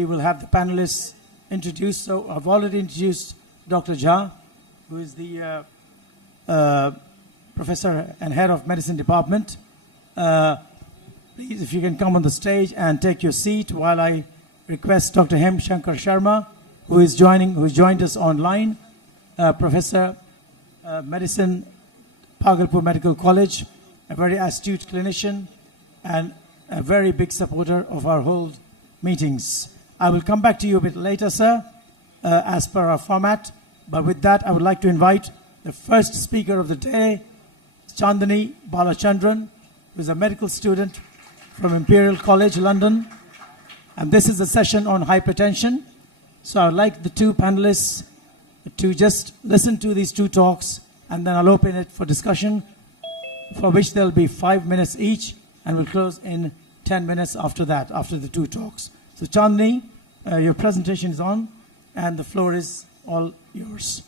We will have the panelists introduced. So I've already introduced Dr. Jha, who is the professor and head of medicine department. Please, if you can come on the stage and take your seat while I request Dr. Hem Shankar Sharma, who joined us online, Professor Medicine, Bhagalpur Medical College, a very astute clinician and a very big supporter of our whole meetings. I will come back to you a bit later, sir, as per our format. But with that, I would like to invite the first speaker of the day, Chandani Balachandran, who is a medical student from Imperial College, London. And this is a session on hypertension. So I'd like the two panelists to just listen to these two talks, and then I'll open it for discussion, for which there'll be 5 minutes each, and we'll close in 10 minutes after that, after the two talks. So Chandni, your presentation is on, and the floor is all yours.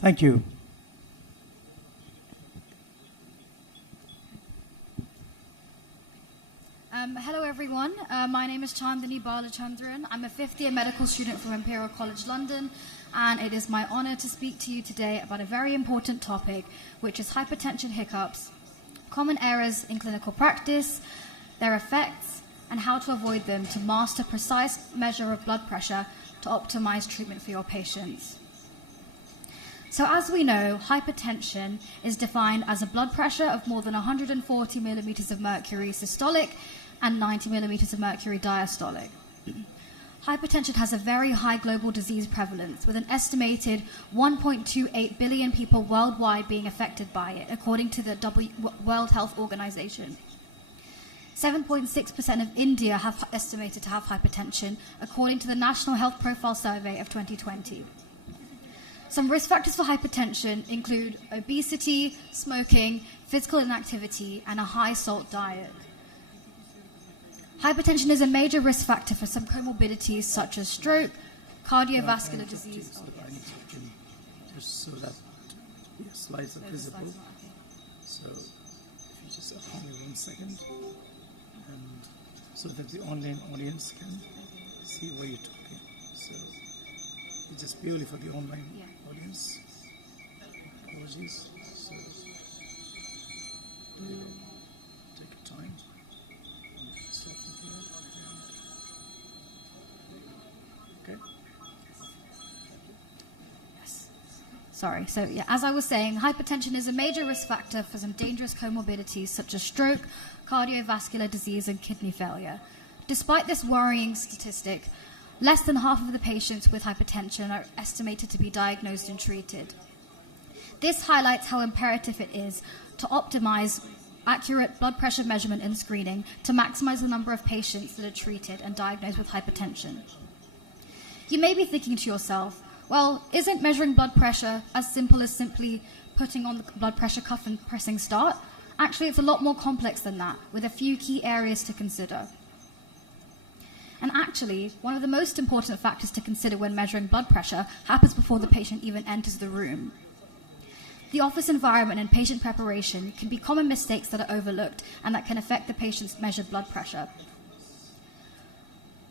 Thank you. Hello everyone, my name is Chandani Balachandran. I'm a fifth year medical student from Imperial College London, and it is my honour to speak to you today about a very important topic, which is hypertension hiccups, common errors in clinical practice, their effects, and how to avoid them to master precise measure of blood pressure to optimize treatment for your patients. So as we know, hypertension is defined as a blood pressure of more than 140 millimeters of mercury systolic and 90 millimeters of mercury diastolic. Hypertension has a very high global disease prevalence, with an estimated 1.28 billion people worldwide being affected by it, according to the World Health Organization. 7.6% of India have estimated to have hypertension, according to the National Health Profile Survey of 2020. Some risk factors for hypertension include obesity, smoking, physical inactivity, and a high salt diet. Hypertension is a major risk factor for some comorbidities such as stroke, cardiovascular disease. Just so that your slides are visible. So if you just allow me 1 second, and so that the online audience can see what you're talking. So it's just purely for the online audience. Apologies. So take your time. Okay. Yes. Sorry. So as I was saying, hypertension is a major risk factor for some dangerous comorbidities such as stroke, cardiovascular disease, and kidney failure. Despite this worrying statistic, less than half of the patients with hypertension are estimated to be diagnosed and treated. This highlights how imperative it is to optimize accurate blood pressure measurement and screening to maximize the number of patients that are treated and diagnosed with hypertension. You may be thinking to yourself, well, isn't measuring blood pressure as simple as simply putting on the blood pressure cuff and pressing start? Actually, it's a lot more complex than that, with a few key areas to consider. And actually, one of the most important factors to consider when measuring blood pressure happens before the patient even enters the room. The office environment and patient preparation can be common mistakes that are overlooked and that can affect the patient's measured blood pressure.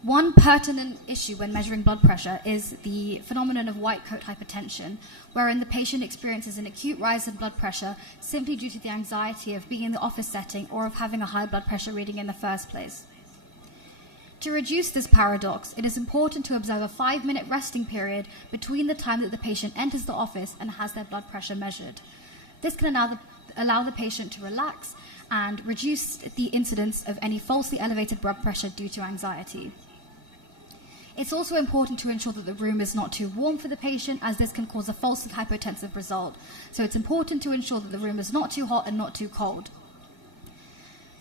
One pertinent issue when measuring blood pressure is the phenomenon of white coat hypertension, wherein the patient experiences an acute rise in blood pressure simply due to the anxiety of being in the office setting or of having a high blood pressure reading in the first place. To reduce this paradox, it is important to observe a 5-minute resting period between the time that the patient enters the office and has their blood pressure measured. This can allow the patient to relax and reduce the incidence of any falsely elevated blood pressure due to anxiety. It's also important to ensure that the room is not too warm for the patient, as this can cause a falsely hypotensive result. So it's important to ensure that the room is not too hot and not too cold.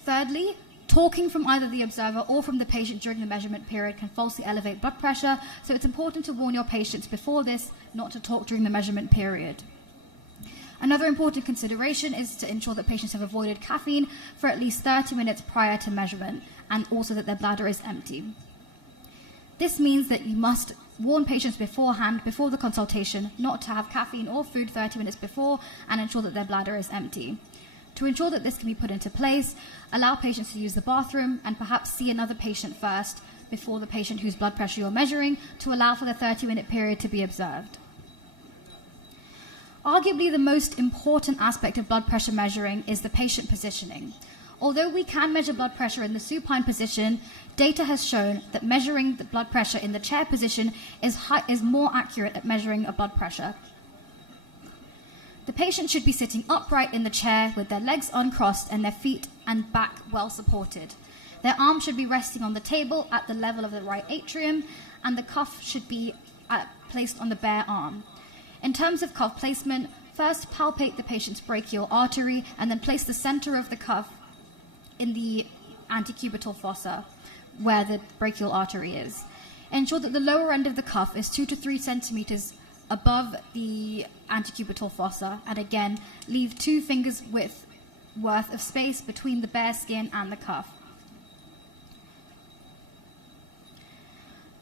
Thirdly, talking from either the observer or from the patient during the measurement period can falsely elevate blood pressure, so it's important to warn your patients before this not to talk during the measurement period. Another important consideration is to ensure that patients have avoided caffeine for at least 30 minutes prior to measurement, and also that their bladder is empty. This means that you must warn patients beforehand, before the consultation, not to have caffeine or food 30 minutes before, and ensure that their bladder is empty. To ensure that this can be put into place, allow patients to use the bathroom and perhaps see another patient first before the patient whose blood pressure you're measuring to allow for the 30-minute period to be observed. Arguably, the most important aspect of blood pressure measuring is the patient positioning. Although we can measure blood pressure in the supine position, data has shown that measuring the blood pressure in the chair position is more accurate at measuring a blood pressure. The patient should be sitting upright in the chair with their legs uncrossed and their feet and back well supported. Their arms should be resting on the table at the level of the right atrium, and the cuff should be placed on the bare arm. In terms of cuff placement, first palpate the patient's brachial artery and then place the center of the cuff in the antecubital fossa, where the brachial artery is. Ensure that the lower end of the cuff is 2 to 3 centimeters above the antecubital fossa, and again, leave 2 fingers worth of space between the bare skin and the cuff.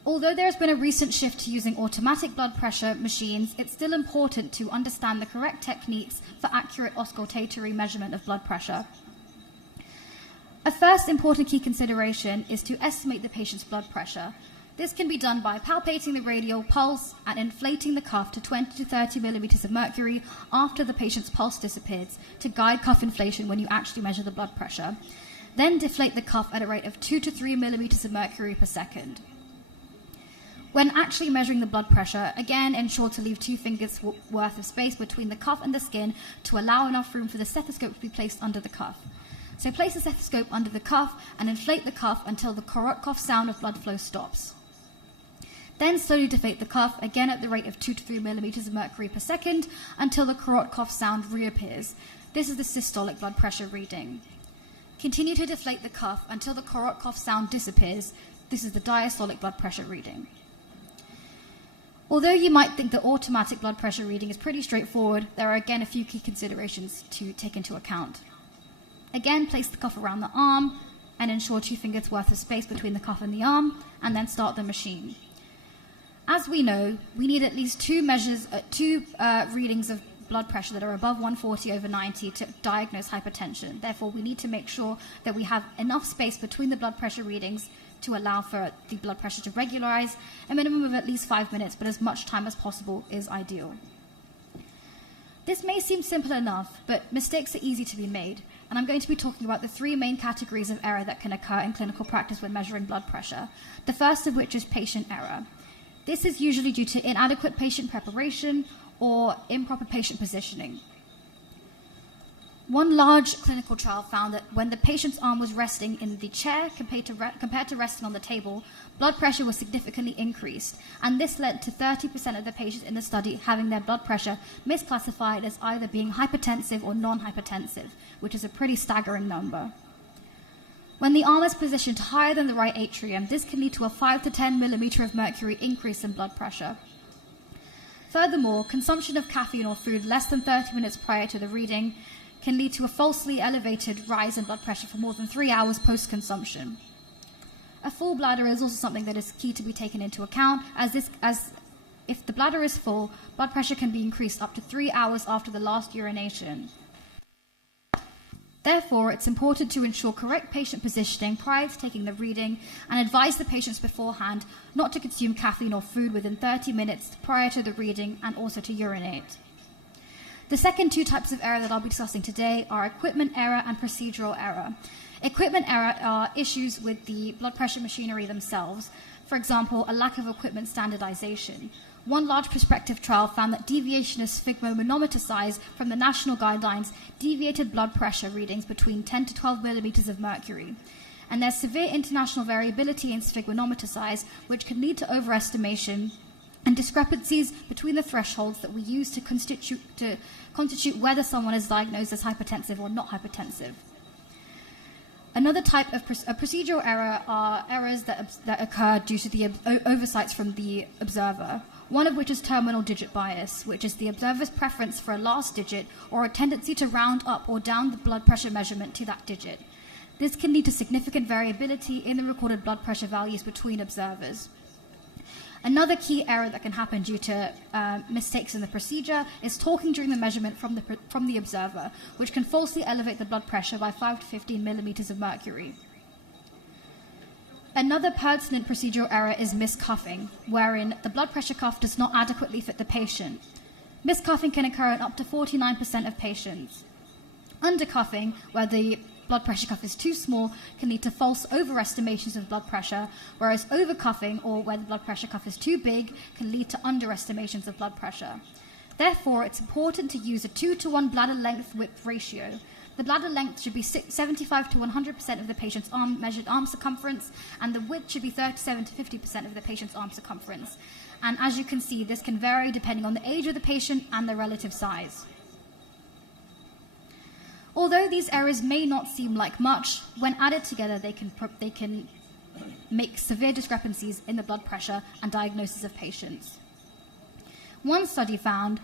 Although there has been a recent shift to using automatic blood pressure machines, it's still important to understand the correct techniques for accurate auscultatory measurement of blood pressure. A first important key consideration is to estimate the patient's blood pressure. This can be done by palpating the radial pulse and inflating the cuff to 20 to 30 millimeters of mercury after the patient's pulse dissipates to guide cuff inflation when you actually measure the blood pressure. Then deflate the cuff at a rate of 2 to 3 millimeters of mercury per second. When actually measuring the blood pressure, again, ensure to leave 2 fingers worth of space between the cuff and the skin to allow enough room for the stethoscope to be placed under the cuff. So place the stethoscope under the cuff and inflate the cuff until the Korotkoff sound of blood flow stops. Then slowly deflate the cuff, again at the rate of 2 to 3 millimeters of mercury per second, until the Korotkoff sound reappears. This is the systolic blood pressure reading. Continue to deflate the cuff until the Korotkoff sound disappears. This is the diastolic blood pressure reading. Although you might think the automatic blood pressure reading is pretty straightforward, there are again a few key considerations to take into account. Again, place the cuff around the arm and ensure 2 fingers worth of space between the cuff and the arm, and then start the machine. As we know, we need at least 2 readings of blood pressure that are above 140/90 to diagnose hypertension. Therefore, we need to make sure that we have enough space between the blood pressure readings to allow for the blood pressure to regularize. A minimum of at least 5 minutes, but as much time as possible is ideal. This may seem simple enough, but mistakes are easy to be made, and I'm going to be talking about the 3 main categories of error that can occur in clinical practice when measuring blood pressure, the first of which is patient error. This is usually due to inadequate patient preparation or improper patient positioning. One large clinical trial found that when the patient's arm was resting in the chair compared to resting on the table, blood pressure was significantly increased, and this led to 30% of the patients in the study having their blood pressure misclassified as either being hypertensive or non-hypertensive, which is a pretty staggering number. When the arm is positioned higher than the right atrium, this can lead to a 5 to 10 millimeter of mercury increase in blood pressure. Furthermore, consumption of caffeine or food less than 30 minutes prior to the reading can lead to a falsely elevated rise in blood pressure for more than 3 hours post-consumption. A full bladder is also something that is key to be taken into account, as if the bladder is full, blood pressure can be increased up to 3 hours after the last urination. Therefore, it's important to ensure correct patient positioning prior to taking the reading and advise the patients beforehand not to consume caffeine or food within 30 minutes prior to the reading and also to urinate. The second 2 types of error that I'll be discussing today are equipment error and procedural error. Equipment error are issues with the blood pressure machinery themselves. For example, a lack of equipment standardization. One large prospective trial found that deviation of sphygmomanometer size from the national guidelines deviated blood pressure readings between 10 to 12 millimeters of mercury. And there's severe international variability in sphygmomanometer size, which can lead to overestimation and discrepancies between the thresholds that we use to constitute whether someone is diagnosed as hypertensive or not hypertensive. Another type of procedural error are errors that occur due to the oversights from the observer, one of which is terminal digit bias, which is the observer's preference for a last digit or a tendency to round up or down the blood pressure measurement to that digit. This can lead to significant variability in the recorded blood pressure values between observers. Another key error that can happen due to mistakes in the procedure is talking during the measurement from the observer, which can falsely elevate the blood pressure by 5 to 15 millimeters of mercury. Another pertinent procedural error is miscuffing, wherein the blood pressure cuff does not adequately fit the patient. Miscuffing can occur in up to 49% of patients. Undercuffing, where the blood pressure cuff is too small, can lead to false overestimations of blood pressure, whereas overcuffing, or where the blood pressure cuff is too big, can lead to underestimations of blood pressure. Therefore, it's important to use a 2-to-1 bladder length width ratio. The bladder length should be 75 to 100% of the patient's measured arm circumference, and the width should be 37 to 50% of the patient's arm circumference. And as you can see, this can vary depending on the age of the patient and the relative size. Although these errors may not seem like much, when added together, they can make severe discrepancies in the blood pressure and diagnosis of patients. One study found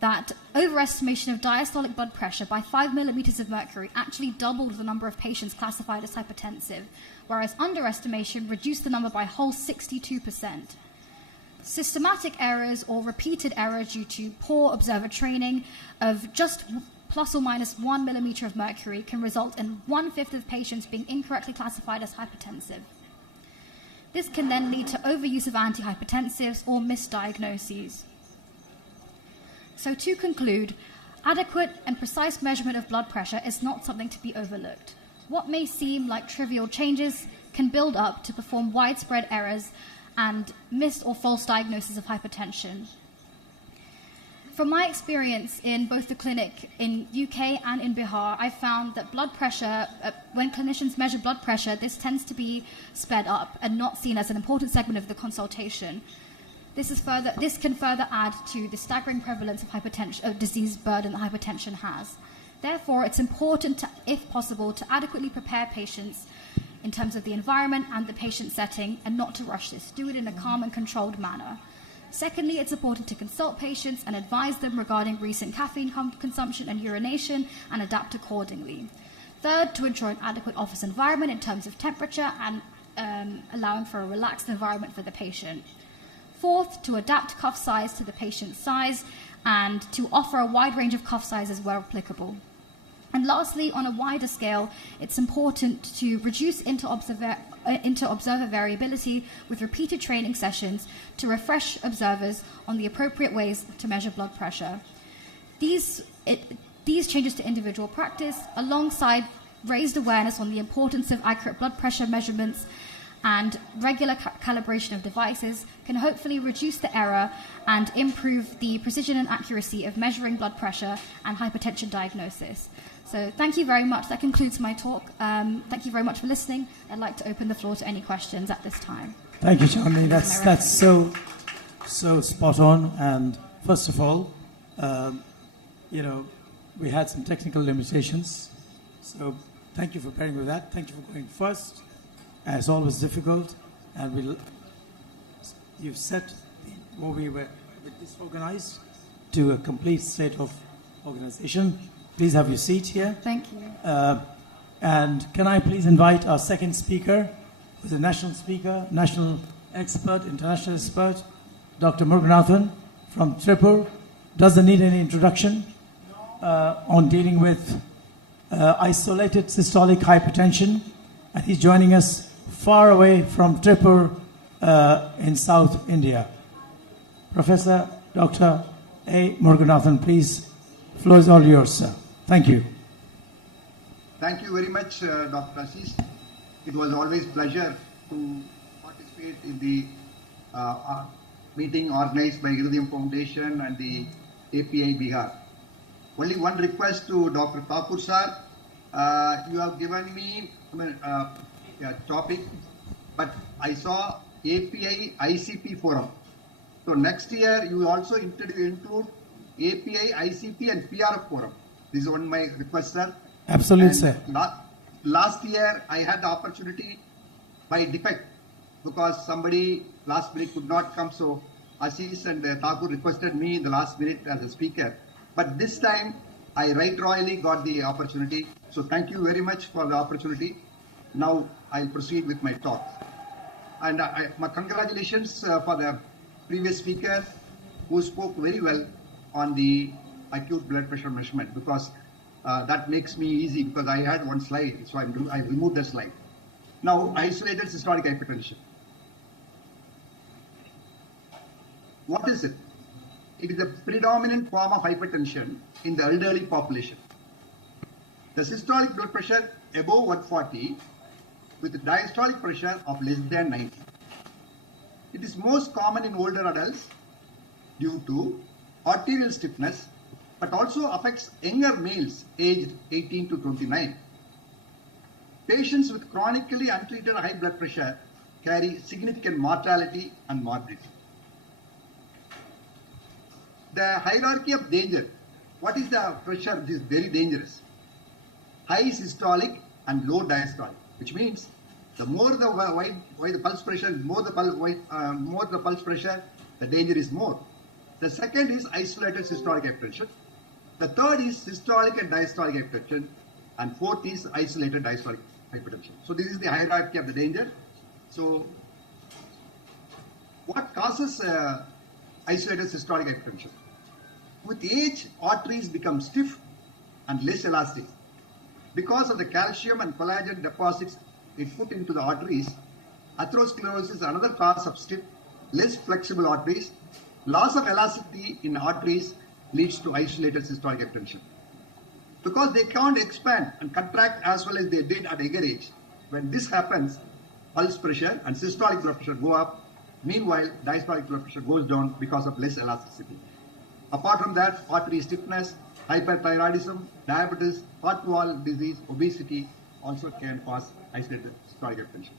that overestimation of diastolic blood pressure by 5 millimeters of mercury actually doubled the number of patients classified as hypertensive, whereas underestimation reduced the number by a whole 62%. Systematic errors or repeated errors due to poor observer training of just plus or minus 1 millimeter of mercury can result in 1/5 of patients being incorrectly classified as hypertensive. This can then lead to overuse of antihypertensives or misdiagnoses. So to conclude, adequate and precise measurement of blood pressure is not something to be overlooked. What may seem like trivial changes can build up to perform widespread errors and missed or false diagnosis of hypertension. From my experience in both the clinic in UK and in Bihar, I found that blood pressure, when clinicians measure blood pressure, this tends to be sped up and not seen as an important segment of the consultation. This can further add to the staggering prevalence of hypertension, disease burden that hypertension has. Therefore, it's important, to, if possible, to adequately prepare patients in terms of the environment and the patient setting, and not to rush this. Do it in a calm and controlled manner. Secondly, it's important to consult patients and advise them regarding recent caffeine consumption and urination, and adapt accordingly. Third, to ensure an adequate office environment in terms of temperature and allowing for a relaxed environment for the patient. Fourth, to adapt cuff size to the patient's size and to offer a wide range of cuff sizes where applicable. And lastly, on a wider scale, it's important to reduce inter-observer variability with repeated training sessions to refresh observers on the appropriate ways to measure blood pressure. These changes to individual practice, alongside raised awareness on the importance of accurate blood pressure measurements and regular calibration of devices, can hopefully reduce the error and improve the precision and accuracy of measuring blood pressure and hypertension diagnosis. So thank you very much. That concludes my talk. Thank you very much for listening. I'd like to open the floor to any questions at this time. Thank you, Chandni. That's so spot on. And first of all, we had some technical limitations. So thank you for bearing with that. Thank you for going first. It's always difficult, and you've set what we were a bit disorganized to a complete state of organization. Please have your seat here. Thank you. And can I please invite our second speaker, who's a national speaker, national expert, international expert, Dr. Muruganathan from Tripur. Doesn't need any introduction on dealing with isolated systolic hypertension. And he's joining us far away from Tripur in South India. Professor Dr. A. Muruganathan, please, the floor is all yours, sir. Thank you. Thank you very much, Dr. Ashish. It was always a pleasure to participate in the meeting organized by Hridayam Foundation and the API Bihar. Only one request to Dr. Thakur sir. You have given me a topic, but I saw API-ICP forum. So next year you also include API-ICP and PRF forum. This is one my request, sir. Absolutely, sir. Last year I had the opportunity by defect because somebody last minute could not come. So Ashish and Thakur requested me in the last minute as a speaker. But this time I right royally got the opportunity. So thank you very much for the opportunity. Now I'll proceed with my talk. And my congratulations for the previous speaker who spoke very well on the acute blood pressure measurement, because that makes me easy, because I had one slide, so I removed the slide. Now, isolated systolic hypertension. What is it? It is a predominant form of hypertension in the elderly population. The systolic blood pressure above 140 with diastolic pressure of less than 90. It is most common in older adults due to arterial stiffness, but also affects younger males aged 18 to 29. Patients with chronically untreated high blood pressure carry significant mortality and morbidity. The hierarchy of danger. What is the pressure which is very dangerous? High systolic and low diastolic, which means the more the wide the pulse pressure, more the pulse pressure, the danger is more. The second is isolated systolic hypertension. The third is systolic and diastolic hypertension, and fourth is isolated diastolic hypertension. So this is the hierarchy of the danger. So what causes isolated systolic hypertension? With age, arteries become stiff and less elastic. Because of the calcium and collagen deposits it put into the arteries, atherosclerosis is another cause of stiff, less flexible arteries. Loss of elasticity in arteries leads to isolated systolic hypertension. Because they can't expand and contract as well as they did at younger age. When this happens, pulse pressure and systolic blood pressure go up. Meanwhile, diastolic blood pressure goes down because of less elasticity. Apart from that, artery stiffness, hyperthyroidism, diabetes, heart wall disease, obesity also can cause isolated systolic hypertension.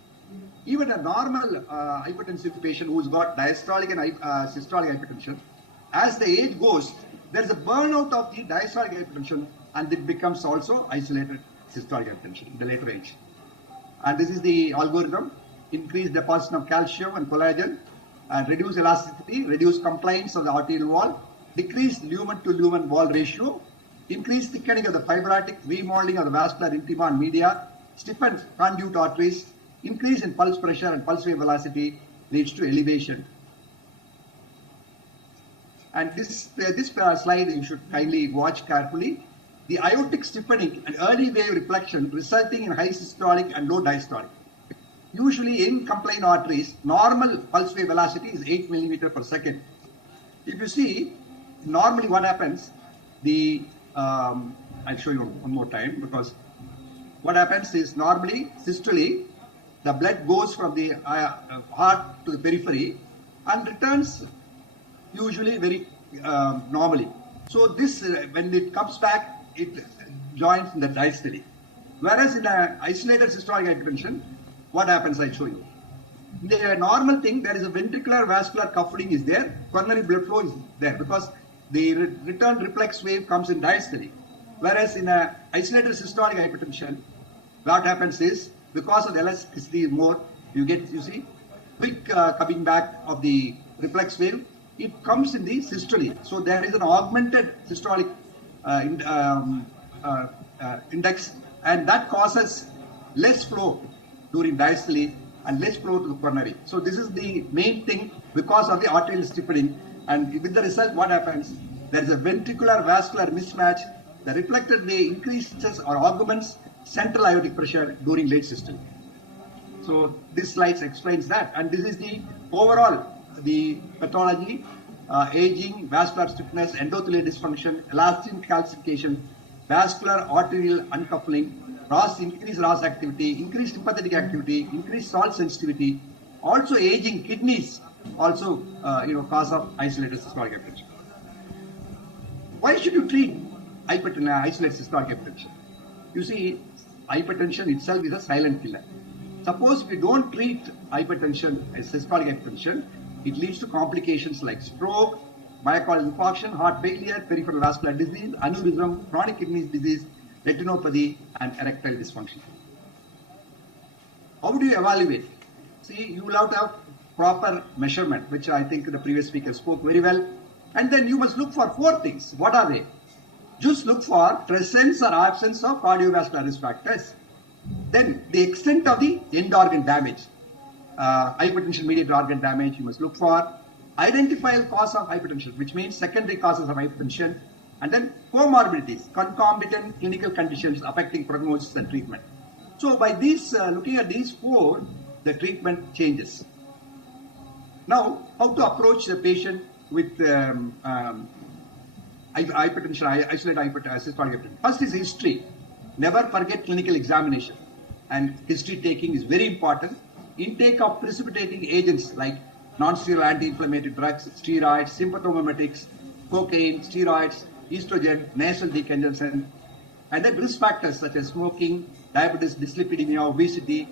Even a normal hypertensive patient who's got diastolic and systolic hypertension, as the age goes, there is a burnout of the diastolic hypertension and it becomes also isolated systolic hypertension in the later age. And this is the algorithm: increase deposition of calcium and collagen, and reduce elasticity, reduce compliance of the arterial wall, decrease lumen to lumen wall ratio, increase thickening of the fibrotic, remodeling of the vascular intima and media, stiffen conduit arteries, increase in pulse pressure and pulse wave velocity leads to elevation. And this slide you should kindly watch carefully. The aortic stiffening and early wave reflection resulting in high systolic and low diastolic. Usually in compliant arteries, normal pulse wave velocity is 8 millimeter per second. If you see, normally what happens, I'll show you one more time, because what happens is normally, systole, the blood goes from the heart to the periphery and returns usually very normally. So this, when it comes back, it joins in the diastole. Whereas in an isolated systolic hypertension, what happens, I'll show you. In the normal thing, there is a ventricular vascular coupling is there, coronary blood flow is there, because the return reflex wave comes in diastole. Whereas in an isolated systolic hypertension, what happens is, because of the elasticity more, you see, quick coming back of the reflex wave, it comes in the systole. So there is an augmented systolic index, and that causes less flow during diastole and less flow to the coronary. So this is the main thing because of the arterial stiffening, and with the result what happens, there is a ventricular vascular mismatch. The reflected ray increases or augments central aortic pressure during late systole. So this slide explains that, and this is the overall the pathology: aging, vascular stiffness, endothelial dysfunction, elastin calcification, vascular arterial uncoupling, increased RAS activity, increased sympathetic activity, increased salt sensitivity, also aging kidneys, also cause of isolated systolic hypertension. Why should you treat isolated systolic hypertension? You see, hypertension itself is a silent killer. Suppose if you don't treat hypertension as systolic hypertension, it leads to complications like stroke, myocardial infarction, heart failure, peripheral vascular disease, aneurysm, chronic kidney disease, retinopathy, and erectile dysfunction. How do you evaluate? See, you will have to have proper measurement, which I think the previous speaker spoke very well. And then you must look for 4 things. What are they? Just look for presence or absence of cardiovascular risk factors. Then the extent of the end organ damage. Hypertension mediated organ damage you must look for. Identify the cause of hypertension, which means secondary causes of hypertension. And then comorbidities, concomitant clinical conditions affecting prognosis and treatment. So by these, looking at these four, the treatment changes. Now, how to approach the patient with hypertension, isolated systolic hypertension. First is history. Never forget clinical examination. And history taking is very important. Intake of precipitating agents like non-steroidal anti-inflammatory drugs, steroids, sympathomimetics, cocaine, steroids, estrogen, nasal decongestant, and then risk factors such as smoking, diabetes, dyslipidemia, obesity,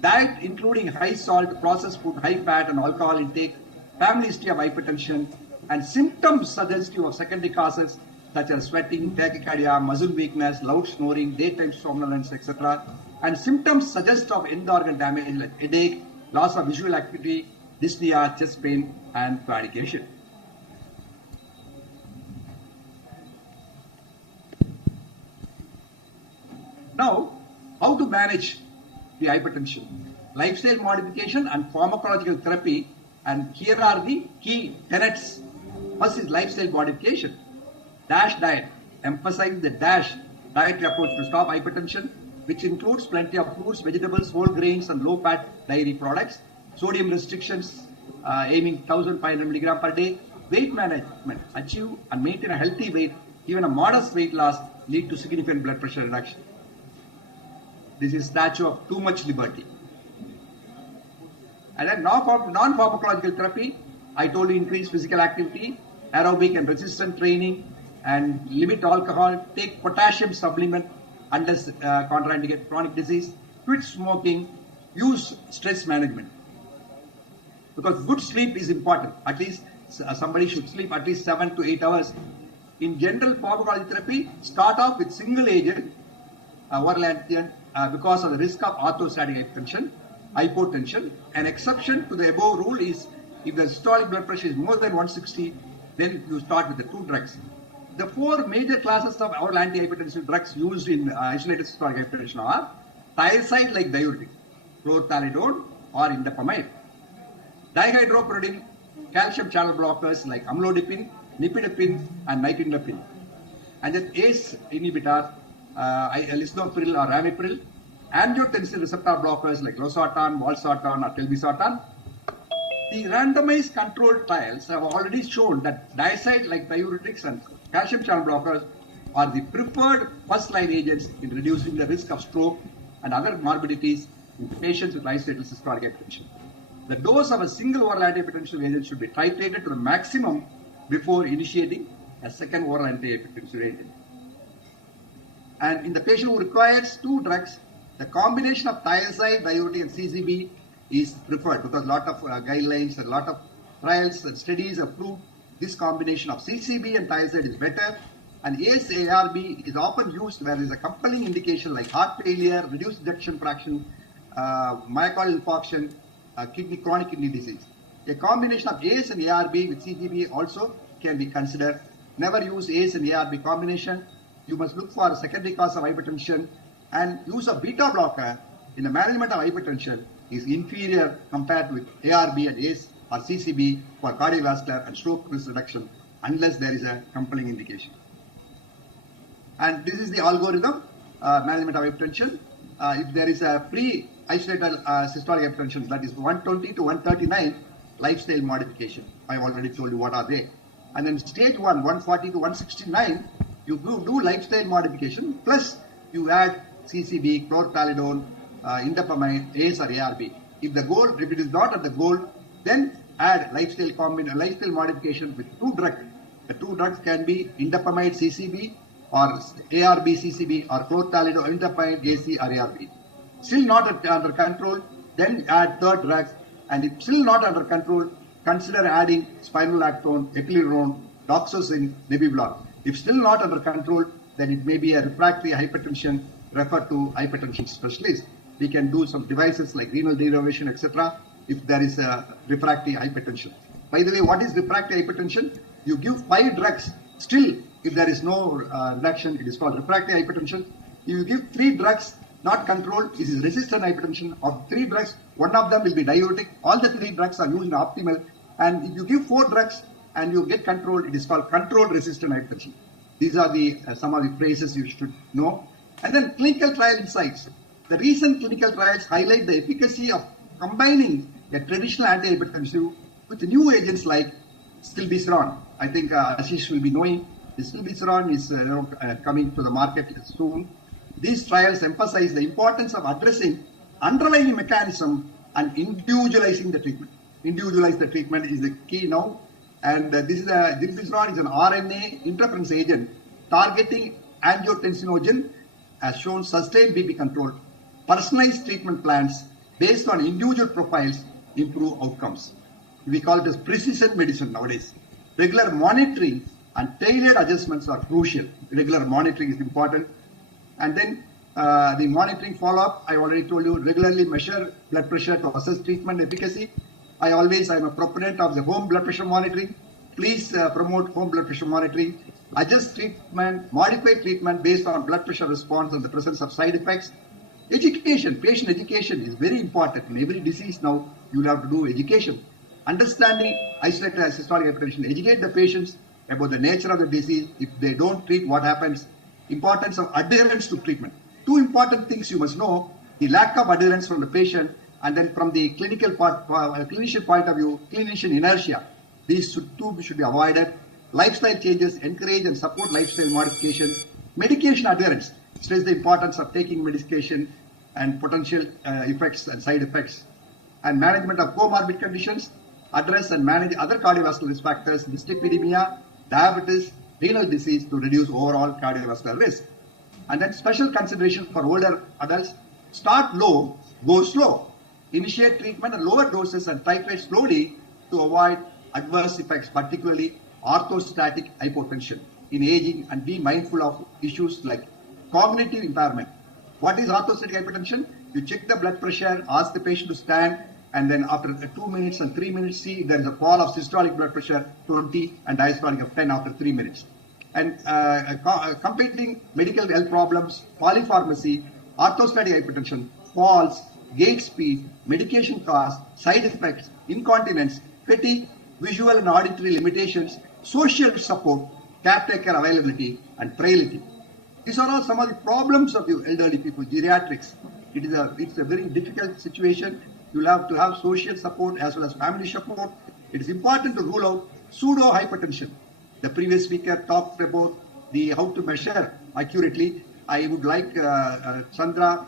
diet including high salt, processed food, high fat and alcohol intake, family history of hypertension, and symptoms suggestive of secondary causes such as sweating, tachycardia, muscle weakness, loud snoring, daytime somnolence, etc. And symptoms suggestive of end organ damage like headache, loss of visual acuity, dyspnea, chest pain, and claudication. Now, how to manage the hypertension? Lifestyle modification and pharmacological therapy, and here are the key tenets. First is lifestyle modification. DASH diet. Emphasize the DASH dietary approach to stop hypertension, which includes plenty of fruits, vegetables, whole grains, and low-fat dairy products. Sodium restrictions, aiming 1,500 milligram per day. Weight management. Achieve and maintain a healthy weight. Even a modest weight loss lead to significant blood pressure reduction. This is statue of too much liberty. And then non-pharmacological therapy, I told you increase physical activity, aerobic and resistant training, and limit alcohol, take potassium supplement unless contraindicate chronic disease, quit smoking, use stress management. Because good sleep is important. At least somebody should sleep at least 7 to 8 hours. In general pharmacology therapy, start off with single agent, oral antigen, because of the risk of orthostatic hypertension, hypotension. An exception to the above rule is if the systolic blood pressure is more than 160, then you start with the 2 drugs. The 4 major classes of oral antihypertensive drugs used in isolated systolic hypertension are thiazide like diuretic, chlorthalidone or indapamide, dihydropyridine, calcium channel blockers like amlodipine, nifedipine and nifedipine, and then ACE inhibitor, lisinopril or ramipril, angiotensin receptor blockers like losartan, valsartan or telmisartan. The randomized controlled trials have already shown that thiazide like diuretics and calcium channel blockers are the preferred first-line agents in reducing the risk of stroke and other morbidities in patients with isolated systolic hypertension. The dose of a single oral antihypertensive agent should be titrated to the maximum before initiating a second oral antihypertensive agent. And in the patient who requires 2 drugs, the combination of thiazide, diuretic and CCB is preferred because a lot of guidelines and a lot of trials and studies have proved this combination of CCB and thiazide is better. And ACE-ARB is often used where there is a compelling indication like heart failure, reduced ejection fraction, myocardial infarction, chronic kidney disease. A combination of ACE and ARB with CCB also can be considered. Never use ACE and ARB combination. You must look for a secondary cause of hypertension, and use of beta blocker in the management of hypertension is inferior compared with ARB and ACE or CCB for cardiovascular and stroke risk reduction unless there is a compelling indication. And this is the algorithm, management of hypertension. If there is a pre-isolated systolic hypertension, that is 120 to 139, lifestyle modification. I have already told you what are they. And then stage 1, 140 to 169, you do lifestyle modification, plus you add CCB, chlorthalidone, indapamide, ACE or ARB. If it is not at the goal, then add lifestyle modification with 2 drugs. The 2 drugs can be indapamide CCB or ARB CCB or chlorthalidone, indapamide, AC or ARB. Still not under control, then add 3rd drugs. And if still not under control, consider adding spironolactone, eplerenone, doxorubicin, nebivolol. If still not under control, then it may be a refractory hypertension. Refer to hypertension specialist. We can do some devices like renal denervation, etc. if there is a refractory hypertension. By the way, what is refractory hypertension? You give 5 drugs. Still, if there is no reduction, it is called refractory hypertension. If you give 3 drugs, not controlled, this is resistant hypertension. Of 3 drugs, 1 of them will be diuretic. All the 3 drugs are used in optimal. And if you give 4 drugs and you get controlled, it is called controlled resistant hypertension. These are the some of the phrases you should know. And then clinical trial insights. The recent clinical trials highlight the efficacy of combining a traditional antihypertensive with new agents like stilbesiran. I think Ashish will be knowing the stilbesiran is coming to the market soon. These trials emphasize the importance of addressing underlying mechanism and individualizing the treatment. Individualize the treatment is the key now. And stilbesiran is an RNA interference agent targeting angiotensinogen, has shown sustained BP control. Personalized treatment plans based on individual profiles improve outcomes. We call it as precision medicine nowadays. Regular monitoring and tailored adjustments are crucial. Regular monitoring is important. And then the monitoring follow-up, I already told you, regularly measure blood pressure to assess treatment efficacy. I'm a proponent of the home blood pressure monitoring. Please promote home blood pressure monitoring. Adjust treatment, modify treatment based on blood pressure response and the presence of side effects. Education, patient education is very important. In every disease now, you will have to do education. Understanding isolated systolic hypertension. Educate the patients about the nature of the disease. If they don't treat, what happens? Importance of adherence to treatment. Two important things you must know: the lack of adherence from the patient, and then from the clinician point of view, clinician inertia. These two should be avoided. Lifestyle changes, encourage and support lifestyle modification. Medication adherence, stress the importance of taking medication and potential effects and side effects. And management of comorbid conditions, address and manage other cardiovascular risk factors, dyslipidemia, diabetes, renal disease to reduce overall cardiovascular risk. And then special consideration for older adults, start low, go slow. Initiate treatment at lower doses and titrate slowly to avoid adverse effects, particularly orthostatic hypotension in aging, and be mindful of issues like cognitive impairment. What is orthostatic hypertension? You check the blood pressure, ask the patient to stand, and then after 2 minutes and 3 minutes, see there is a fall of systolic blood pressure 20 and diastolic of 10 after 3 minutes. And competing medical health problems, polypharmacy, orthostatic hypertension, falls, gait speed, medication costs, side effects, incontinence, fatigue, visual and auditory limitations, social support, caretaker availability, and frailty. These are all some of the problems of the elderly people, geriatrics. It's a very difficult situation. You'll have to have social support as well as family support. It is important to rule out pseudo-hypertension. The previous speaker talked about how to measure accurately. I would like Chandra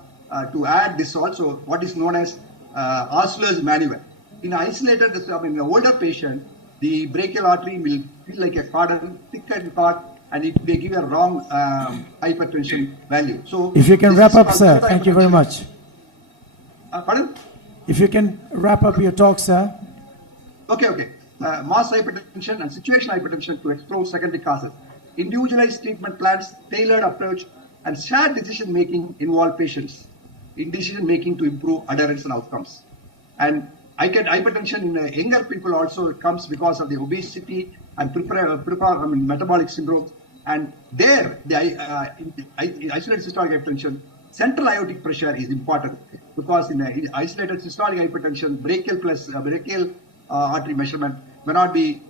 to add this also, what is known as Osler's maneuver. In an older patient, the brachial artery will feel like a cordon, thick and taut, and it may give a wrong hypertension value. So, if you can wrap up, sir, thank you very much. Pardon? If you can wrap up your talk, sir. Okay. Mass hypertension and situational hypertension to explore secondary causes. Individualized treatment plans, tailored approach, and shared decision making involve patients in decision making to improve adherence and outcomes. And hypertension in younger people also comes because of the obesity and metabolic syndrome. And there, the isolated systolic hypertension, central aortic pressure is important, because in isolated systolic hypertension, brachial artery measurement may not be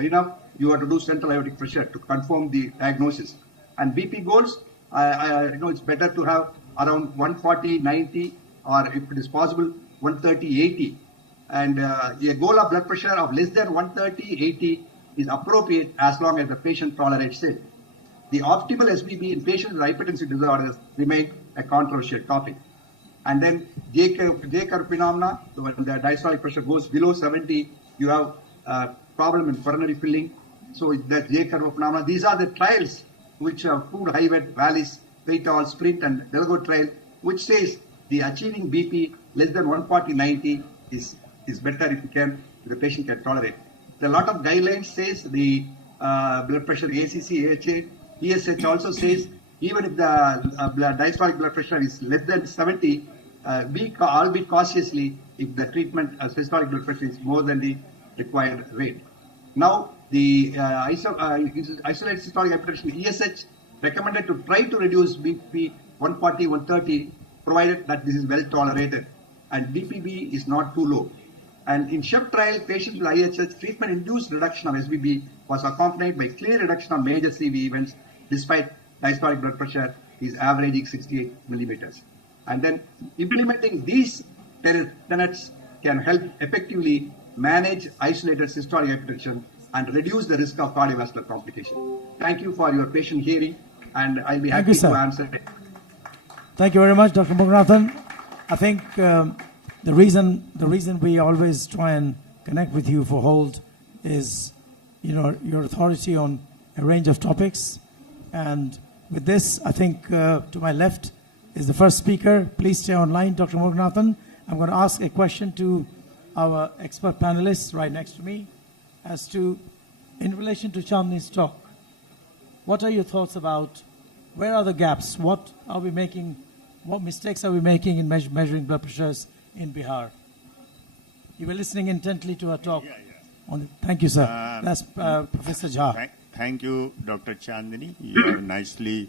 enough. You have to do central aortic pressure to confirm the diagnosis. And BP goals, it's better to have around 140/90, or if it is possible, 130/80. And a goal of blood pressure of less than 130/80 is appropriate as long as the patient tolerates it. The optimal SBB in patients with hypertensive disorders remain a controversial topic. And then J-curve phenomena, when the diastolic pressure goes below 70, you have a problem in coronary filling. So that J-curve phenomena, these are the trials which have proved Highway, Vallis, Paytol, Sprint, and Delago trial, which says the achieving BP less than 140/90 is better if the patient can tolerate. There are a lot of guidelines says the blood pressure ACC, AHA, ESH also says even if the diastolic blood pressure is less than 70, albeit cautiously if the treatment systolic blood pressure is more than the required rate. Now the isolated systolic hypertension ESH recommended to try to reduce BP 140/130 provided that this is well tolerated and DPB is not too low. And in SHEP trial, patients with IHH treatment-induced reduction of SBB was accompanied by clear reduction of major CV events despite diastolic blood pressure is averaging 68 millimeters. And then implementing these tenets can help effectively manage isolated systolic hypertension and reduce the risk of cardiovascular complication. Thank you for your patient hearing, and I'll be happy to answer. Thank you very much, Dr. Muruganathan. I think the reason we always try and connect with you for Hold is, your authority on a range of topics. And with this, I think to my left is the first speaker. Please stay online, Dr. Muruganathan. I'm going to ask a question to our expert panelists right next to me as to, in relation to Chandni's talk, what are your thoughts about where are the gaps? What are we making? What mistakes are we making in measuring blood pressures in Bihar? You were listening intently to our talk. Yeah. Thank you, sir. That's Professor Jha. Thank you, Dr. Chandni. You have nicely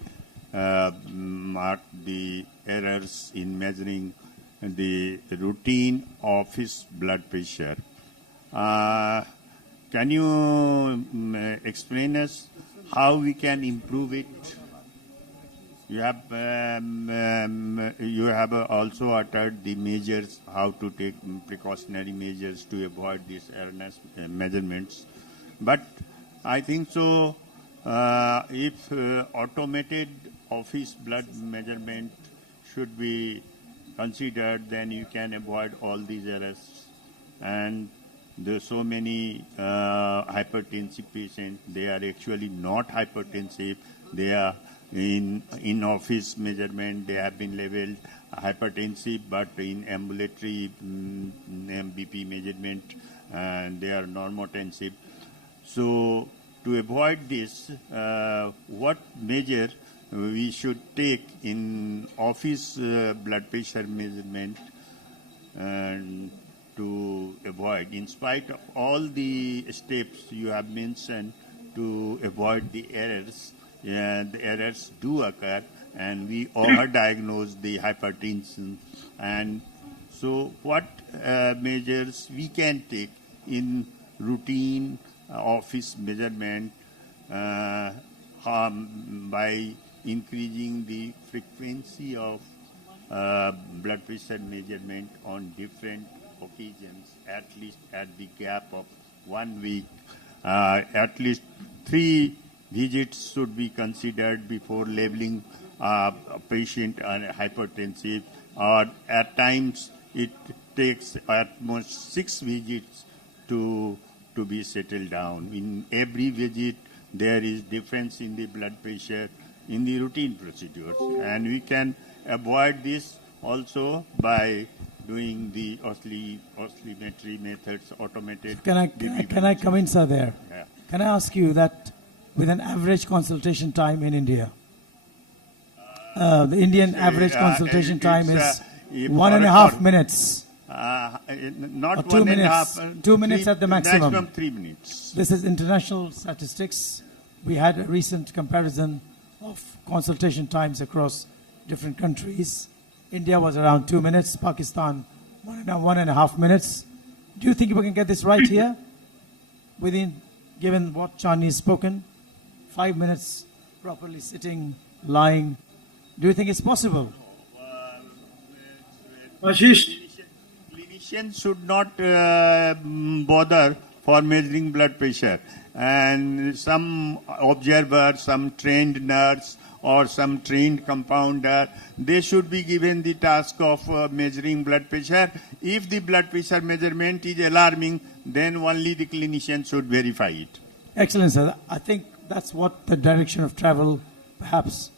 marked the errors in measuring the routine office blood pressure. Can you explain us how we can improve it? You have also uttered the measures, how to take precautionary measures to avoid these erroneous measurements. But I think so, if automated office blood measurement should be considered, then you can avoid all these errors. And there are so many hypertensive patients, they are actually not hypertensive, they are in office measurement, they have been labeled hypertensive, but in ambulatory BP measurement, they are normotensive. So to avoid this, what measure we should take in office blood pressure measurement and to avoid, in spite of all the steps you have mentioned to avoid the errors, the errors do occur, and we overdiagnose the hypertension. And so what measures we can take in routine office measurement by increasing the frequency of blood pressure measurement on different occasions, at least at the gap of 1 week. At least 3 visits should be considered before labeling a patient hypertensive, or at times it takes at most 6 visits to be settled down. In every visit, there is difference in the blood pressure in the routine procedures, and we can avoid this also by doing the oscillatory methods, automated. Can I come in, sir, there? Yeah. Can I ask you that with an average consultation time in India, the Indian average consultation time is 1.5 minutes. Not or 2 1 and a minutes. half, 2 minutes at the maximum. Maximum 3 minutes. This is international statistics. We had a recent comparison of consultation times across different countries. India was around 2 minutes, Pakistan 1.5 minutes. Do you think we can get this right here? Given what Chandni has spoken, 5 minutes properly sitting, lying. Do you think it's possible? Ashish, clinicians should not bother for measuring blood pressure. And some observer, some trained nurse, or some trained compounder, they should be given the task of measuring blood pressure. If the blood pressure measurement is alarming, then only the clinician should verify it. Excellent, sir. I think that's what the direction of travel perhaps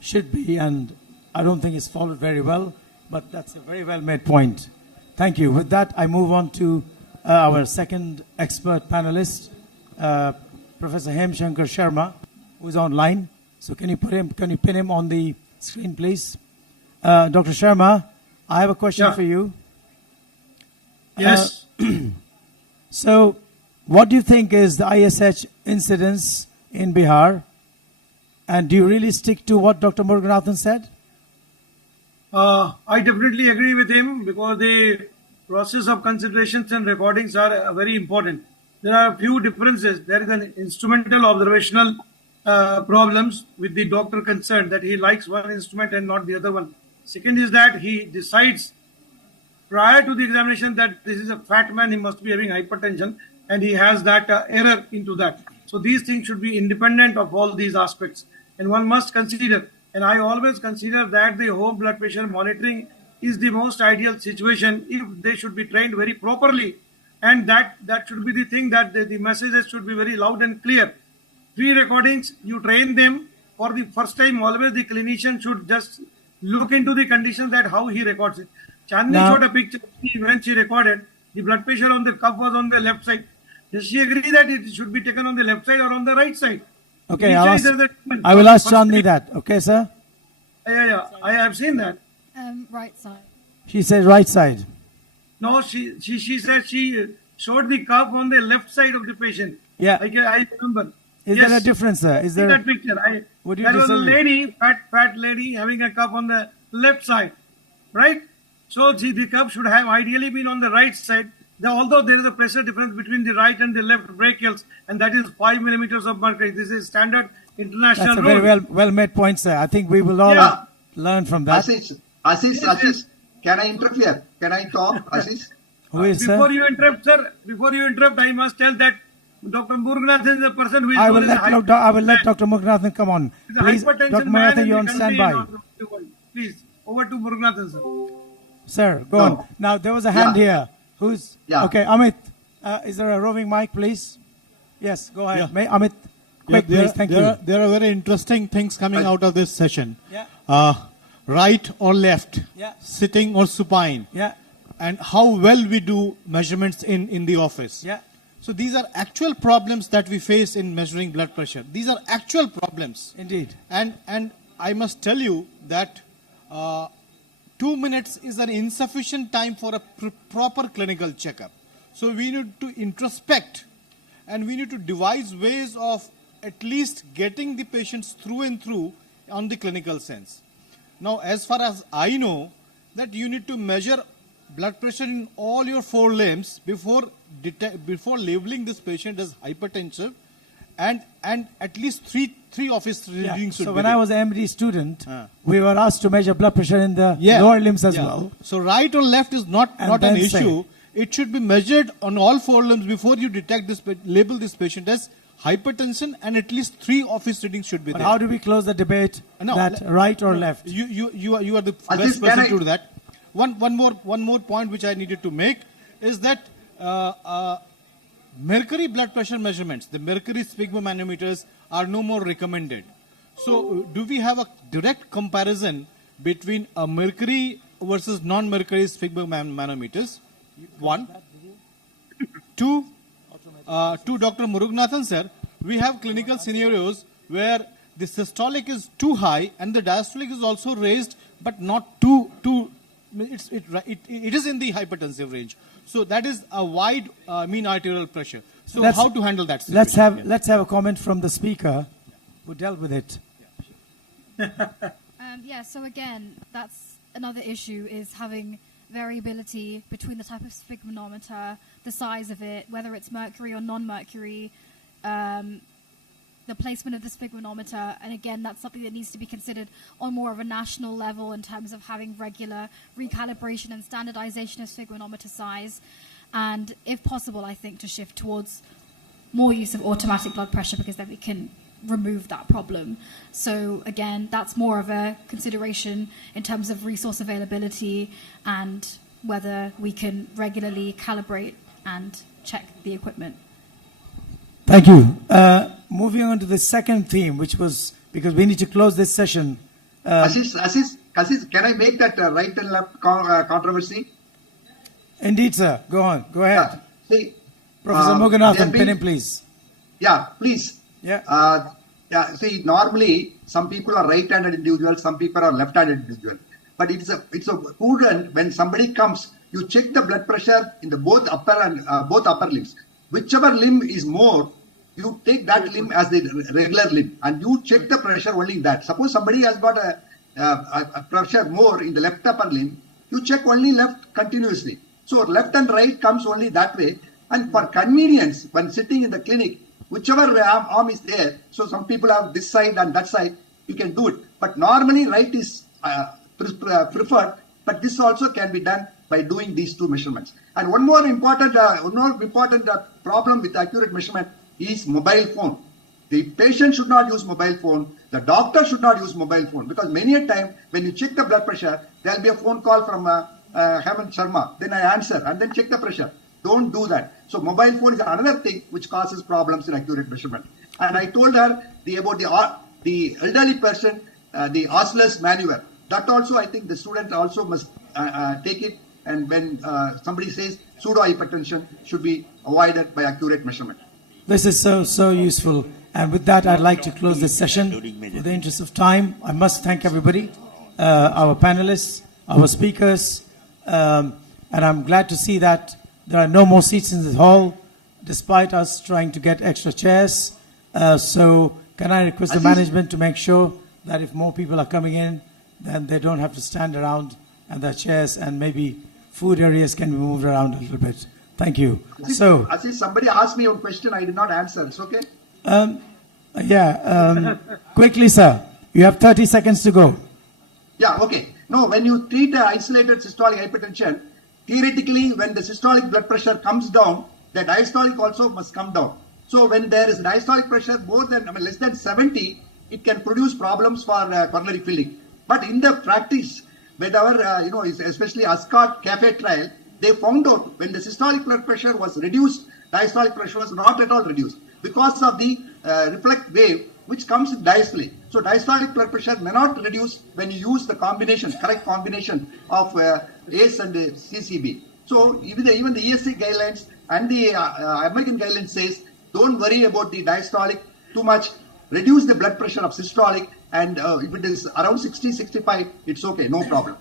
should be, and I don't think it's followed very well, but that's a very well-made point. Thank you. With that, I move on to our second expert panelist, Professor Hemshankar Sharma, who is online. So can you pin him on the screen, please? Dr. Sharma, I have a question for you. Yes. So what do you think is the ISH incidence in Bihar? And do you really stick to what Dr. Muruganathan said? I definitely agree with him, because the process of considerations and recordings are very important. There are a few differences. There is an instrumental observational problems with the doctor concerned, that he likes one instrument and not the other one. Second is that he decides prior to the examination that this is a fat man, he must be having hypertension, and he has that error into that. So these things should be independent of all these aspects. And one must consider, and I always consider that the home blood pressure monitoring is the most ideal situation if they should be trained very properly. And that should be the thing, that the messages should be very loud and clear. Pre-recordings, you train them for the first time. Always the clinician should just look into the conditions that how he records it. Chandni showed a picture when she recorded. The blood pressure on the cuff was on the left side. Does she agree that it should be taken on the left side or on the right side? Okay, I will ask Chandni that. Okay, sir? Yeah. I have seen that. Right side. She says right side. No, she said she showed the cuff on the left side of the patient. Yeah. I remember. Is there a difference, sir? Is there? See that picture. There was a lady, fat lady, having a cuff on the left side, right? So the cuff should have ideally been on the right side. Although there is a pressure difference between the right and the left brachials, and that is 5 millimeters of mercury. This is standard international That's a rule. very well made point, sir. I think we will all learn from that. Ashish, can I interfere? Can I talk, Ashish? Who is, sir? Before you interrupt, I must tell that Dr. Muruganathan is the person who is I will let Dr. Muruganathan come on. Please, hypertension Dr. man Muruganathan, in you're on the country standby. and all the world. Please, over to Muruganathan, sir. Sir, go on. Now, there was a hand here. Who's? Yeah. Okay, Amit, is there a roving mic, please? Yes, go ahead. Yeah. Amit, quick, please. Thank you. There are very interesting things coming out of this session. Yeah. Right or left, Yeah. sitting or supine, Yeah, and how well we do measurements in the office. yeah. So these are actual problems that we face in measuring blood pressure. These are actual problems. Indeed. And I must tell you that 2 minutes is an insufficient time for a proper clinical checkup. So we need to introspect, and we need to devise ways of at least getting the patients through and through on the clinical sense. Now, as far as I know, that you need to measure blood pressure in all your 4 limbs before labeling this patient as hypertensive, and at least three office readings should So be when there. I was an MD student, we were asked to measure blood pressure in the lower limbs as well. So right or left is not an then issue. It should be measured on all 4 limbs before you label this patient as hypertension, and at least 3 office readings should be But there. how do we close the debate that right or left? You are the Ashish, best person can I- to do that. One more point which I needed to make is that mercury blood pressure measurements, the mercury sphygmomanometers, are no more recommended. So do we have a direct comparison between a mercury versus non-mercury sphygmomanometers? 1. 2, to Dr. Muruganathan sir, we have clinical scenarios where the systolic is too high and the diastolic is also raised, but not too it is in the hypertensive range. So that is a wide mean arterial pressure. So how to handle that situation? Let's have a comment from the speaker who dealt with it. So again, that's another issue, is having variability between the type of sphygmomanometer, the size of it, whether it's mercury or non-mercury, the placement of the sphygmomanometer, and again, that's something that needs to be considered on more of a national level in terms of having regular recalibration and standardization of sphygmomanometer size, and if possible, I think to shift towards more use of automatic blood pressure, because then we can remove that problem. So again, that's more of a consideration in terms of resource availability and whether we can regularly calibrate and check the equipment. Thank you. Moving on to the second theme, which was, because we need to close this session. Ashish, can I make that right and left controversy? Indeed, sir. Go on. Go ahead. See, Professor Muruganathan, pen in, please. Yeah, please. Yeah. See, normally some people are right-handed individuals, some people are left-handed individuals. But it's a prudent when somebody comes, you check the blood pressure in the both upper limbs. Whichever limb is more, you take that limb as the regular limb, and you check the pressure only in that. Suppose somebody has got a pressure more in the left upper limb, you check only left continuously. So left and right comes only that way. And for convenience, when sitting in the clinic, whichever arm is there, so some people have this side and that side, you can do it. But normally right is preferred, but this also can be done by doing these two measurements. And one more important problem with accurate measurement is mobile phone. The patient should not use mobile phone. The doctor should not use mobile phone, because many a time when you check the blood pressure, there will be a phone call from Hemant Sharma. Then I answer and then check the pressure. Don't do that. So mobile phone is another thing which causes problems in accurate measurement. And I told her about the elderly person, the oscillus manual. That also, I think the student also must take it. And when somebody says pseudo hypertension should be avoided by accurate measurement. This is so useful. And with that, I'd like to close this session. In the interest of time, I must thank everybody, our panelists, our speakers, and I'm glad to see that there are no more seats in this hall, despite us trying to get extra chairs. So can I request the management to make sure that if more people are coming in, then they don't have to stand around and their chairs, and maybe food areas can be moved around a little bit. Thank you. So, Aziz, somebody asked me one question, I did not answer. It's okay? Quickly, sir. You have 30 seconds to go. Yeah, okay. No, when you treat an isolated systolic hypertension, theoretically, when the systolic blood pressure comes down, the diastolic also must come down. So when there is diastolic pressure less than 70, it can produce problems for coronary filling. But in the practice, with our, especially Ascot Cafe trial, they found out when the systolic blood pressure was reduced, diastolic pressure was not at all reduced, because of the reflect wave which comes in diastole. So diastolic blood pressure may not reduce when you use the correct combination of ACE and CCB. So even the ESC guidelines and the American guidelines says, don't worry about the diastolic too much, reduce the blood pressure of systolic, and if it is around 60, 65, it's okay, no problem.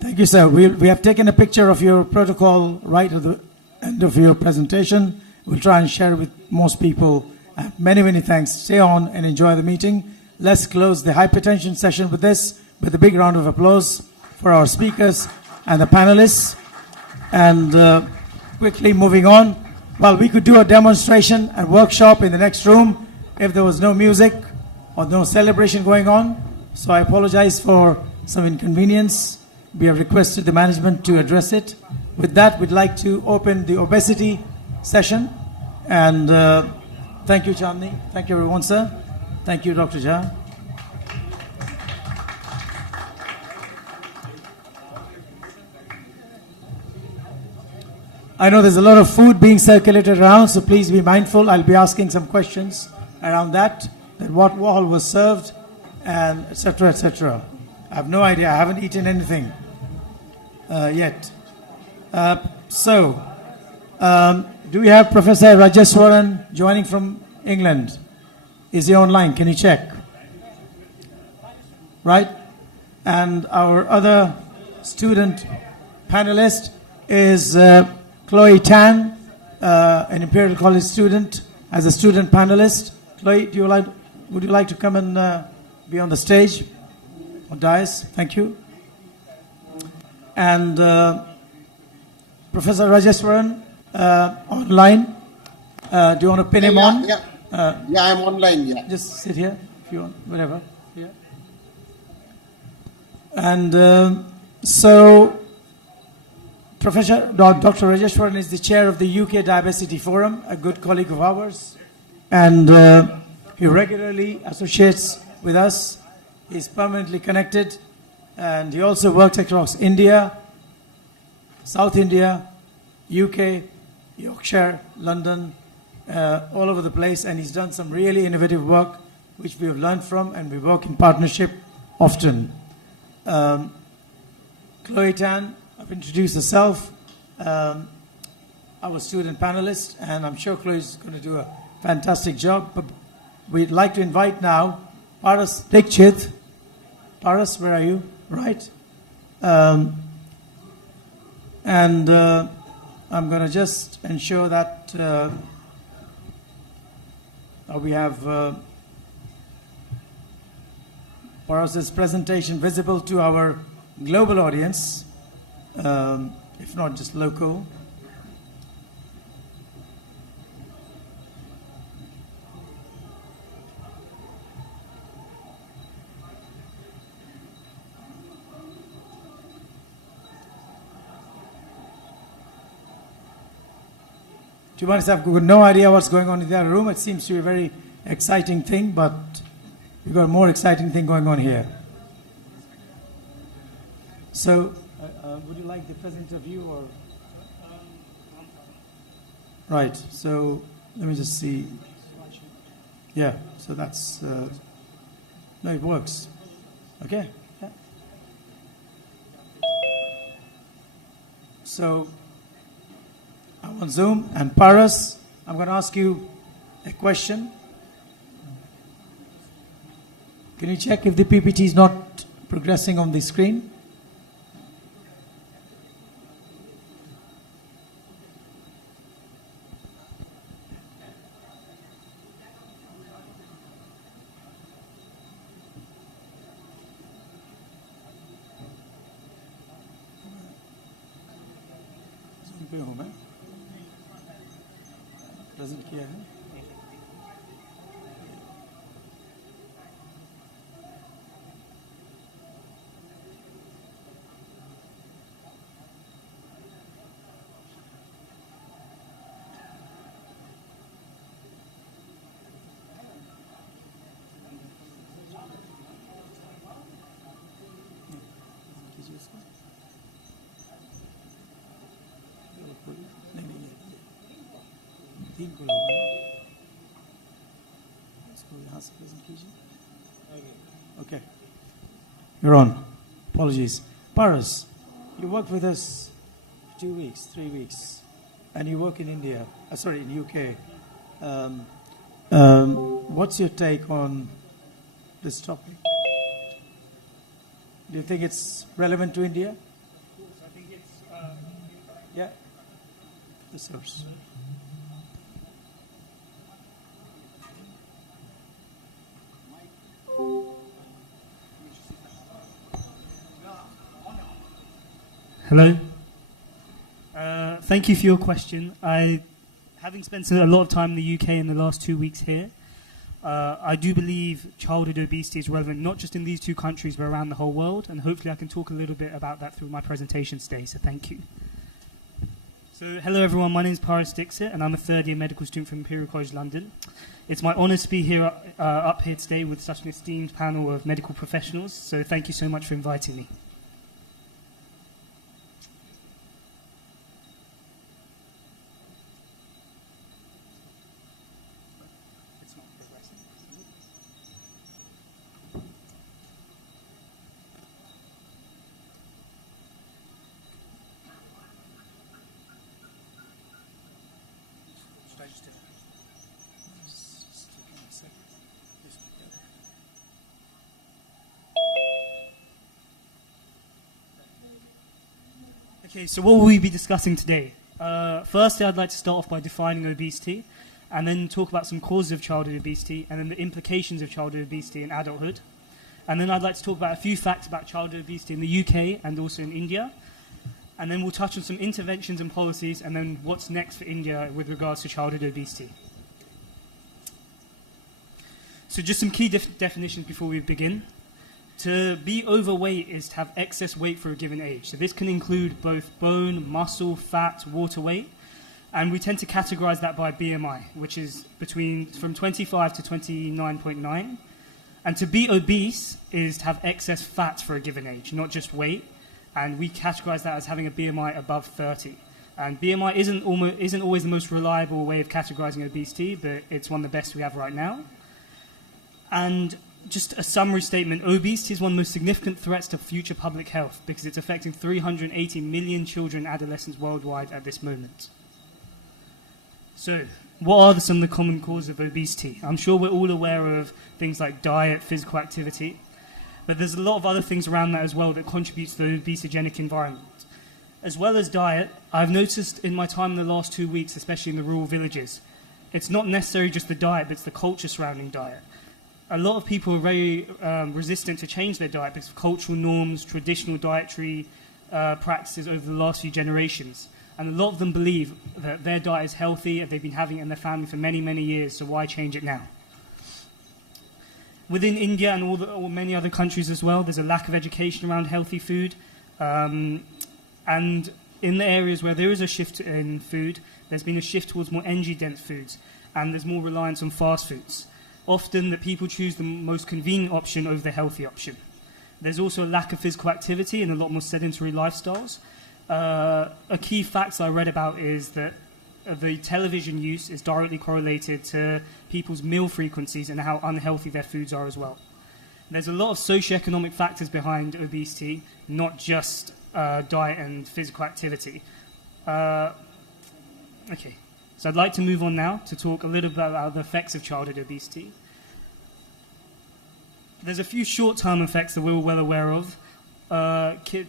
Thank you, sir. We have taken a picture of your protocol right at the end of your presentation. We'll try and share it with most people. Many thanks. Stay on and enjoy the meeting. Let's close the hypertension session with this, with a big round of applause for our speakers and the panelists. And quickly moving on. Well, we could do a demonstration and workshop in the next room if there was no music or no celebration going on. So I apologize for some inconvenience. We have requested the management to address it. With that, we'd like to open the obesity session. And thank you, Chandni. Thank you, everyone, sir. Thank you, Dr. Jha. I know there's a lot of food being circulated around, so please be mindful. I'll be asking some questions around that what all was served, and etc., etc. I have no idea. I haven't eaten anything yet. Do we have Professor Rajeswaran joining from England? Is he online? Can you check? Right? And our other student panelist is Chloe Tan, an Imperial College student, as a student panelist. Chloe, would you like to come and be on the stage or dais? Thank you. And Professor Rajeswaran, online. Do you want to pin him on? Yeah, I'm online. Yeah. Just sit here if you want, whatever. Yeah. And so, Professor Dr. Rajeswaran is the chair of the UK Diabesity Forum, a good colleague of ours, and he regularly associates with us. He's permanently connected, and he also works across India, South India, UK, Yorkshire, London, all over the place, and he's done some really innovative work which we have learned from, and we work in partnership often. Chloe Tan, I've introduced herself, our student panelist, and I'm sure Chloe's going to do a fantastic job. But we'd like to invite now Paras Dikshit. Paras, where are you? Right. And I'm going to just ensure that we have Paras's presentation visible to our global audience, if not just local. To be honest, I've got no idea what's going on in the other room. It seems to be a very exciting thing, but we've got a more exciting thing going on here. So, would you like the presenter view or? Right, so let me just see. Yeah, so that's, no, it works. Okay, yeah. So, I'm on Zoom, and Paras, I'm going to ask you a question. Can you check if the PPT is not progressing on the screen? Present किया है तीन को होगा इसको यहाँ से present कीजिए okay you're on apologies Paras you worked with us 2 weeks 3 weeks and you work in India sorry in UK what's your take on this topic do you think it's relevant to India Of course, I think it's yeah the source Hello. Thank you for your question. Having spent a lot of time in the UK in the last 2 weeks here, I do believe childhood obesity is relevant not just in these two countries but around the whole world, and hopefully I can talk a little bit about that through my presentation today, so thank you. So hello everyone, my name is Paras Dixit and I'm a third year medical student from Imperial College London. It's my honour to be here up here today with such an esteemed panel of medical professionals, so thank you so much for inviting me. Okay, so what will we be discussing today? Firstly, I'd like to start off by defining obesity, and then talk about some causes of childhood obesity, and then the implications of childhood obesity in adulthood. And then I'd like to talk about a few facts about childhood obesity in the UK and also in India. And then we'll touch on some interventions and policies, and then what's next for India with regards to childhood obesity. So just some key definitions before we begin. To be overweight is to have excess weight for a given age. So this can include both bone, muscle, fat, water weight. And we tend to categorize that by BMI, which is from 25 to 29.9. And to be obese is to have excess fat for a given age, not just weight. And we categorize that as having a BMI above 30. And BMI isn't always the most reliable way of categorizing obesity, but it's one of the best we have right now. And just a summary statement, obesity is one of the most significant threats to future public health because it's affecting 380 million children and adolescents worldwide at this moment. So, what are some of the common causes of obesity? I'm sure we're all aware of things like diet, physical activity, but there's a lot of other things around that as well that contribute to the obesogenic environment. As well as diet, I've noticed in my time in the last 2 weeks, especially in the rural villages, it's not necessarily just the diet, but it's the culture surrounding diet. A lot of people are very resistant to change their diet because of cultural norms, traditional dietary practices over the last few generations. And a lot of them believe that their diet is healthy and they've been having it in their family for many, many years, so why change it now? Within India and many other countries as well, there's a lack of education around healthy food. And in the areas where there is a shift in food, there's been a shift towards more energy-dense foods, and there's more reliance on fast foods. Often that people choose the most convenient option over the healthy option. There's also a lack of physical activity and a lot more sedentary lifestyles. A key fact I read about is that the television use is directly correlated to people's meal frequencies and how unhealthy their foods are as well. There's a lot of socioeconomic factors behind obesity, not just diet and physical activity. Okay, so I'd like to move on now to talk a little bit about the effects of childhood obesity. There's a few short-term effects that we're well aware of.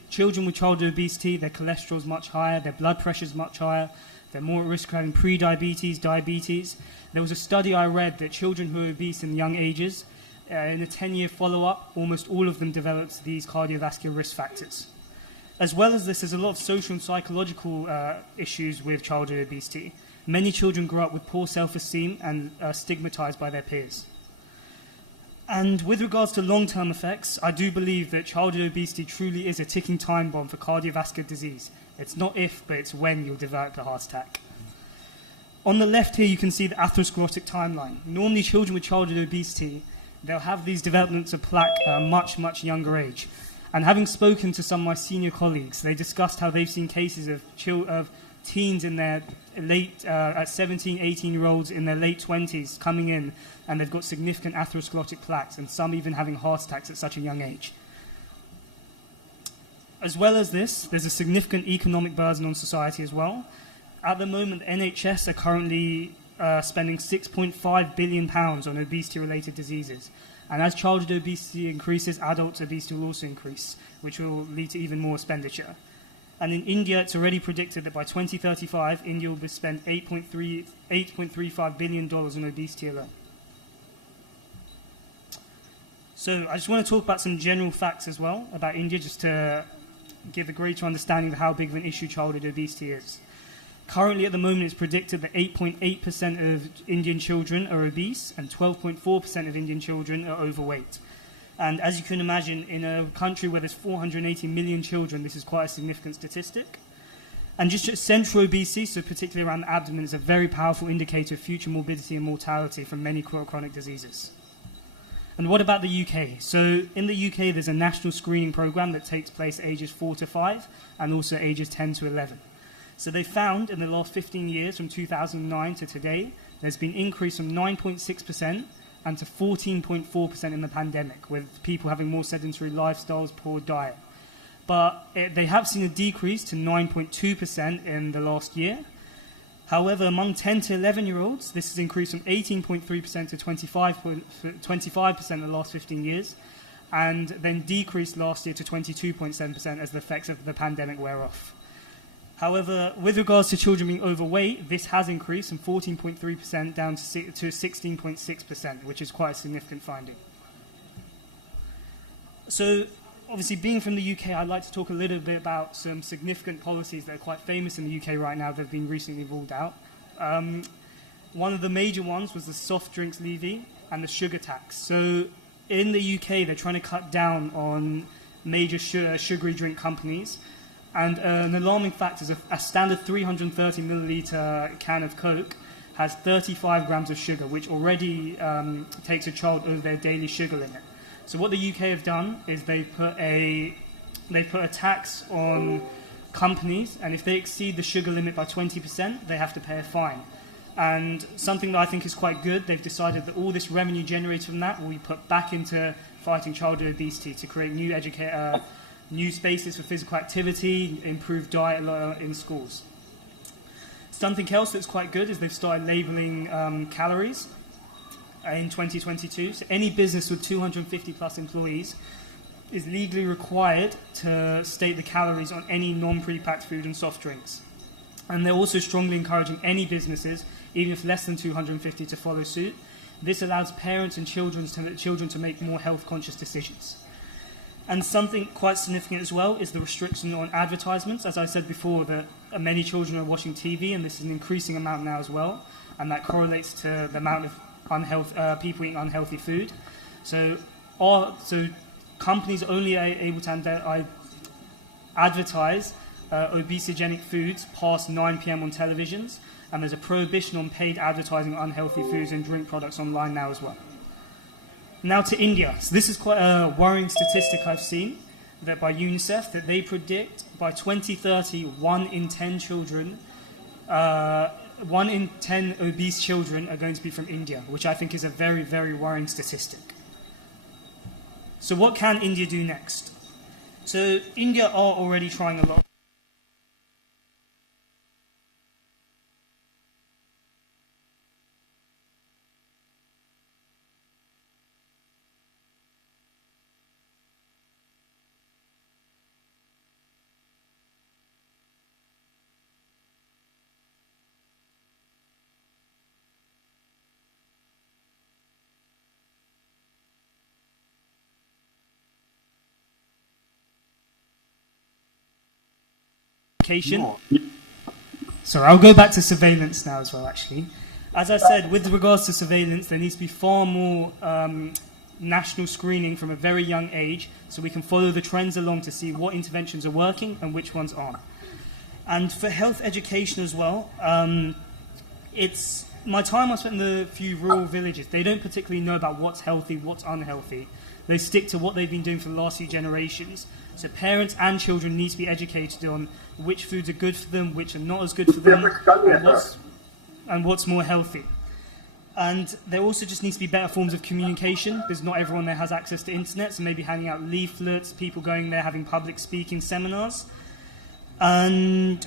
Children with childhood obesity, their cholesterol is much higher, their blood pressure is much higher, they're more at risk of having pre-diabetes, diabetes. There was a study I read that children who are obese in young ages, in a 10-year follow-up, almost all of them developed these cardiovascular risk factors. As well as this, there's a lot of social and psychological issues with childhood obesity. Many children grow up with poor self-esteem and are stigmatized by their peers. And with regards to long-term effects, I do believe that childhood obesity truly is a ticking time bomb for cardiovascular disease. It's not if, but it's when you'll develop a heart attack. On the left here, you can see the atherosclerotic timeline. Normally, children with childhood obesity, they'll have these developments of plaque at a much, much younger age. And having spoken to some of my senior colleagues, they discussed how they've seen cases of teens in their at 17, 18-year-olds in their late 20s coming in, and they've got significant atherosclerotic plaques, and some even having heart attacks at such a young age. As well as this, there's a significant economic burden on society as well. At the moment, the NHS are currently spending £6.5 billion on obesity-related diseases. And as childhood obesity increases, adult obesity will also increase, which will lead to even more expenditure. And in India, it's already predicted that by 2035, India will spend $8.35 billion on obesity alone. So I just want to talk about some general facts as well about India, just to give a greater understanding of how big of an issue childhood obesity is. Currently, at the moment, it's predicted that 8.8% of Indian children are obese and 12.4% of Indian children are overweight. And as you can imagine, in a country where there's 480 million children, this is quite a significant statistic. And just central obesity, so particularly around the abdomen, is a very powerful indicator of future morbidity and mortality from many chronic diseases. And what about the UK? So in the UK, there's a national screening program that takes place at ages 4 to 5 and also ages 10 to 11. So they found in the last 15 years, from 2009 to today, there's been an increase from 9.6% and to 14.4% in the pandemic, with people having more sedentary lifestyles, poor diet. But they have seen a decrease to 9.2% in the last year. However, among 10 to 11-year-olds, this has increased from 18.3% to 25% in the last 15 years, and then decreased last year to 22.7% as the effects of the pandemic wear off. However, with regards to children being overweight, this has increased from 14.3% down to 16.6%, which is quite a significant finding. So, obviously, being from the UK, I'd like to talk a little bit about some significant policies that are quite famous in the UK right now that have been recently ruled out. One of the major ones was the soft drinks levy and the sugar tax. So, in the UK, they're trying to cut down on major sugary drink companies. And an alarming fact is a standard 330 milliliter can of Coke has 35 grams of sugar, which already takes a child over their daily sugar limit. So what the UK have done is they put a tax on companies, and if they exceed the sugar limit by 20%, they have to pay a fine. And something that I think is quite good, they've decided that all this revenue generated from that will be put back into fighting childhood obesity to create new spaces for physical activity, improved diet in schools. Something else that's quite good is they've started labelling calories in 2022. So any business with 250 plus employees is legally required to state the calories on any non-prepacked food and soft drinks. And they're also strongly encouraging any businesses, even if less than 250, to follow suit. This allows parents and children to make more health-conscious decisions. And something quite significant as well is the restriction on advertisements. As I said before, that many children are watching TV, and this is an increasing amount now as well, and that correlates to the amount of people eating unhealthy food. So companies are only able to advertise obesogenic foods past 9 p.m. on televisions, and there's a prohibition on paid advertising of unhealthy foods and drink products online now as well. Now to India. So this is quite a worrying statistic I've seen that by UNICEF, that they predict by 2030 1 in 10 children, 1 in 10 obese children are going to be from India, which I think is a very, very worrying statistic. So what can India do next? So India are already trying a lot. Sorry, I'll go back to surveillance now as well, actually. As I said, with regards to surveillance, there needs to be far more national screening from a very young age so we can follow the trends along to see what interventions are working and which ones aren't. And for health education as well, it's my time I spent in the few rural villages. They don't particularly know about what's healthy, what's unhealthy. They stick to what they've been doing for the last few generations. So parents and children need to be educated on which foods are good for them, which are not as good for them, and what's more healthy. And there also just needs to be better forms of communication, because not everyone there has access to internet, so maybe handing out leaflets, people going there having public speaking seminars. And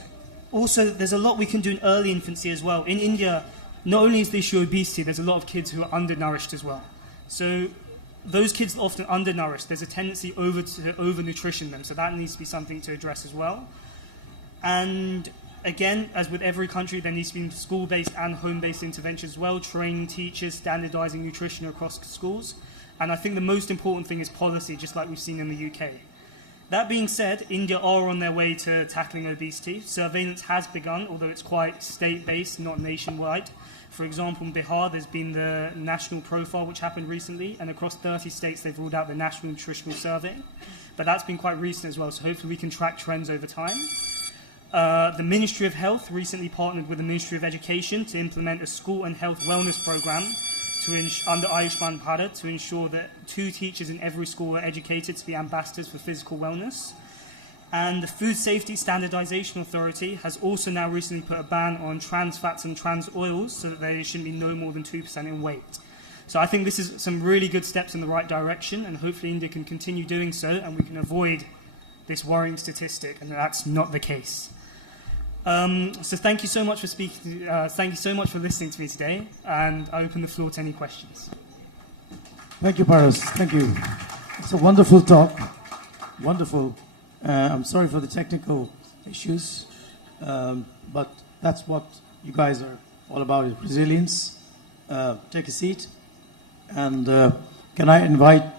also there's a lot we can do in early infancy as well. In India, not only is the issue of obesity, there's a lot of kids who are undernourished as well. So those kids are often undernourished. There's a tendency to overnutrition them, so that needs to be something to address as well. And again, as with every country, there needs to be school-based and home-based interventions as well, training teachers, standardizing nutrition across schools. And I think the most important thing is policy, just like we've seen in the UK. That being said, India are on their way to tackling obesity. Surveillance has begun, although it's quite state-based, not nationwide. For example, in Bihar, there's been the national profile, which happened recently, and across 30 states, they've ruled out the National Nutritional Survey. But that's been quite recent as well, so hopefully we can track trends over time. The Ministry of Health recently partnered with the Ministry of Education to implement a school and health wellness program under Ayushman Bharat to ensure that 2 teachers in every school are educated to be ambassadors for physical wellness. And the Food Safety Standardization Authority has also now recently put a ban on trans fats and trans oils so that they shouldn't be no more than 2% in weight. So I think this is some really good steps in the right direction, and hopefully India can continue doing so and we can avoid this worrying statistic, and that's not the case. So thank you so much for speaking. Thank you so much for listening to me today, and I open the floor to any questions. Thank you, Paras. Thank you. It's a wonderful talk. Wonderful. I'm sorry for the technical issues, but that's what you guys are all about, is resilience. Take a seat. And can I invite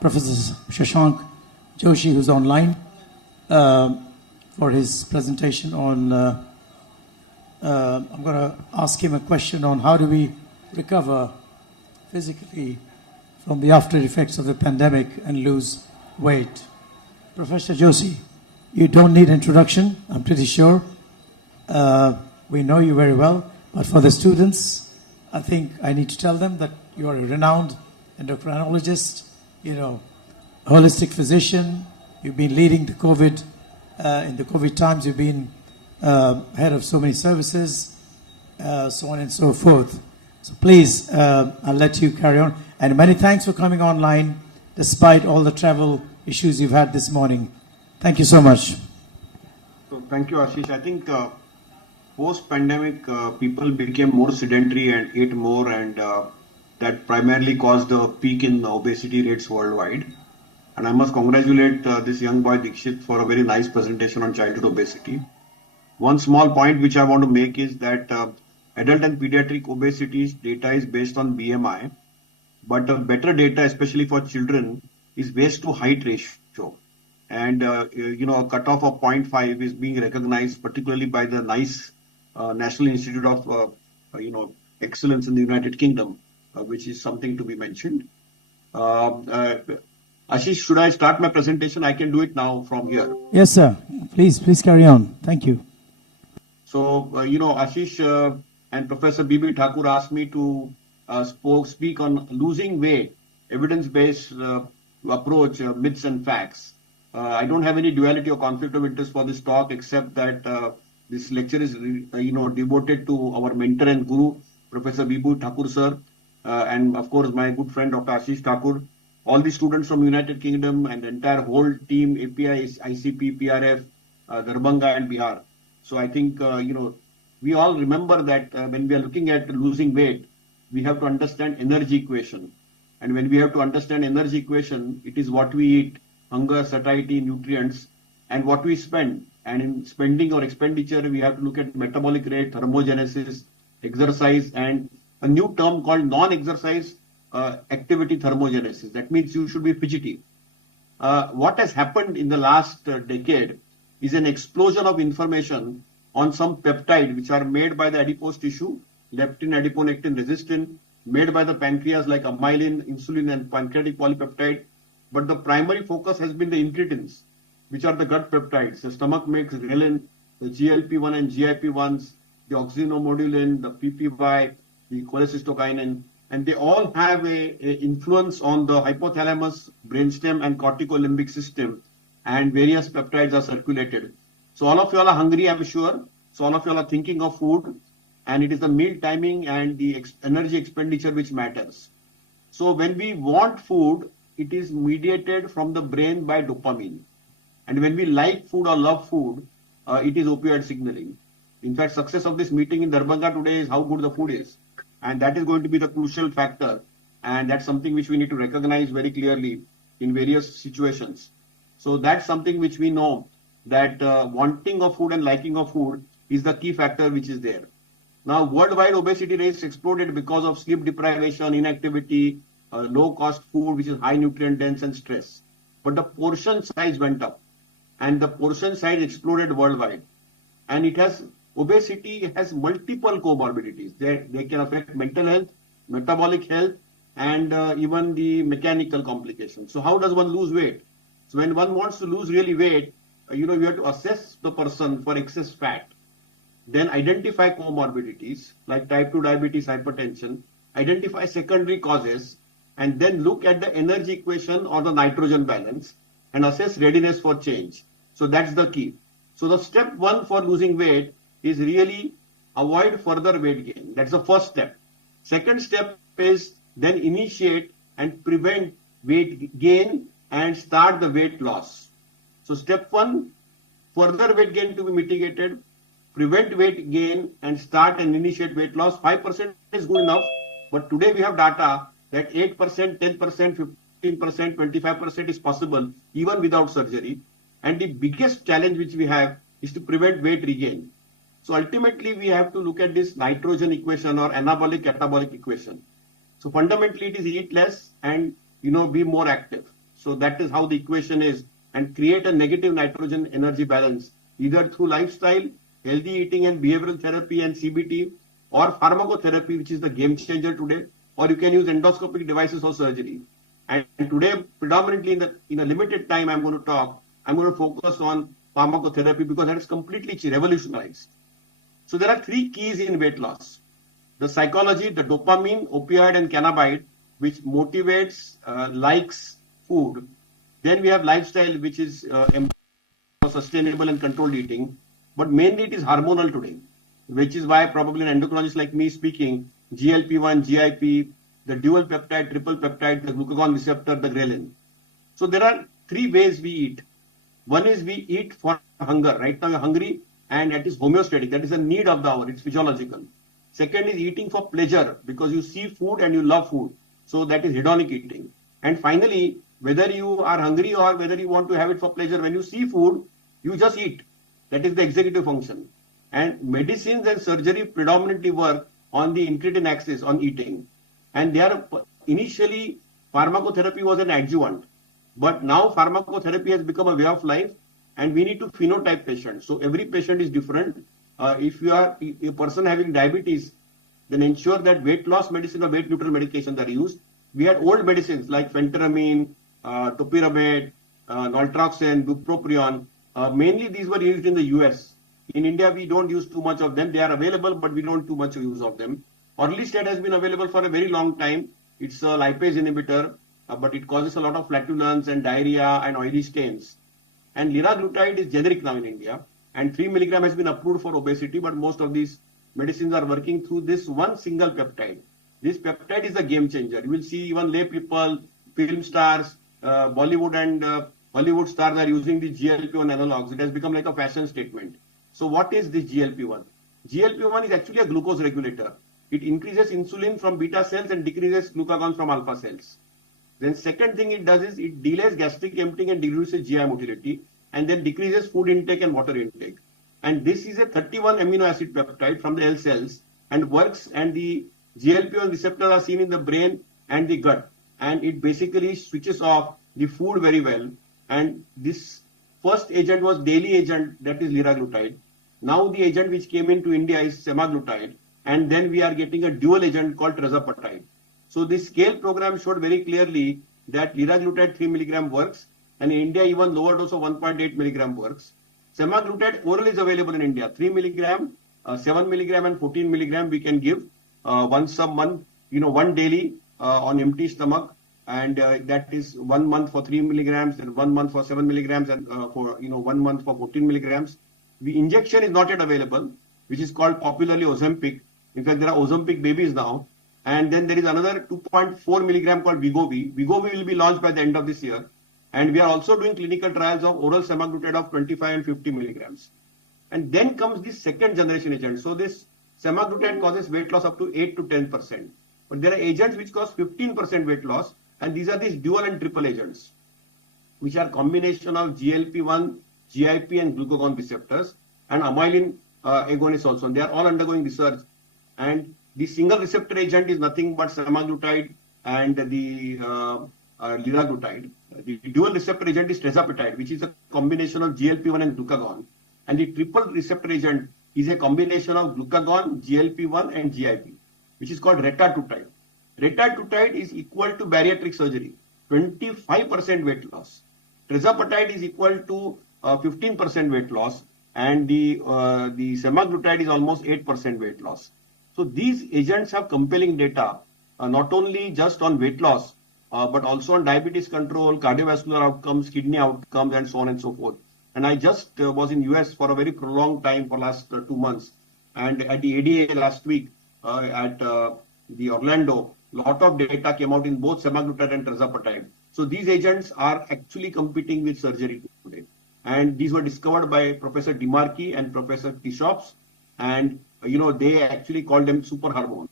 Professor Shashank Joshi, who's online, for his presentation on, I'm going to ask him a question on how do we recover physically from the after effects of the pandemic and lose weight. Professor Joshi, you don't need introduction, I'm pretty sure. We know you very well, but for the students, I think I need to tell them that you are a renowned endocrinologist, holistic physician. You've been leading the COVID, in the COVID times, you've been head of so many services, so on and so forth. So please, I'll let you carry on. And many thanks for coming online, despite all the travel issues you've had this morning. Thank you so much. So thank you, Ashish. I think post-pandemic, people became more sedentary and ate more, and that primarily caused a peak in obesity rates worldwide. And I must congratulate this young boy Dikshit for a very nice presentation on childhood obesity. One small point which I want to make is that adult and pediatric obesity data is based on BMI, but better data, especially for children, is waist to height ratio. And, a cutoff of 0.5 is being recognized, particularly by the NICE, National Institute of, Excellence in the United Kingdom, which is something to be mentioned. Ashish, should I start my presentation? I can do it now from here. Yes, sir. Please carry on. Thank you. So, Ashish and Professor B.B. Thakur asked me to speak on losing weight, evidence-based approach, myths and facts. I don't have any duality or conflict of interest for this talk, except that this lecture is, devoted to our mentor and guru, Professor B.B. Thakur sir, and of course my good friend Dr. Ashish Thakur, all the students from United Kingdom and the entire whole team, API, ICP, PRF, Darbhanga and Bihar. So I think, we all remember that when we are looking at losing weight, we have to understand energy equation. And when we have to understand energy equation, it is what we eat, hunger, satiety, nutrients, and what we spend. And in spending or expenditure, we have to look at metabolic rate, thermogenesis, exercise, and a new term called non-exercise activity thermogenesis. That means you should be fidgety. What has happened in the last decade is an explosion of information on some peptide which are made by the adipose tissue, leptin, adiponectin, resistin, made by the pancreas like amylin, insulin, and pancreatic polypeptide. But the primary focus has been the incretins, which are the gut peptides. The stomach makes ghrelin, the GLP-1 and GIP-1s, the oxynomodulin, the PPY, the cholecystokinin, and they all have a influence on the hypothalamus, brainstem, and corticolimbic system, and various peptides are circulated. So all of you all are hungry, I'm sure. So all of you all are thinking of food, and it is the meal timing and the energy expenditure which matters. So when we want food, it is mediated from the brain by dopamine. And when we like food or love food, it is opioid signaling. In fact, success of this meeting in Darbhanga today is how good the food is. And that is going to be the crucial factor. And that's something which we need to recognize very clearly in various situations. So that's something which we know, that wanting of food and liking of food is the key factor which is there. Now, worldwide obesity rates exploded because of sleep deprivation, inactivity, low-cost food which is high nutrient dense and stress. But the portion size went up, and the portion size exploded worldwide. And obesity has multiple comorbidities. They can affect mental health, metabolic health, and even the mechanical complications. So how does one lose weight? So when one wants to lose really weight, you have to assess the person for excess fat, then identify comorbidities like type 2 diabetes, hypertension, identify secondary causes, and then look at the energy equation or the nitrogen balance and assess readiness for change. So that's the key. So the step one for losing weight is really avoid further weight gain. That's the first step. Second step is then initiate and prevent weight gain and start the weight loss. So step one, further weight gain to be mitigated, prevent weight gain and start and initiate weight loss. 5% is good enough, but today we have data that 8%, 10%, 15%, 25% is possible even without surgery. And the biggest challenge which we have is to prevent weight regain. So ultimately we have to look at this nitrogen equation or anabolic catabolic equation. So fundamentally it is eat less and be more active. So that is how the equation is, and create a negative nitrogen energy balance either through lifestyle, healthy eating and behavioral therapy and CBT, or pharmacotherapy, which is the game changer today, or you can use endoscopic devices or surgery. And today, predominantly in a limited time I'm going to focus on pharmacotherapy because that is completely revolutionized. So there are three keys in weight loss. The psychology, the dopamine, opioid and cannabinoid, which motivates, likes food. Then we have lifestyle, which is sustainable and controlled eating. But mainly it is hormonal today, which is why probably an endocrinologist like me speaking, GLP-1, GIP, the dual peptide, triple peptide, the glucagon receptor, the ghrelin. So there are three ways we eat. One is we eat for hunger. Right now you're hungry and that is homeostatic. That is a need of the hour. It's physiological. Second is eating for pleasure because you see food and you love food. So that is hedonic eating. And finally, whether you are hungry or whether you want to have it for pleasure, when you see food, you just eat. That is the executive function. And medicines and surgery predominantly work on the incretin axis, on eating. And initially, pharmacotherapy was an adjuvant. But now pharmacotherapy has become a way of life and we need to phenotype patients. So every patient is different. If you are a person having diabetes, then ensure that weight loss medicine or weight neutral medications are used. We had old medicines like phentermine, topiramate, naltrexone, bupropion. Mainly these were used in the US. In India, we don't use too much of them. They are available, but we don't too much use of them. Orlistat has been available for a very long time. It's a lipase inhibitor, but it causes a lot of flatulence and diarrhea and oily stains. And liraglutide is generic now in India, and 3 milligram has been approved for obesity, but most of these medicines are working through this one single peptide. This peptide is a game changer. You will see even lay people, film stars, Bollywood and Hollywood stars are using the GLP-1 analogs. It has become like a fashion statement. So what is this GLP-1? GLP-1 is actually a glucose regulator. It increases insulin from beta cells and decreases glucagon from alpha cells. Then second thing it does is it delays gastric emptying and reduces GI motility, and then decreases food intake and water intake. And this is a 31 amino acid peptide from the L cells and works, and the GLP-1 receptors are seen in the brain and the gut, and it basically switches off the food very well. And this first agent was daily agent, that is liraglutide. Now the agent which came into India is semaglutide, and then we are getting a dual agent called tirzepatide. So this scale program showed very clearly that liraglutide 3 milligram works, and in India even lower dose of 1.8 milligram works. Semaglutide oral is available in India, 3 milligram, 7 milligram and 14 milligram we can give once a month, one daily on empty stomach, and that is 1 month for 3 milligrams and 1 month for 7 milligrams and for 1 month for 14 milligrams. The injection is not yet available, which is called popularly Ozempic. In fact, there are Ozempic babies now. And then there is another 2.4 milligram called Wegovy. Wegovy will be launched by the end of this year. And we are also doing clinical trials of oral semaglutide of 25 and 50 milligrams. And then comes the second generation agent. So this semaglutide causes weight loss up to 8 to 10%. But there are agents which cause 15% weight loss. And these are these dual and triple agents, which are combination of GLP-1, GIP and glucagon receptors and amylin agonists also. And they are all undergoing research. And the single receptor agent is nothing but semaglutide and the liraglutide. The dual receptor agent is tirzepatide, which is a combination of GLP-1 and glucagon. And the triple receptor agent is a combination of glucagon, GLP-1 and GIP, which is called retatrutide. Retatrutide is equal to bariatric surgery, 25% weight loss. Tirzepatide is equal to 15% weight loss, and the semaglutide is almost 8% weight loss. So these agents have compelling data, not only just on weight loss, but also on diabetes control, cardiovascular outcomes, kidney outcomes, and so on and so forth. And I just was in US for a very prolonged time for last 2 months. And at the ADA last week at the Orlando, lot of data came out in both semaglutide and tirzepatide. So these agents are actually competing with surgery today. And these were discovered by Professor DeMarchi and Professor Kishops. And they actually call them super hormone.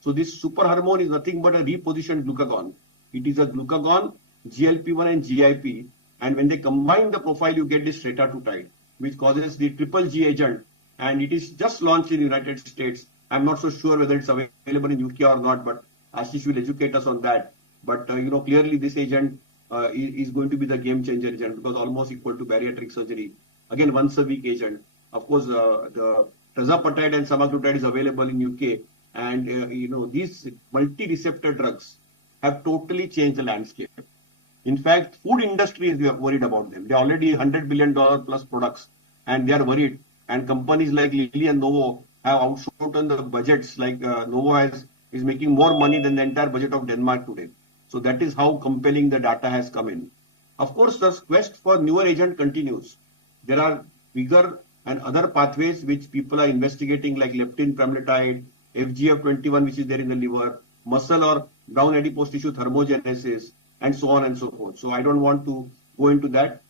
So this super hormone is nothing but a repositioned glucagon. It is a glucagon, GLP-1 and GIP. And when they combine the profile, you get this retatrutide, which causes the triple G agent. And it is just launched in the United States. I'm not so sure whether it's available in UK or not, but Ashish will educate us on that. But, clearly this agent is going to be the game changer agent because almost equal to bariatric surgery. Again, once a week agent. Of course, the tirzepatide and semaglutide is available in UK, and these multi-receptor drugs have totally changed the landscape. In fact, food industry is worried about them. They are already $100 billion plus products, and they are worried. And companies like Lilly and Novo have outshot on the budgets. Like Novo is making more money than the entire budget of Denmark today. So that is how compelling the data has come in. Of course, the quest for newer agent continues. There are bigger and other pathways which people are investigating, like leptin pramlitide, FGF21, which is there in the liver, muscle or brown adipose tissue thermogenesis, and so on and so forth. So I don't want to go into that.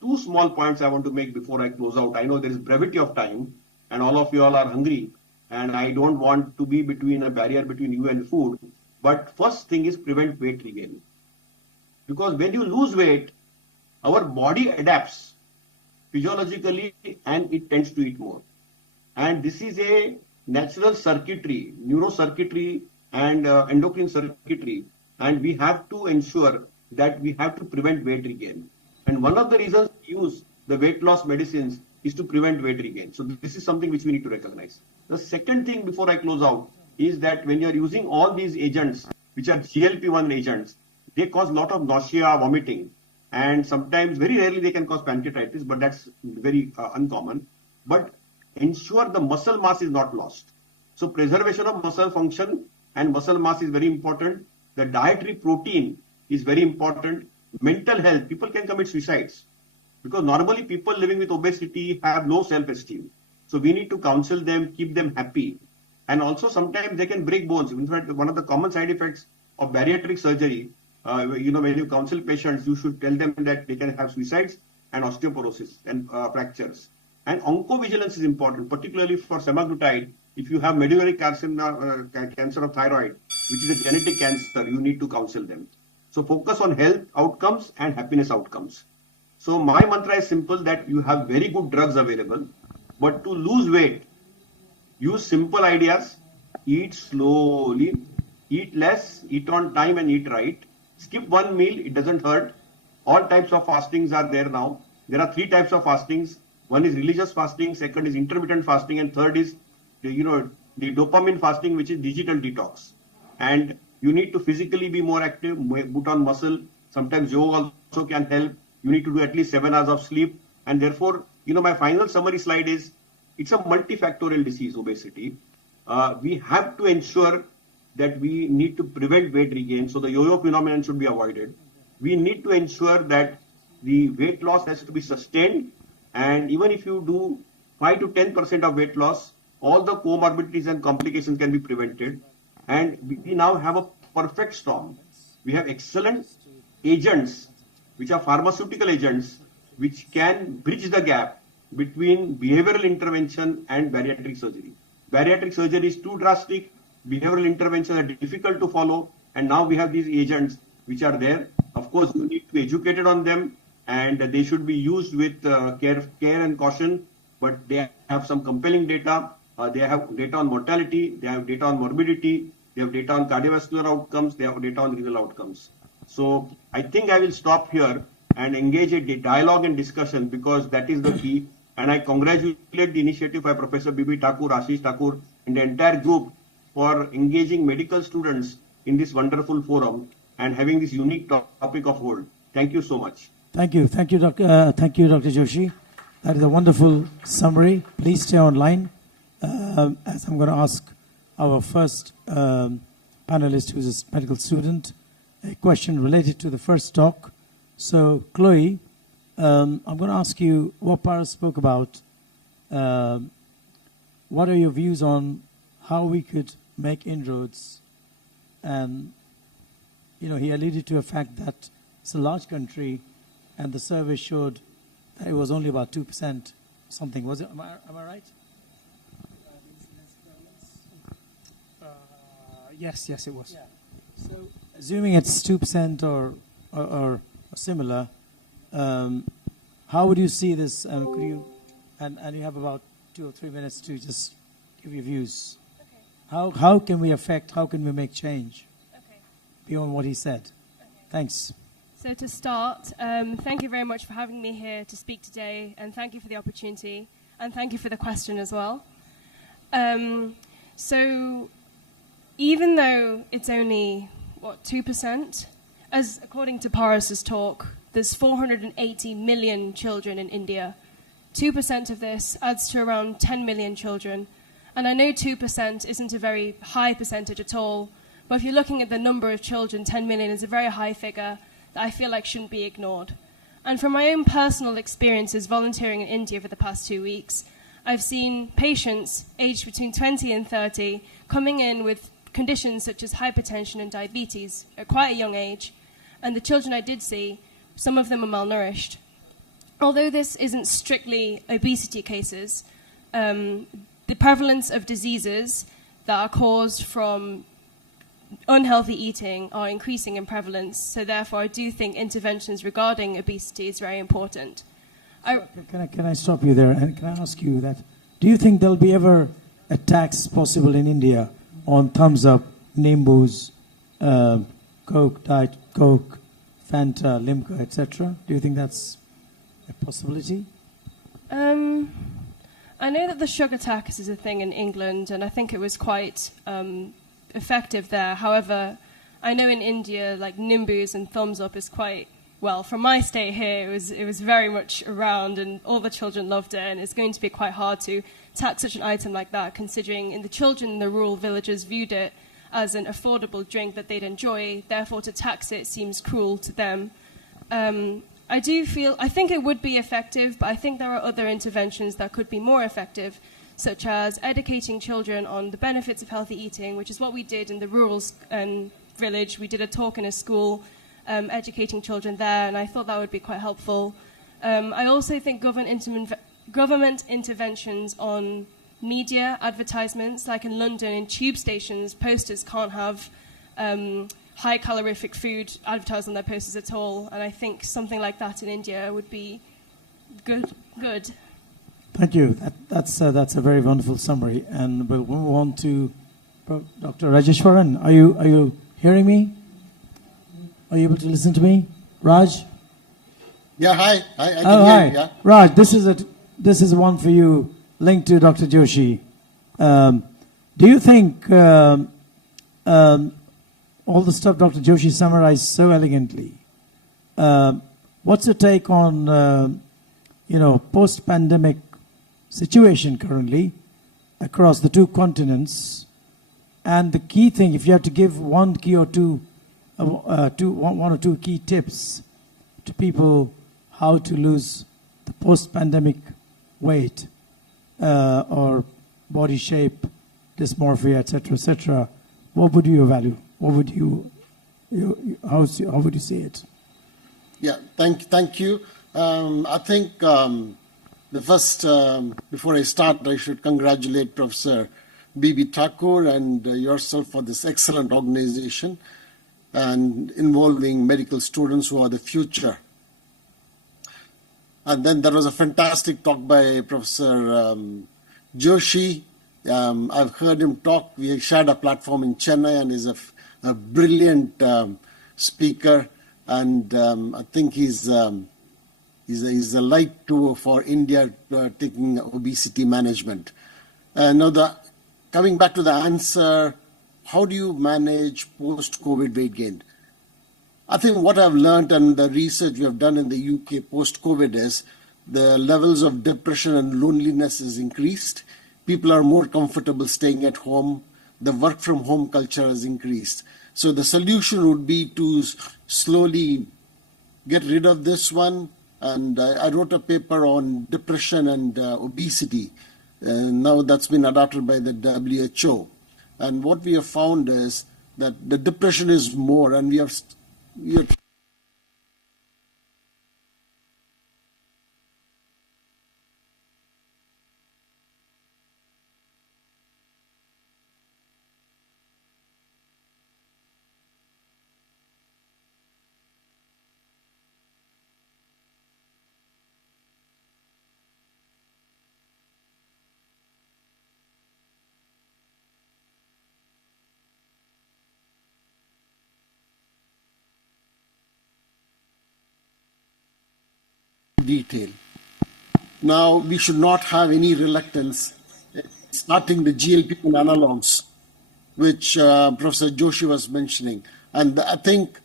Two small points I want to make before I close out. I know there is brevity of time, and all of you all are hungry, and I don't want to be between a barrier between you and food. But first thing is prevent weight regain. Because when you lose weight, our body adapts physiologically and it tends to eat more. And this is a natural circuitry, neurocircuitry and endocrine circuitry. And we have to ensure that we have to prevent weight regain. And one of the reasons we use the weight loss medicines is to prevent weight regain. So this is something which we need to recognize. The second thing before I close out is that when you are using all these agents, which are GLP-1 agents, they cause a lot of nausea, vomiting, and sometimes, very rarely, they can cause pancreatitis, but that's very uncommon. But ensure the muscle mass is not lost. So preservation of muscle function and muscle mass is very important. The dietary protein is very important. Mental health, people can commit suicides because normally people living with obesity have low self-esteem. So we need to counsel them, keep them happy. And also sometimes they can break bones. In fact, one of the common side effects of bariatric surgery, when you counsel patients, you should tell them that they can have suicides and osteoporosis and fractures. And oncovigilance is important, particularly for semaglutide. If you have medullary cancer of thyroid, which is a genetic cancer, you need to counsel them. So focus on health outcomes and happiness outcomes. So my mantra is simple, that you have very good drugs available, but to lose weight, use simple ideas, eat slowly, eat less, eat on time and eat right. Skip one meal, it doesn't hurt. All types of fastings are there now. There are 3 types of fastings. One is religious fasting, second is intermittent fasting, and third is the dopamine fasting, which is digital detox. And you need to physically be more active, put on muscle. Sometimes yoga also can help. You need to do at least 7 hours of sleep. And therefore, my final summary slide is, it's a multifactorial disease, obesity. We have to ensure that we need to prevent weight regain. So the yo-yo phenomenon should be avoided. We need to ensure that the weight loss has to be sustained. And even if you do 5 to 10% of weight loss, all the comorbidities and complications can be prevented. And we now have a perfect storm. We have excellent agents, which are pharmaceutical agents, which can bridge the gap between behavioral intervention and bariatric surgery. Bariatric surgery is too drastic, behavioral interventions are difficult to follow, and now we have these agents which are there. Of course, you need to be educated on them, and they should be used with care and caution, but they have some compelling data. They have data on mortality, they have data on morbidity, they have data on cardiovascular outcomes, they have data on renal outcomes. So I think I will stop here and engage a dialogue and discussion, because that is the key. And I congratulate the initiative by Professor B.B. Thakur, Ashish Thakur, and the entire group for engaging medical students in this wonderful forum and having this unique topic of hold. Thank you so much. Thank you, Dr. Joshi. That is a wonderful summary. Please stay online, as I'm going to ask our first panelist, who's a medical student, a question related to the first talk. So, Chloe, I'm going to ask you what Paras spoke about. What are your views on how we could make inroads? And, he alluded to a fact that it's a large country, and the survey showed that it was only about 2% something. Was it? Am I right? Yes, it was. Yeah. So, assuming it's 2% or similar, how would you see this? Could you, and you have about 2 or 3 minutes to just give your views. Okay. How can we affect? How can we make change? Okay. Beyond what he said. Okay. Thanks. So to start, thank you very much for having me here to speak today, and thank you for the opportunity, and thank you for the question as well. So even though it's only 2%, as according to Paras's talk, there's 480 million children in India. 2% of this adds to around 10 million children. And I know 2% isn't a very high percentage at all, but if you're looking at the number of children, 10 million is a very high figure that I feel like shouldn't be ignored. And from my own personal experiences volunteering in India for the past 2 weeks, I've seen patients aged between 20 and 30 coming in with conditions such as hypertension and diabetes at quite a young age. And the children I did see, some of them are malnourished. Although this isn't strictly obesity cases, the prevalence of diseases that are caused from unhealthy eating are increasing in prevalence. So therefore, I do think interventions regarding obesity is very important. Can I stop you there? And can I ask you that? Do you think there'll be ever a tax possible in India on thumbs up, Nimbus, Coke, Diet Coke, Fanta, Limca, etc.? Do you think that's a possibility? I know that the sugar tax is a thing in England, and I think it was quite effective there. However, I know in India, like Nimbus and Thumbs Up is quite, well, from my stay here, it was very much around and all the children loved it, and it's going to be quite hard to tax such an item like that, considering the children in the rural villages viewed it as an affordable drink that they'd enjoy, therefore to tax it seems cruel to them. I think it would be effective, but I think there are other interventions that could be more effective, such as educating children on the benefits of healthy eating, which is what we did in the rural village. We did a talk in a school, educating children there, and I thought that would be quite helpful. I also think government interventions on media advertisements, like in London, in tube stations, posters can't have high calorific food advertised on their posters at all, and I think something like that in India would be good. Thank you. That's a very wonderful summary, and we'll move on to Dr. Rajeshwaran. Are you hearing me? Are you able to listen to me, Raj? Yeah, hi. I can Hi, hear you, yeah. Raj. This is one for you, linked to Dr. Joshi. Do you think all the stuff Dr. Joshi summarized so elegantly? What's your take on post-pandemic situation currently across the two continents? And the key thing, if you have to give one or two key tips to people how to lose the post-pandemic weight or body shape, dysmorphia, etc., what would you value? What would how would you see it? Yeah, thank you. I think the first, before I start, I should congratulate Professor B.B. Thakur and yourself for this excellent organization and involving medical students who are the future. And then there was a fantastic talk by Professor Joshi. I've heard him talk. We shared a platform in Chennai, and he's a brilliant speaker. And I think he's a light tool for India taking obesity management. Now, coming back to the answer, how do you manage post-COVID weight gain? I think what I've learned and the research we have done in the UK post-COVID is the levels of depression and loneliness is increased. People are more comfortable staying at home. The work from home culture has increased. So the solution would be to slowly get rid of this one. And I wrote a paper on depression and obesity. Now that's been adopted by the WHO. And what we have found is that the depression is more, and we are detail. Now, we should not have any reluctance starting the GLP-1 analogs, which Professor Joshi was mentioning. And I think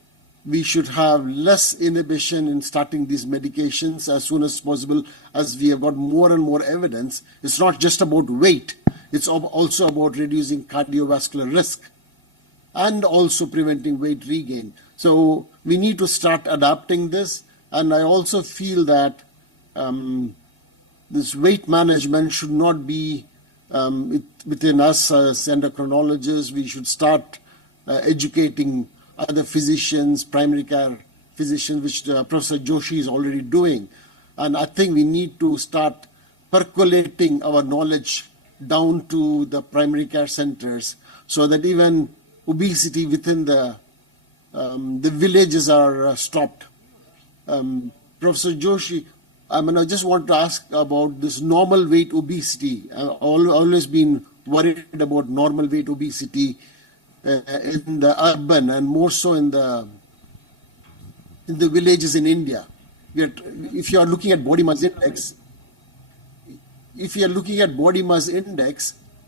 we should have less inhibition in starting these medications as soon as possible, as we have got more and more evidence. It's not just about weight. It's also about reducing cardiovascular risk and also preventing weight regain. So we need to start adapting this. And I also feel that this weight management should not be within us as endocrinologists. We should start educating other physicians, primary care physicians, which Professor Joshi is already doing. And I think we need to start percolating our knowledge down to the primary care centers so that even obesity within the villages are stopped. Professor Joshi, I just want to ask about this normal weight obesity. I've always been worried about normal weight obesity in the urban and more so in the villages in India. If you are looking at body mass index,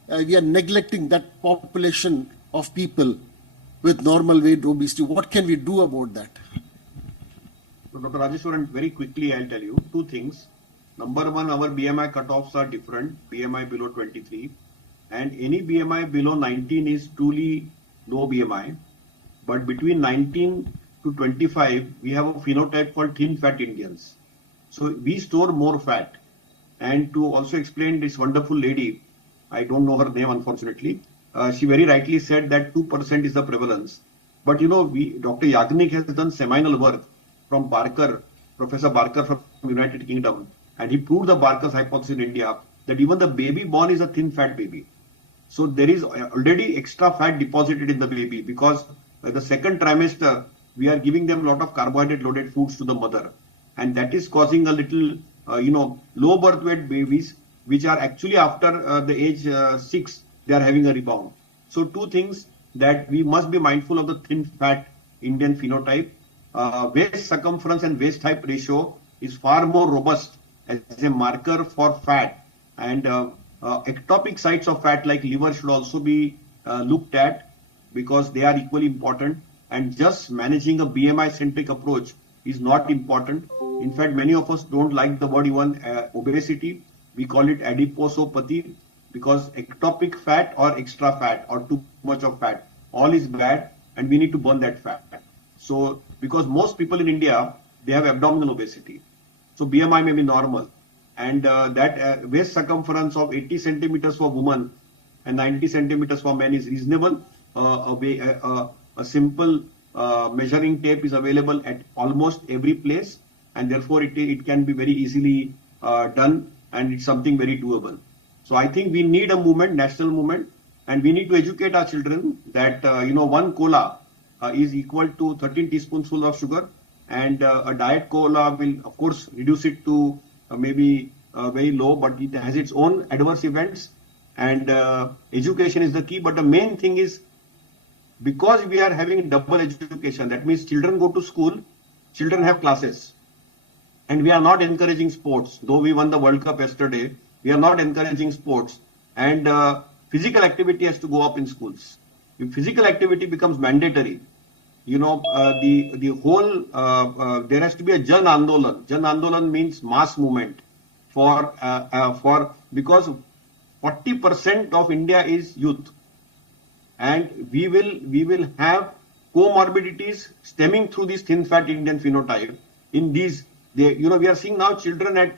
we are neglecting that population of people with normal weight obesity. What can we do about that? So Dr. Rajeshwaran, very quickly I'll tell you two things. Number one, our BMI cutoffs are different. BMI below 23 and any BMI below 19 is truly low BMI. But between 19 to 25, we have a phenotype called thin fat Indians. So we store more fat. And to also explain this wonderful lady, I don't know her name unfortunately, she very rightly said that 2% is the prevalence. But Dr. Yagnik has done seminal work from Barker, Professor Barker from United Kingdom, and he proved the Barker's hypothesis in India that even the baby born is a thin fat baby. So there is already extra fat deposited in the baby because the second trimester, we are giving them a lot of carbohydrate loaded foods to the mother. And that is causing a little, low birth weight babies, which are actually after the age 6, they are having a rebound. So two things that we must be mindful of the thin fat Indian phenotype. Waist circumference and waist height ratio is far more robust as a marker for fat. And ectopic sites of fat like liver should also be looked at because they are equally important. And just managing a BMI centric approach is not important. In fact, many of us don't like the word even obesity. We call it adiposopathy because ectopic fat or extra fat or too much of fat, all is bad and we need to burn that fat. So, because most people in India, they have abdominal obesity. So BMI may be normal. And that waist circumference of 80 centimeters for women and 90 centimeters for men is reasonable. A simple measuring tape is available at almost every place. And therefore, it can be very easily done and it's something very doable. So I think we need a movement, national movement, and we need to educate our children that, one cola is equal to 13 teaspoonfuls of sugar, and a diet cola will, of course, reduce it to maybe very low, but it has its own adverse events, and education is the key. But the main thing is, because we are having double education, that means children go to school, children have classes, and we are not encouraging sports. Though we won the World Cup yesterday, we are not encouraging sports, and physical activity has to go up in schools. If physical activity becomes mandatory, the whole there has to be a Jan Andolan. Jan Andolan means mass movement for because 40% of India is youth, and we will have comorbidities stemming through this thin fat Indian phenotype. In these, we are seeing now children at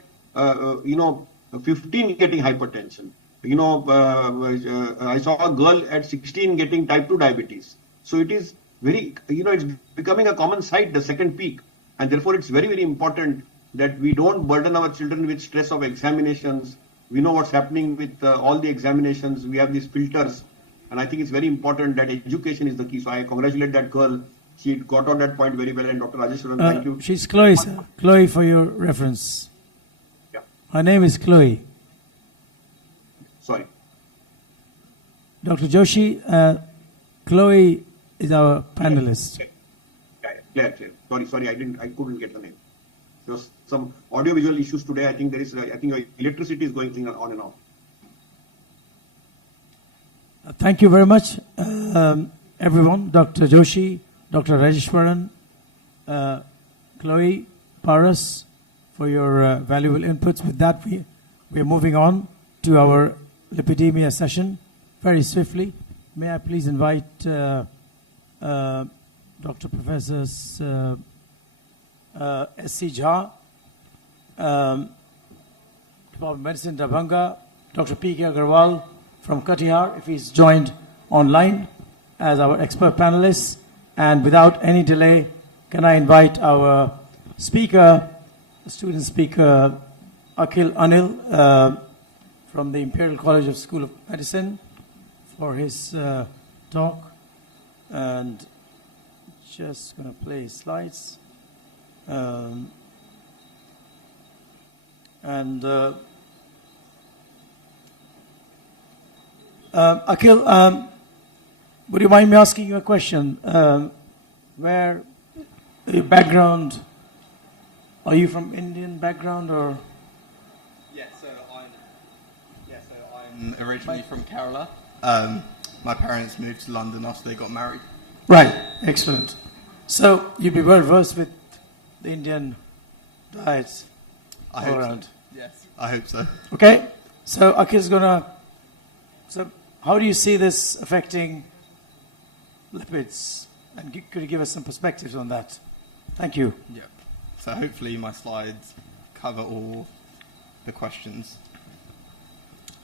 15 getting hypertension. I saw a girl at 16 getting type 2 diabetes. So it is very, it's becoming a common sight, the second peak. And therefore, it's very, very important that we don't burden our children with stress of examinations. We know what's happening with all the examinations. We have these filters. And I think it's very important that education is the key. So I congratulate that girl. She got on that point very well. And Dr. Rajeshwaran, thank you. She's Chloe, sir. Chloe, for your reference. Yeah. Her name is Chloe. Sorry. Dr. Joshi, Chloe is our panelist. Yeah, clear. Sorry, I couldn't get the name. There was some audio-visual issues today. I think your electricity is going on and off. Thank you very much, everyone. Dr. Joshi, Dr. Rajeshwaran, Chloe, Paras, for your valuable inputs. With that, we are moving on to our lipidemia session very swiftly. May I please invite Dr. Professors S.C. Jha, Department of Medicine, Darbhanga, Dr. P.K. Agarwal from Katihar, if he's joined online as our expert panelists. And without any delay, can I invite our speaker, student speaker, Akhil Anil, from the Imperial College of School of Medicine for his talk. And just going to play slides. Akhil, would you mind me asking you a question? Where your background? Are you from Indian background or? Yeah, so I'm originally from Kerala. My parents moved to London after they got married. Right, excellent. So you'd be well versed with the Indian diets I all hope around. so. Yes, I hope so. Okay, so Akhil's gonna. So how do you see this affecting lipids? And could you give us some perspectives on that? Thank you. Yep. So hopefully my slides cover all the questions.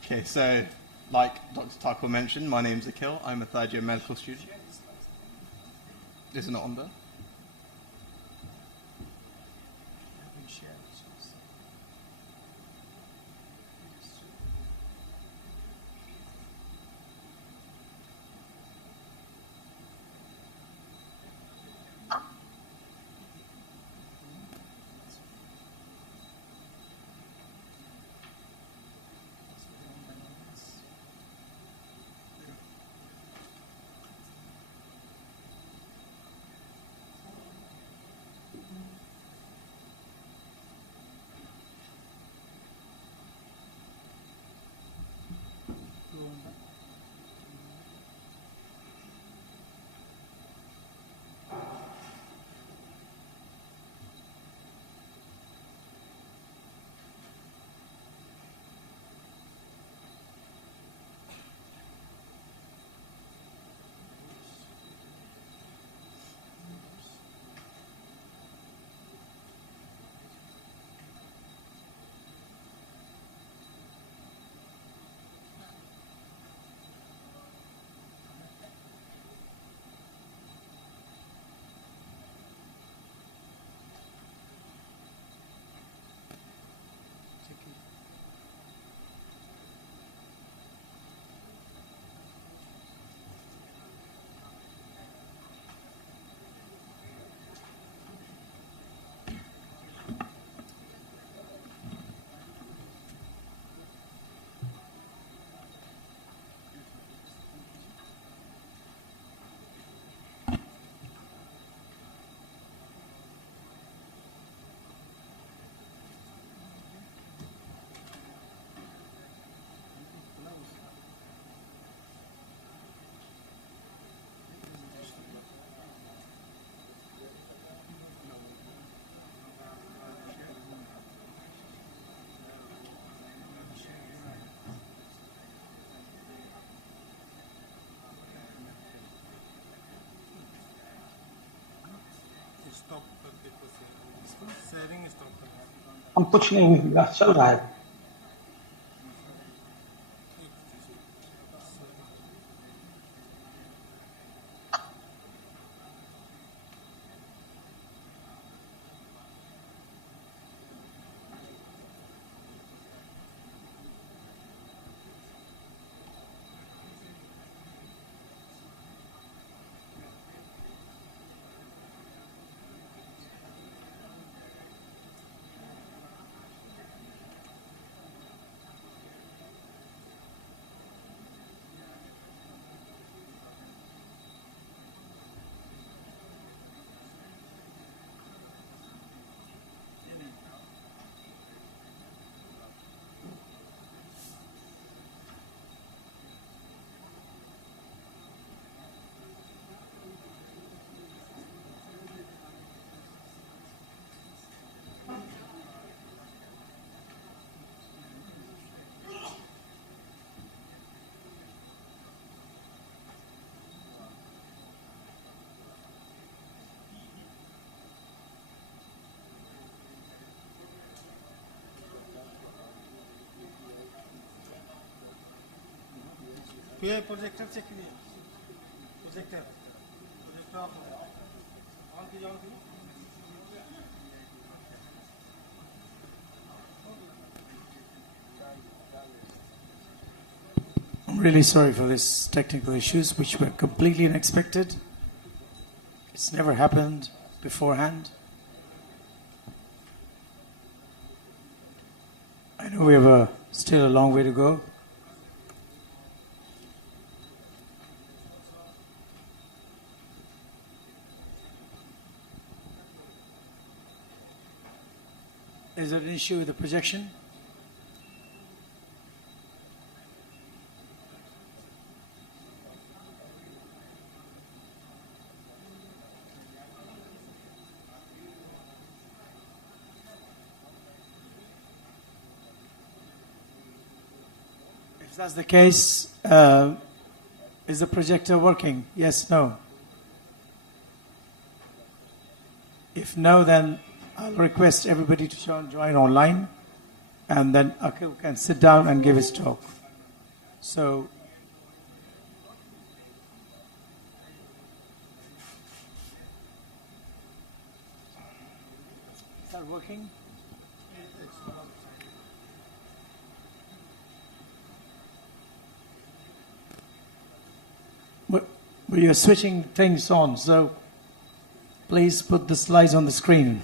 Okay, so like Dr. Thakur mentioned, my name's Akhil. I'm a third year medical student. Is it not on there? हम कुछ नहीं मिलेगा चल रहा है projector check कीजिए projector on कीजिए I'm really sorry for these technical issues which were completely unexpected. It's never happened beforehand. I know we have still a long way to go. Is there an issue with the projection? If that's the case, is the projector working? Yes, no. If no, then I'll request everybody to join online, and then Akhil can sit down and give his talk. So, is that working? We are switching things on, so please put the slides on the screen.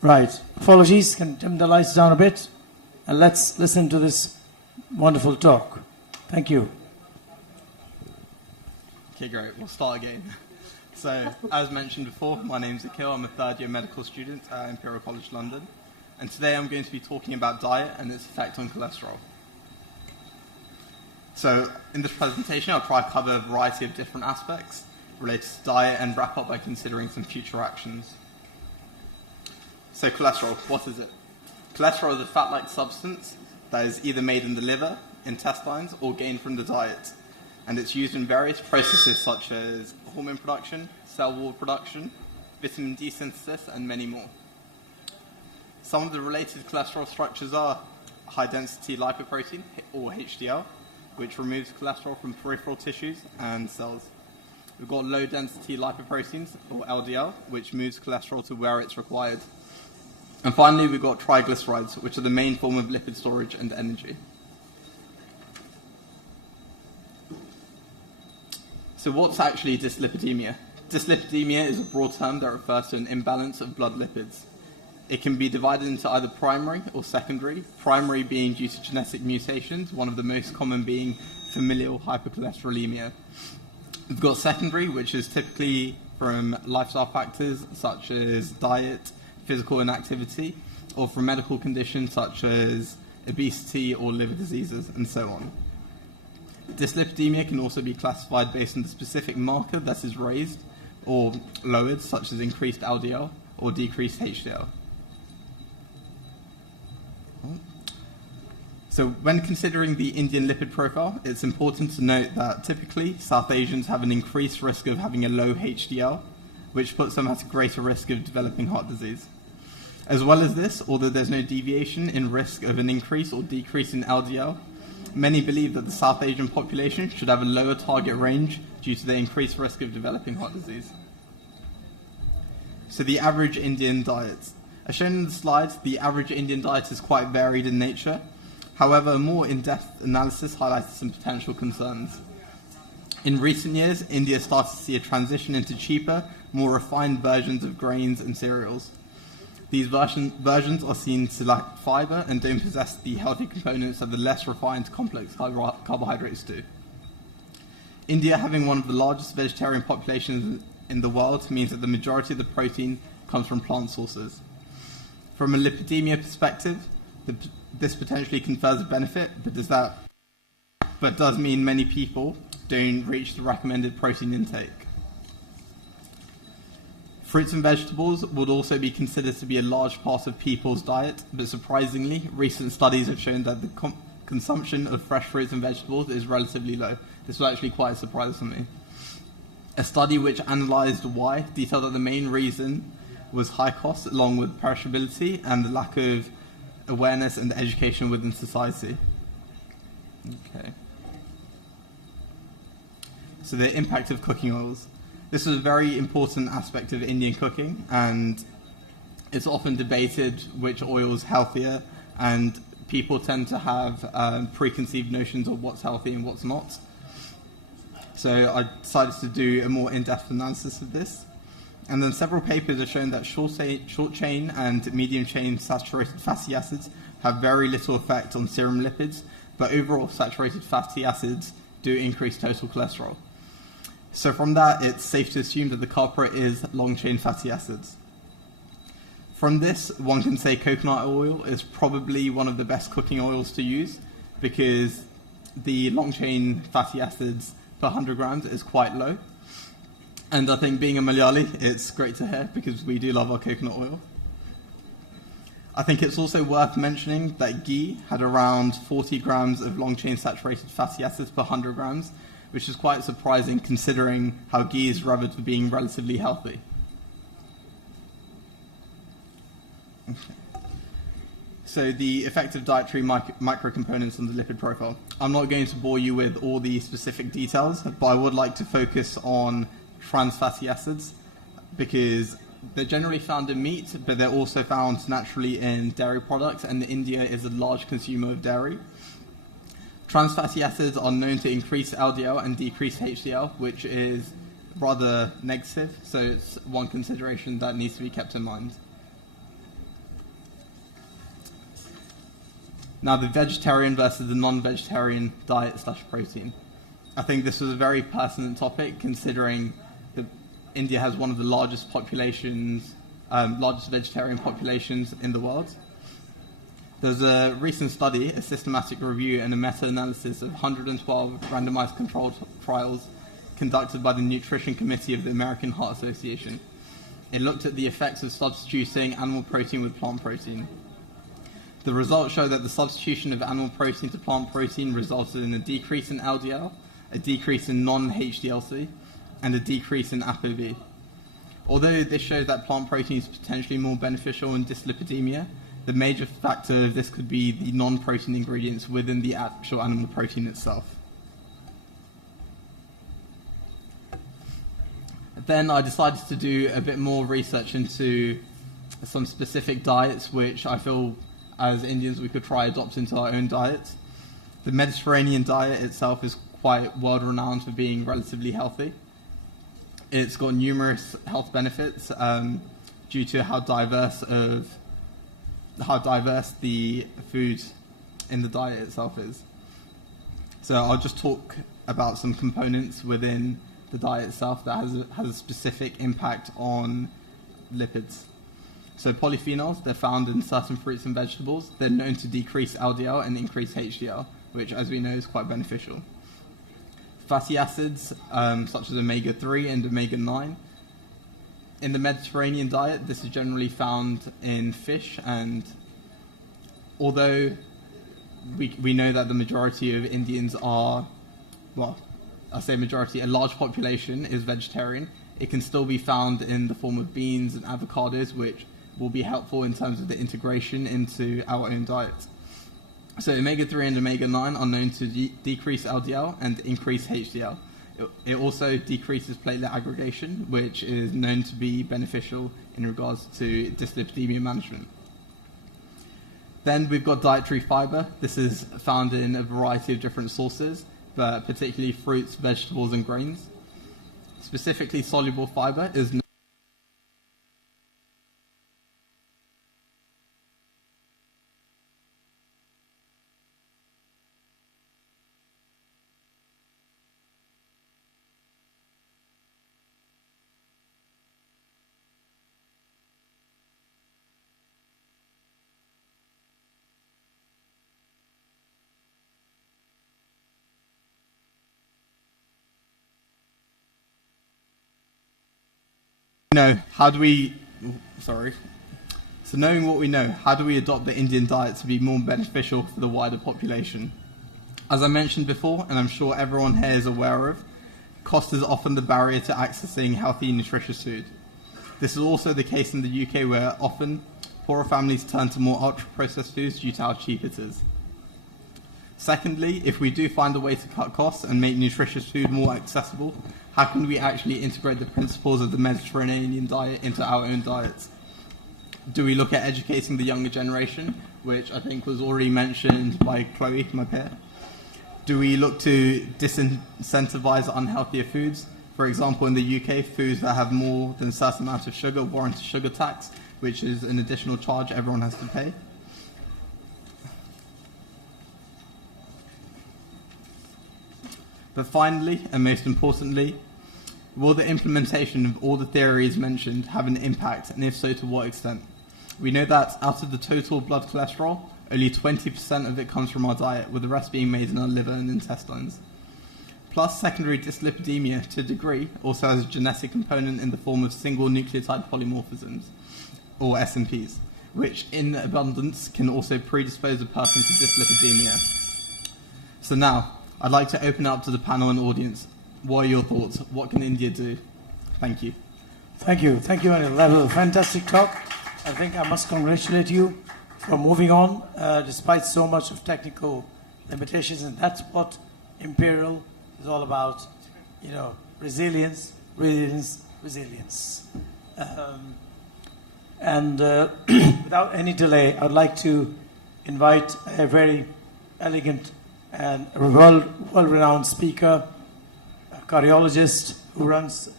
Right. Apologies. Can dim the lights down a bit? And let's listen to this wonderful talk. Thank you. Okay, great. We'll start again. So, as mentioned before, my name's Akhil. I'm a third-year medical student at Imperial College London. And today I'm going to be talking about diet and its effect on cholesterol. So, in this presentation, I'll try to cover a variety of different aspects related to diet and wrap up by considering some future actions. So, cholesterol, what is it? Cholesterol is a fat-like substance that is either made in the liver, intestines, or gained from the diet. And it's used in various processes such as hormone production, cell wall production, vitamin D synthesis, and many more. Some of the related cholesterol structures are high-density lipoprotein, or HDL, which removes cholesterol from peripheral tissues and cells. We've got low-density lipoproteins, or LDL, which moves cholesterol to where it's required. And finally, we've got triglycerides, which are the main form of lipid storage and energy. So what's actually dyslipidemia? Dyslipidemia is a broad term that refers to an imbalance of blood lipids. It can be divided into either primary or secondary, primary being due to genetic mutations, one of the most common being familial hypercholesterolemia. We've got secondary, which is typically from lifestyle factors such as diet, physical inactivity, or from medical conditions such as obesity or liver diseases, and so on. Dyslipidemia can also be classified based on the specific marker that is raised or lowered, such as increased LDL or decreased HDL. So when considering the Indian lipid profile, it's important to note that typically South Asians have an increased risk of having a low HDL, which puts them at a greater risk of developing heart disease. As well as this, although there's no deviation in risk of an increase or decrease in LDL, many believe that the South Asian population should have a lower target range due to their increased risk of developing heart disease. So the average Indian diet. As shown in the slide, the average Indian diet is quite varied in nature. However, a more in-depth analysis highlighted some potential concerns. In recent years, India started to see a transition into cheaper, more refined versions of grains and cereals. These versions are seen to lack fiber and don't possess the healthy components that the less refined complex carbohydrates do. India, having one of the largest vegetarian populations in the world, means that the majority of the protein comes from plant sources. From a lipidemia perspective, this potentially confers a benefit, but does mean many people don't reach the recommended protein intake. Fruits and vegetables would also be considered to be a large part of people's diet, but surprisingly, recent studies have shown that the consumption of fresh fruits and vegetables is relatively low. This was actually quite a surprise for me. A study which analysed why detailed that the main reason was high cost, along with perishability and the lack of awareness and education within society. Okay. So the impact of cooking oils. This is a very important aspect of Indian cooking, and it's often debated which oil is healthier, and people tend to have preconceived notions of what's healthy and what's not. So I decided to do a more in-depth analysis of this. And then several papers have shown that short chain and medium chain saturated fatty acids have very little effect on serum lipids, but overall saturated fatty acids do increase total cholesterol. So from that, it's safe to assume that the culprit is long-chain fatty acids. From this, one can say coconut oil is probably one of the best cooking oils to use because the long-chain fatty acids per 100 grams is quite low. And I think being a Malayali, it's great to hear because we do love our coconut oil. I think it's also worth mentioning that ghee had around 40 grams of long-chain saturated fatty acids per 100 grams, which is quite surprising considering how ghee is revered for being relatively healthy. Okay. So the effective dietary microcomponents on the lipid profile. I'm not going to bore you with all the specific details, but I would like to focus on trans fatty acids because they're generally found in meat, but they're also found naturally in dairy products, and India is a large consumer of dairy. Trans fatty acids are known to increase LDL and decrease HDL, which is rather negative, so it's one consideration that needs to be kept in mind. Now, the vegetarian versus the non-vegetarian diet / protein. I think this was a very pertinent topic considering that India has one of the largest populations, largest vegetarian populations in the world. There's a recent study, a systematic review and a meta-analysis of 112 randomized controlled trials conducted by the Nutrition Committee of the American Heart Association. It looked at the effects of substituting animal protein with plant protein. The results show that the substitution of animal protein to plant protein resulted in a decrease in LDL, a decrease in non-HDLC, and a decrease in ApoB. Although this shows that plant protein is potentially more beneficial in dyslipidemia, the major factor of this could be the non-protein ingredients within the actual animal protein itself. Then I decided to do a bit more research into some specific diets which I feel as Indians we could try adopt into our own diets. The Mediterranean diet itself is quite world-renowned for being relatively healthy. It's got numerous health benefits due to how diverse the food in the diet itself is. So I'll just talk about some components within the diet itself that has a specific impact on lipids. So polyphenols, they're found in certain fruits and vegetables. They're known to decrease LDL and increase HDL, which, as we know, is quite beneficial. Fatty acids, such as omega-3 and omega-9. In the Mediterranean diet, this is generally found in fish, and although we know that the majority of Indians are, well, I say majority, a large population is vegetarian, it can still be found in the form of beans and avocados, which will be helpful in terms of the integration into our own diet. So omega-3 and omega-9 are known to decrease LDL and increase HDL. It also decreases platelet aggregation, which is known to be beneficial in regards to dyslipidemia management. Then we've got dietary fiber. This is found in a variety of different sources, but particularly fruits, vegetables, and grains. Specifically, soluble fiber is So knowing what we know, how do we adopt the Indian diet to be more beneficial for the wider population? As I mentioned before, and I'm sure everyone here is aware of, cost is often the barrier to accessing healthy, nutritious food. This is also the case in the UK, where often poorer families turn to more ultra-processed foods due to how cheap it is. Secondly, if we do find a way to cut costs and make nutritious food more accessible, how can we actually integrate the principles of the Mediterranean diet into our own diets? Do we look at educating the younger generation, which I think was already mentioned by Chloe, my peer? Do we look to disincentivize unhealthier foods? For example, in the UK, foods that have more than a certain amount of sugar warrant a sugar tax, which is an additional charge everyone has to pay. But finally, and most importantly, will the implementation of all the theories mentioned have an impact, and if so, to what extent? We know that out of the total blood cholesterol, only 20% of it comes from our diet, with the rest being made in our liver and intestines. Plus, secondary dyslipidemia, to a degree, also has a genetic component in the form of single nucleotide polymorphisms, or SNPs, which in abundance can also predispose a person to dyslipidemia. So now, I'd like to open it up to the panel and audience. What are your thoughts? What can India do? Thank you. Thank you. Thank you, Anil. That was a fantastic talk. I think I must congratulate you for moving on despite so much of technical limitations, and that's what Imperial is all about. You know, resilience, resilience, resilience. Without any delay, I'd like to invite a very elegant and world-renowned speaker, a cardiologist who runs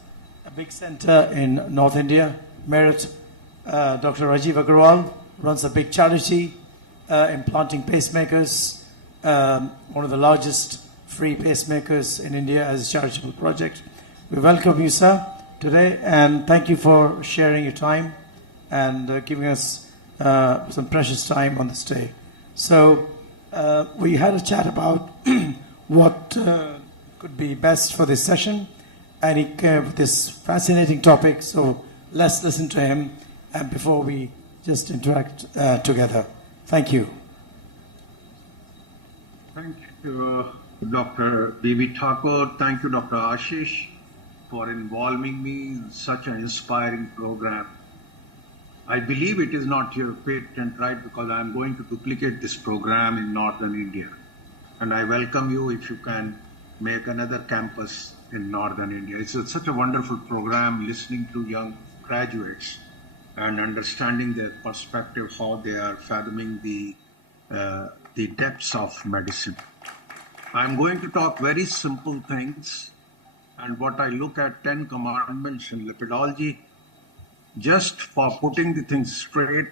a big center in North India, Merit. Dr. Rajiv Agarwal runs a big charity implanting pacemakers, one of the largest free pacemakers in India as a charitable project. We welcome you, sir, today, and thank you for sharing your time and giving us some precious time on this day. So we had a chat about what could be best for this session, and he came up with this fascinating topic, so let's listen to him and before we just interact together. Thank you. Thank you, Dr. B.B. Thakur. Thank you, Dr. Ashish, for involving me in such an inspiring program. I believe it is not your patent right because I am going to duplicate this program in Northern India. And I welcome you if you can make another campus in Northern India. It's such a wonderful program, listening to young graduates and understanding their perspective, how they are fathoming the depths of medicine. I'm going to talk very simple things and what I look at 10 commandments in lipidology. Just for putting the things straight,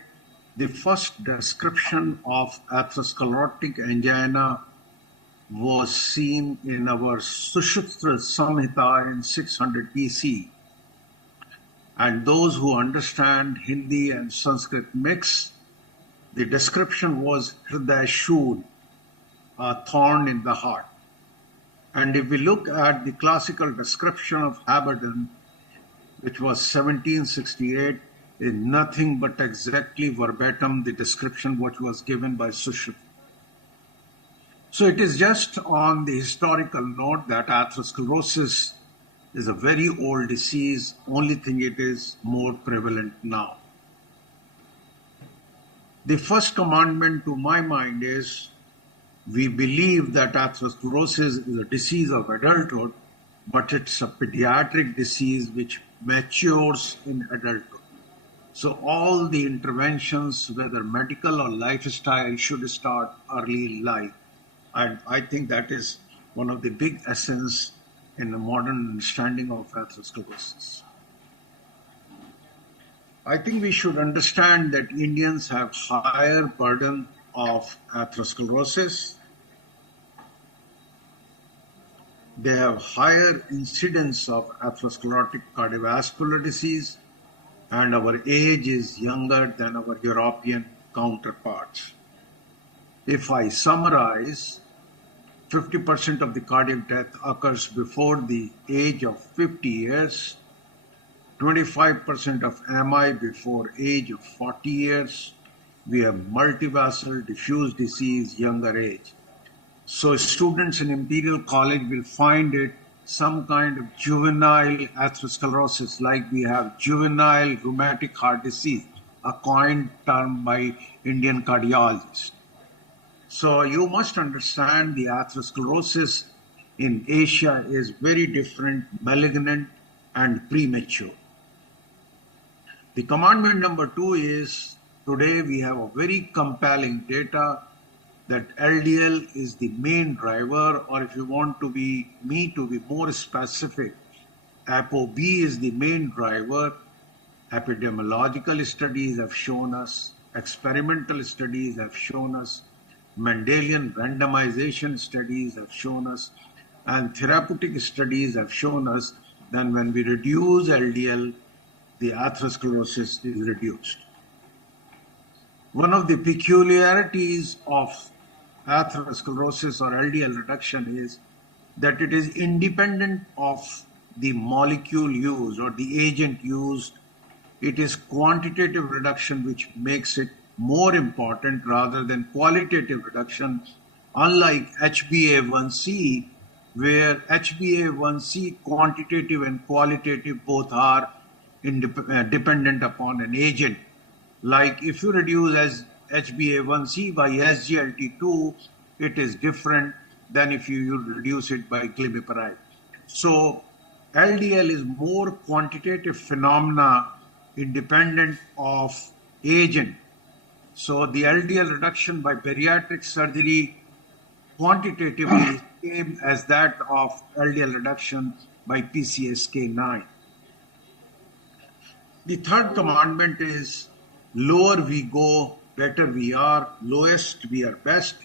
the first description of atherosclerotic angina was seen in our Sushruta Samhita in 600 BC. And those who understand Hindi and Sanskrit mix, the description was Hridayam, a thorn in the heart. And if we look at the classical description of Haberden, which was 1768, is nothing but exactly verbatim the description which was given by Sushruta. So it is just on the historical note that atherosclerosis is a very old disease, only thing it is more prevalent now. The first commandment to my mind is we believe that atherosclerosis is a disease of adulthood, but it's a pediatric disease which matures in adulthood. So all the interventions, whether medical or lifestyle, should start early in life. And I think that is one of the big essence in the modern understanding of atherosclerosis. I think we should understand that Indians have higher burden of atherosclerosis. They have higher incidence of atherosclerotic cardiovascular disease, and our age is younger than our European counterparts. If I summarize, 50% of the cardiac death occurs before the age of 50 years, 25% of MI before age of 40 years. We have multivascular diffuse disease, younger age. So students in Imperial College will find it some kind of juvenile atherosclerosis, like we have juvenile rheumatic heart disease, a coined term by Indian cardiologists. So you must understand the atherosclerosis in Asia is very different, malignant and premature. The commandment number 2 is, today we have a very compelling data that LDL is the main driver, or if you want to be more specific, ApoB is the main driver. Epidemiological studies have shown us, experimental studies have shown us, Mendelian randomization studies have shown us, and therapeutic studies have shown us that when we reduce LDL, the atherosclerosis is reduced. One of the peculiarities of atherosclerosis or LDL reduction is that it is independent of the molecule used or the agent used It is quantitative reduction which makes it more important rather than qualitative reduction, unlike HbA1c, where HbA1c quantitative and qualitative both are dependent upon an agent. Like if you reduce HbA1c by SGLT2, it is different than if you reduce it by glimepiride. So LDL is more quantitative phenomena independent of agent. So the LDL reduction by bariatric surgery quantitatively is the same as that of LDL reduction by PCSK9. The third commandment is lower we go, better we are, lowest we are best.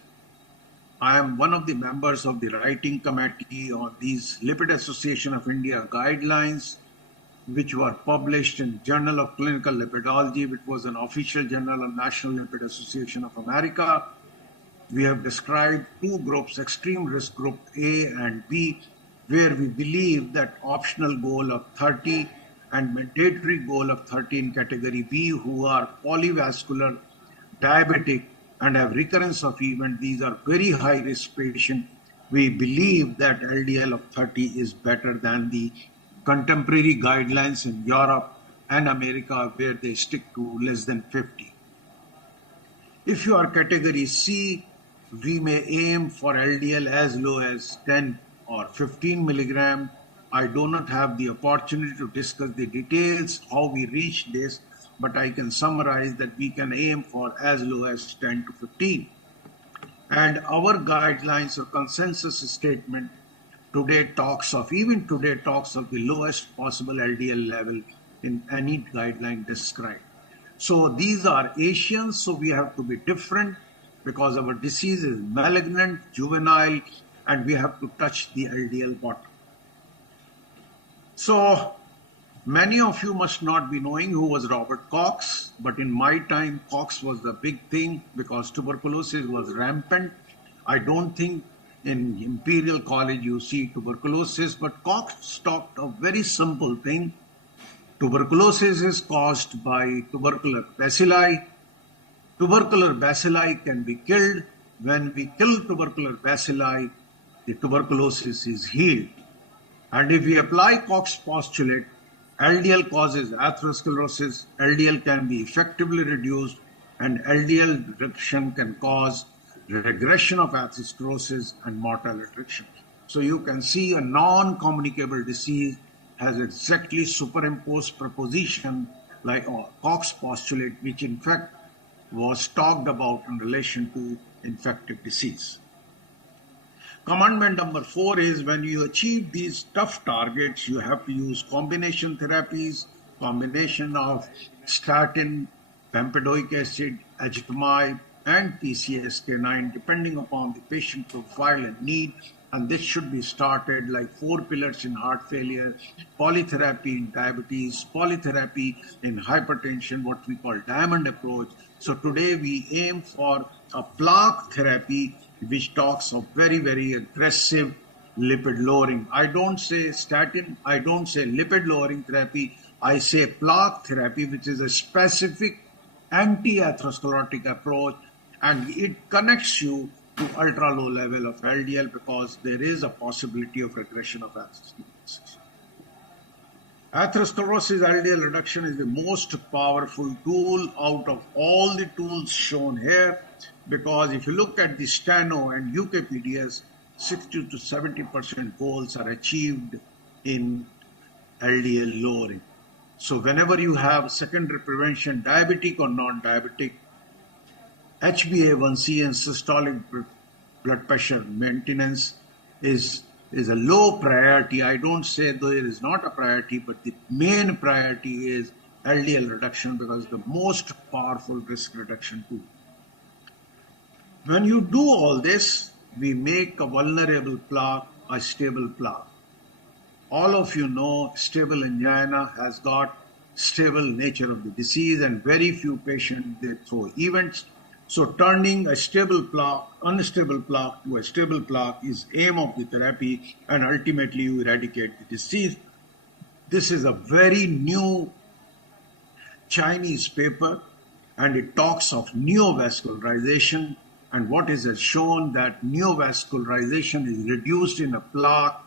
I am one of the members of the writing committee on these Lipid Association of India guidelines, which were published in Journal of Clinical Lipidology, which was an official journal of National Lipid Association of America. We have described two groups, extreme risk group A and B, where we believe that optional goal of 30 and mandatory goal of 30 in category B, who are polyvascular, diabetic, and have recurrence of event. These are very high risk patients. We believe that LDL of 30 is better than the contemporary guidelines in Europe and America, where they stick to less than 50. If you are category C, we may aim for LDL as low as 10 or 15 milligram. I do not have the opportunity to discuss the details, how we reach this, but I can summarize that we can aim for as low as 10 to 15. And our guidelines or consensus statement today talks of the lowest possible LDL level in any guideline described. So these are Asians, so we have to be different because our disease is malignant, juvenile, and we have to touch the LDL bottom. So many of you must not be knowing who was Robert Koch, but in my time, Koch was the big thing because tuberculosis was rampant. I don't think in Imperial College you see tuberculosis, but Koch talked a very simple thing. Tuberculosis is caused by tubercular bacilli. Tubercular bacilli can be killed. When we kill tubercular bacilli, the tuberculosis is healed. And if we apply Koch's postulate, LDL causes atherosclerosis, LDL can be effectively reduced, and LDL reduction can cause regression of atherosclerosis and mortal attrition. So you can see a non-communicable disease has exactly superimposed proposition like Koch's postulate, which in fact was talked about in relation to infective disease. Commandment number 4 is when you achieve these tough targets, you have to use combination therapies, combination of statin, bempedoic acid, ezetimibe, and PCSK9, depending upon the patient profile and need. And this should be started like 4 pillars in heart failure, polytherapy in diabetes, polytherapy in hypertension, what we call diamond approach. So today we aim for a plaque therapy which talks of very, very aggressive lipid lowering. I don't say statin, I don't say lipid lowering therapy, I say plaque therapy, which is a specific anti-atherosclerotic approach, and it connects you to ultra low level of LDL because there is a possibility of regression of atherosclerosis. Atherosclerosis LDL reduction is the most powerful tool out of all the tools shown here, because if you look at the Stano and UKPDS, 60 to 70% goals are achieved in LDL lowering. So whenever you have secondary prevention, diabetic or non-diabetic, HbA1c and systolic blood pressure maintenance is a low priority. I don't say there is not a priority, but the main priority is LDL reduction because the most powerful risk reduction tool. When you do all this, we make a vulnerable plaque a stable plaque. All of you know stable angina has got stable nature of the disease, and very few patients they throw events. So turning a stable plaque, unstable plaque to a stable plaque is aim of the therapy, and ultimately you eradicate the disease. This is a very new Chinese paper, and it talks of neovascularization. And what is has shown that neovascularization is reduced in a plaque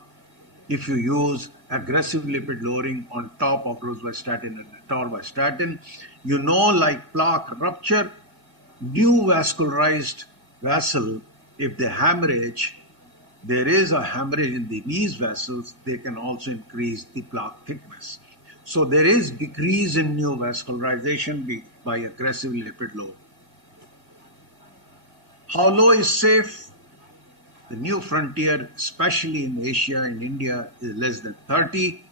if you use aggressive lipid lowering on top of rosuvastatin and atorvastatin. You know, like plaque rupture, new vascularized vessel, if they hemorrhage, there is a hemorrhage in these vessels, they can also increase the plaque thickness. So there is decrease in new vascularization by aggressive lipid load. How low is safe? The new frontier, especially in Asia and India, is less than 30.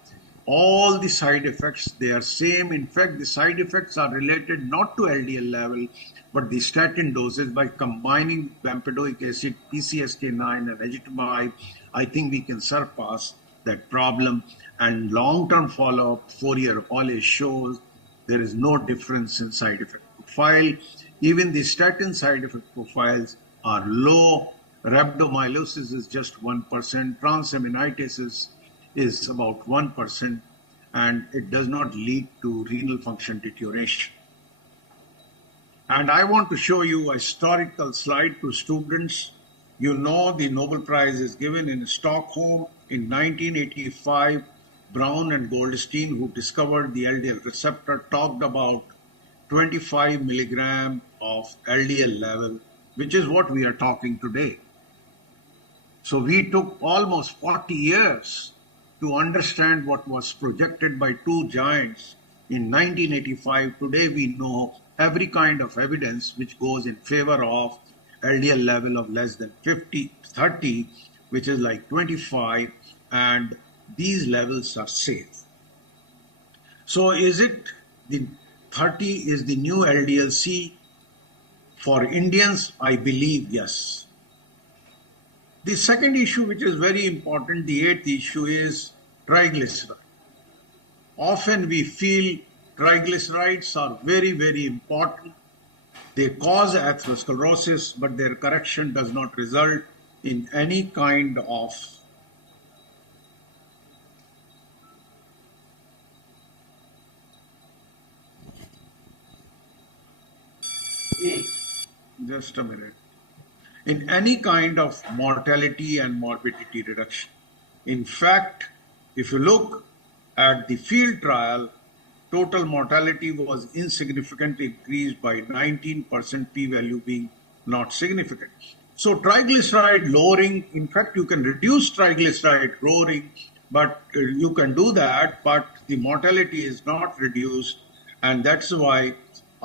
All the side effects, they are same. In fact, the side effects are related not to LDL level, but the statin doses. By combining bempedoic acid, PCSK9 and ezetimibe, I think we can surpass that problem. And long-term follow-up, 4-year policy shows there is no difference in side effect profile. Even the statin side effect profiles are low. Rhabdomyolysis is just 1%. Transaminitis is about 1%, and it does not lead to renal function deterioration. And I want to show you a historical slide to students. You know, the Nobel Prize is given in Stockholm in 1985. Brown and Goldstein, who discovered the LDL receptor, talked about 25 milligram of LDL level, which is what we are talking today. So we took almost 40 years to understand what was projected by two giants in 1985. Today we know every kind of evidence which goes in favor of LDL level of less than 30, which is like 25, and these levels are safe. So is it the 30 is the new LDLC? For Indians, I believe yes. The second issue, which is very important, the 8th issue, is triglyceride. Often we feel triglycerides are very, very important. They cause atherosclerosis, but their correction does not result in any kind of just a minute. In any kind of mortality and morbidity reduction. In fact, if you look at the field trial, total mortality was insignificantly increased by 19%, p-value being not significant. So triglyceride lowering, in fact, you can reduce triglyceride lowering, but you can do that, but the mortality is not reduced, and that's why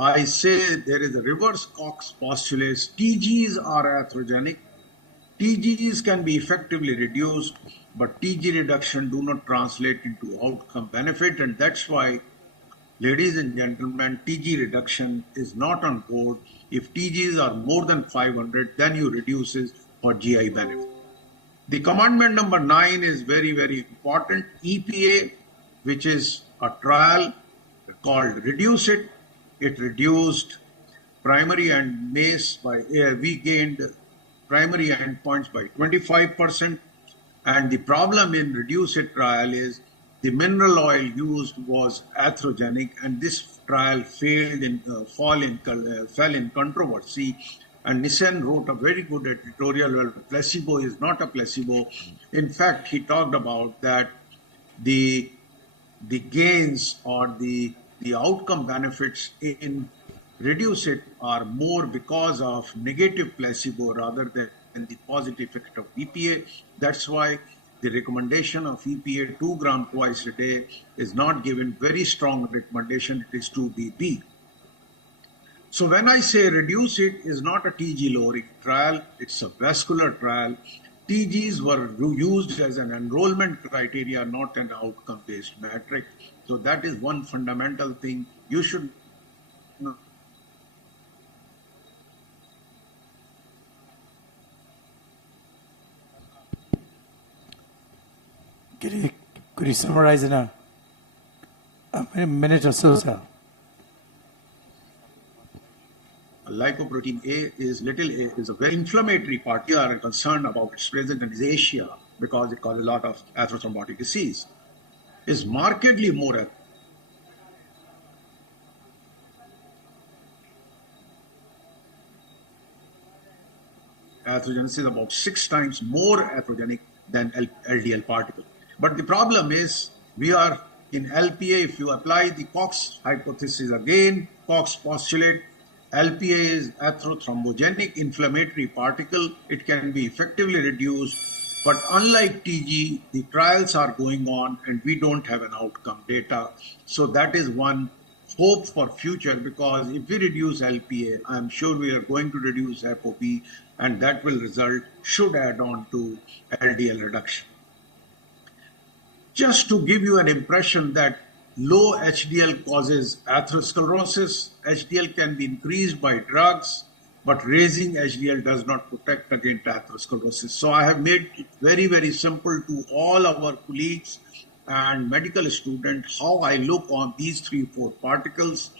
I say there is a reverse Cox postulate. TGs are atherogenic. TGs can be effectively reduced, but TG reduction do not translate into outcome benefit, and that's why, ladies and gentlemen, TG reduction is not on board. If TGs are more than 500, then you reduce it for GI benefit. The commandment number 9 is very, very important. EPA, which is a trial called Reduce It. It reduced primary and MACE by, we gained primary endpoints by 25%. And the problem in Reduce It trial is the mineral oil used was atherogenic, and this trial failed in, fell in controversy. And Nissen wrote a very good editorial, well, placebo is not a placebo. In fact, he talked about that the gains or the outcome benefits in Reduce It are more because of negative placebo rather than the positive effect of EPA. That's why the recommendation of EPA 2 grams twice a day is not given. Very strong recommendation, it is 2BB. So when I say Reduce It is not a TG lowering trial, it's a vascular trial. TGs were used as an enrollment criteria, not an outcome-based metric. So that is one fundamental thing you should know. Could you summarize in a minute or so, sir? Lipoprotein A is little a is a very inflammatory part. We are concerned about its presence in Asia because it causes a lot of atherothrombotic disease. Is markedly more atherogenesis, about 6 times more atherogenic than LDL particle. But the problem is we are in LPA. If you apply the Cox hypothesis again, Cox postulate, LPA is atherothrombogenic inflammatory particle. It can be effectively reduced, but unlike TG, the trials are going on and we don't have an outcome data. So that is one hope for future, because if we reduce LPA, I'm sure we are going to reduce ApoB, and that will result, should add on to LDL reduction. Just to give you an impression that low HDL causes atherosclerosis, HDL can be increased by drugs, but raising HDL does not protect against atherosclerosis. So I have made it very, very simple to all our colleagues and medical students how I look on these 3-4 particles.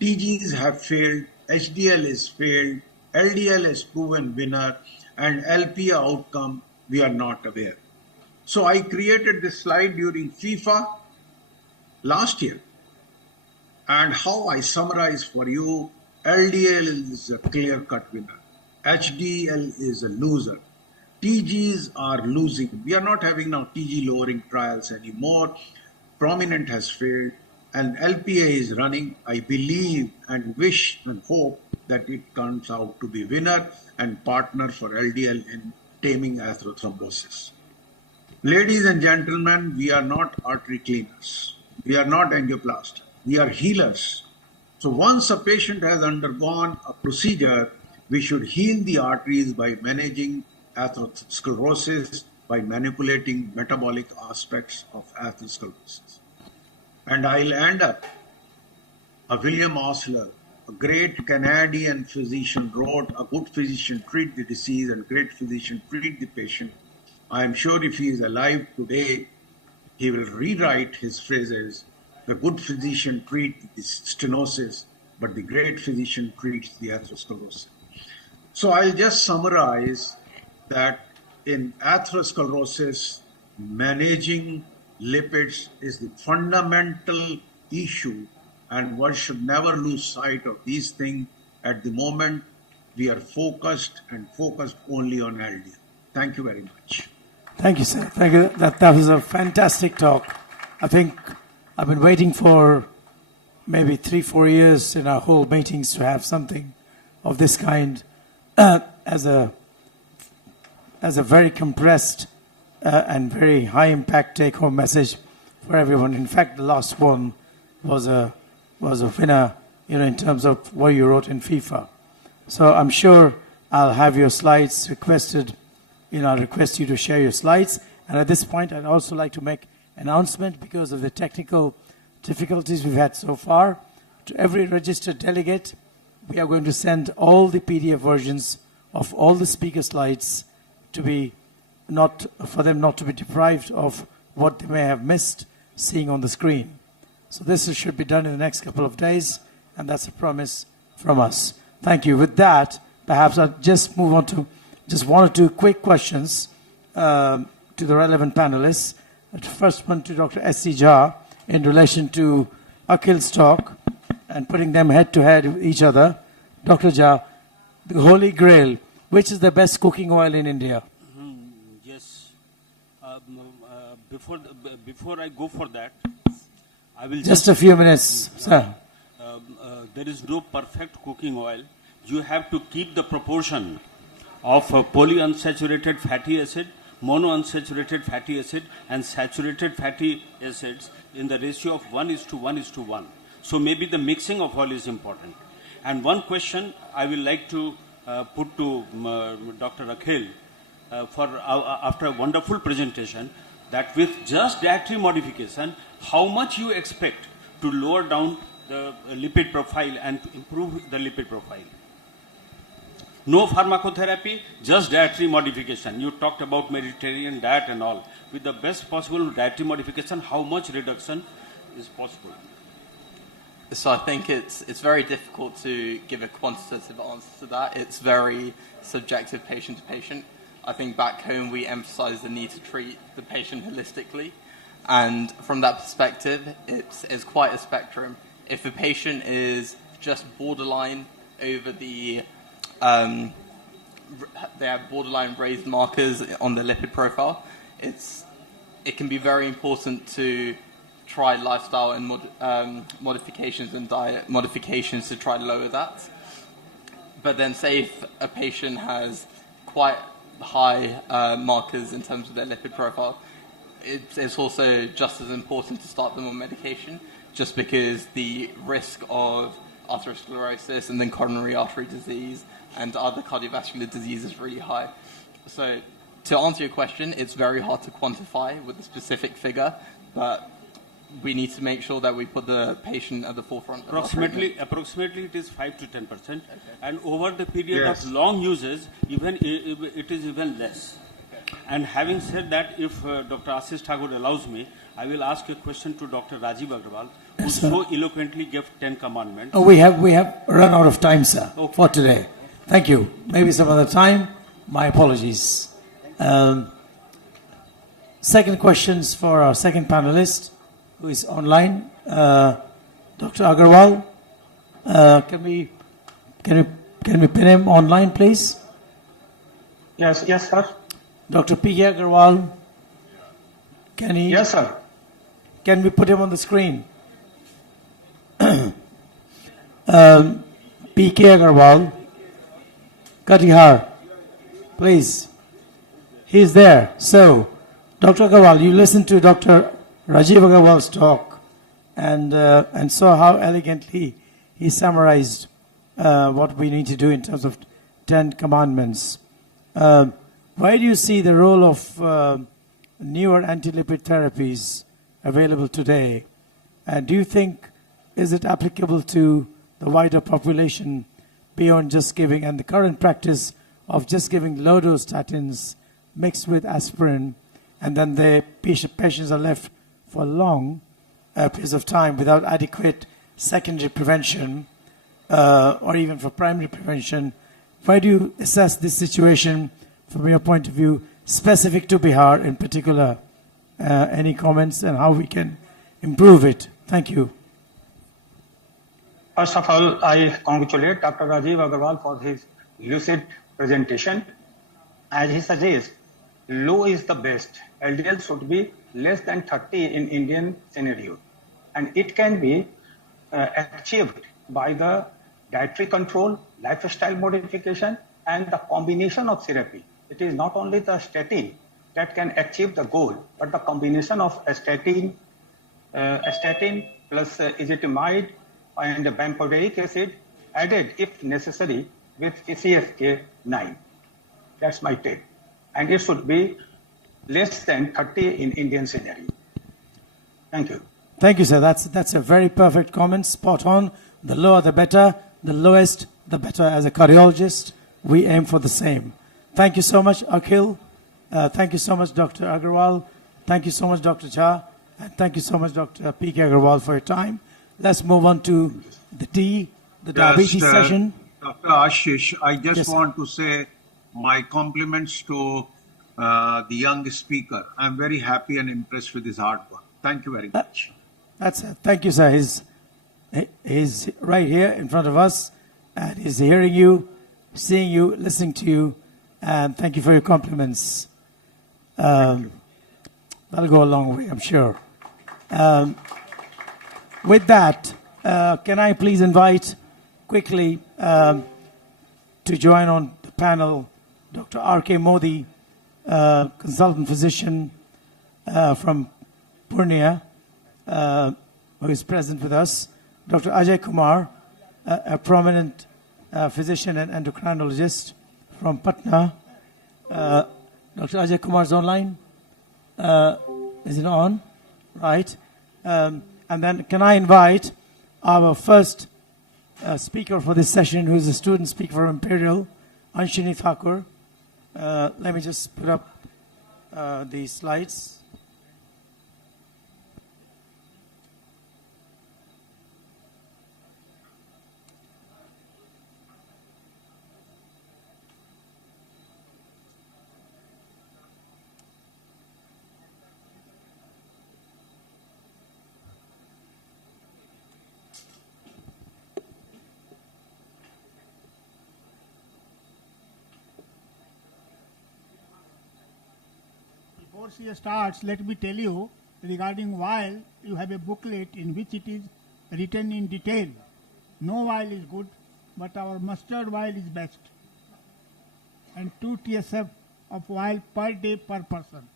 TGs have failed, HDL is failed, LDL is proven winner, and LPA outcome we are not aware. So I created this slide during FIFA last year, and how I summarize for you: LDL is a clear-cut winner, HDL is a loser, TGs are losing. We are not having now TG lowering trials anymore. Prominent has failed, and LPA is running. I believe and wish and hope that it comes out to be winner and partner for LDL in taming atherothrombosis. Ladies and gentlemen, we are not artery cleaners. We are not angioplasty. We are healers. So once a patient has undergone a procedure, we should heal the arteries by managing atherosclerosis, by manipulating metabolic aspects of atherosclerosis. And I'll end up, William Osler, a great Canadian physician, wrote, "A good physician treat the disease and great physician treat the patient." I am sure if he is alive today, he will rewrite his phrases. The good physician treats the stenosis, but the great physician treats the atherosclerosis. So I'll just summarize that in atherosclerosis, managing lipids is the fundamental issue, and one should never lose sight of these things. At the moment, we are focused only on LDL. Thank you very much. Thank you, sir. Thank you. That was a fantastic talk. I think I've been waiting for maybe 3-4 years in our whole meetings to have something of this kind as a very compressed and very high impact take home message for everyone. In fact, the last one was a winner, in terms of what you wrote in FIFA. So I'm sure I'll have your slides requested. I'll request you to share your slides. And at this point, I'd also like to make an announcement because of the technical difficulties we've had so far. To every registered delegate, we are going to send all the PDF versions of all the speaker slides for them not to be deprived of what they may have missed seeing on the screen. So this should be done in the next couple of days, and that's a promise from us. Thank you. With that, perhaps I'll just move on to just 1 or 2 quick questions to the relevant panelists. The first one to Dr. S.C. Jha in relation to Akhil's talk and putting them head to head with each other. Dr. Jha, the Holy Grail, which is the best cooking oil in India? Yes. Before I go for that, I will just a few minutes, sir. There is no perfect cooking oil. You have to keep the proportion of polyunsaturated fatty acid, monounsaturated fatty acid, and saturated fatty acids in the ratio of 1:1:1. So maybe the mixing of oil is important. And one question I will like to put to Dr. Akhil after a wonderful presentation, that with just dietary modification, how much you expect to lower down the lipid profile and to improve the lipid profile? No pharmacotherapy, just dietary modification. You talked about Mediterranean diet and all. With the best possible dietary modification, how much reduction is possible? So I think it's very difficult to give a quantitative answer to that. It's very subjective, patient to patient. I think back home we emphasize the need to treat the patient holistically. And from that perspective, it's quite a spectrum. If a patient is just borderline over the they have borderline raised markers on their lipid profile, it can be very important to try lifestyle and modifications and diet modifications to try to lower that. But then say if a patient has quite high markers in terms of their lipid profile, it's also just as important to start them on medication, just because the risk of atherosclerosis and then coronary artery disease and other cardiovascular disease is really high. So to answer your question, it's very hard to quantify with a specific figure, but we need to make sure that we put the patient at the forefront. Approximately it is 5 to 10%, and over the period of long uses, even it is even less. And having said that, if Dr. Ashish Thakur allows me, I will ask a question to Dr. Rajiv Agrawal, who so eloquently gave 10 commandments. Oh, we have run out of time, sir, for today. Thank you. Maybe some other time. My apologies. Second questions for our second panelist, who is online, Dr. Agrawal. Can we pin him online, please? Yes, sir. Dr. P.K. Agrawal, can he? Yes, sir. Can we put him on the screen? P.K. Agrawal, Katihar, please. He's there. So, Dr. Agrawal, you listened to Dr. Rajiv Agrawal's talk and saw how elegantly he summarized what we need to do in terms of 10 commandments. Why do you see the role of newer anti-lipid therapies available today? And do you think, is it applicable to the wider population beyond just giving, and the current practice of just giving low-dose statins mixed with aspirin, and then the patients are left for long periods of time without adequate secondary prevention or even for primary prevention? Why do you assess this situation from your point of view, specific to Bihar in particular? Any comments and how we can improve it? Thank you. First of all, I congratulate Dr. Rajiv Agrawal for his lucid presentation. As he suggests, low is the best. LDL should be less than 30 in Indian scenario. And it can be achieved by the dietary control, lifestyle modification, and the combination of therapy. It is not only the statin that can achieve the goal, but the combination of a statin plus ezetimibe and bempedoic acid added, if necessary, with PCSK9. That's my take. And it should be less than 30 in Indian scenario. Thank you. Thank you, sir. That's a very perfect comment. Spot on. The lower the better. The lowest the better. As a cardiologist, we aim for the same. Thank you so much, Akhil. Thank you so much, Dr. Agrawal. Thank you so much, Dr. Jha. And thank you so much, Dr. P.K. Agrawal, for your time. Let's move on to the diabetes session. Dr. Ashish, I just Yes, want to say my compliments to the young speaker. I'm very happy and impressed with his hard work. Thank you very much. Thank you, sir. He's right here in front of us, and he's hearing you, seeing you, listening to you, and thank you for your compliments. That'll go a long way, I'm sure. With that, can I please invite quickly to join on the panel Dr. R.K. Modi, consultant physician from Purnia, who is present with us, Dr. Ajay Kumar, a prominent physician and endocrinologist from Patna. Dr. Ajay Kumar is online. Is it on? Right. And then can I invite our first speaker for this session, who is a student speaker from Imperial, Anshini Thakur. Let me just put up the slides. she starts, let me tell you regarding oil, you have a booklet in which it is written in detail. No oil is good, but our mustard oil is best. And 2 TSF of oil per day per person.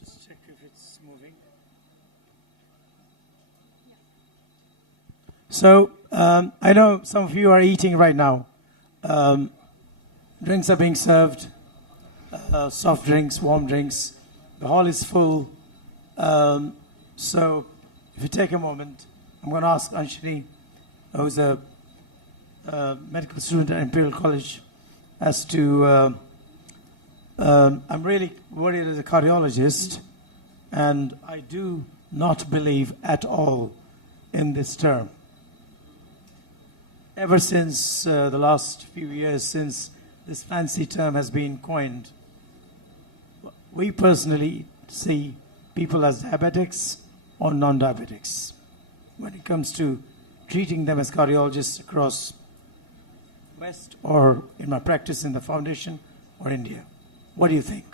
Just check if it's moving. So I know some of you are eating right now. Drinks are being served, soft drinks, warm drinks. The hall is full. So if you take a moment, I'm going to ask Anshini, who's a medical student at Imperial College, as to I'm really worried as a cardiologist, and I do not believe at all in this term. Ever since the last few years, since this fancy term has been coined, we personally see people as diabetics or non-diabetics when it comes to treating them as cardiologists across West or in my practice in the foundation or India. What do you think?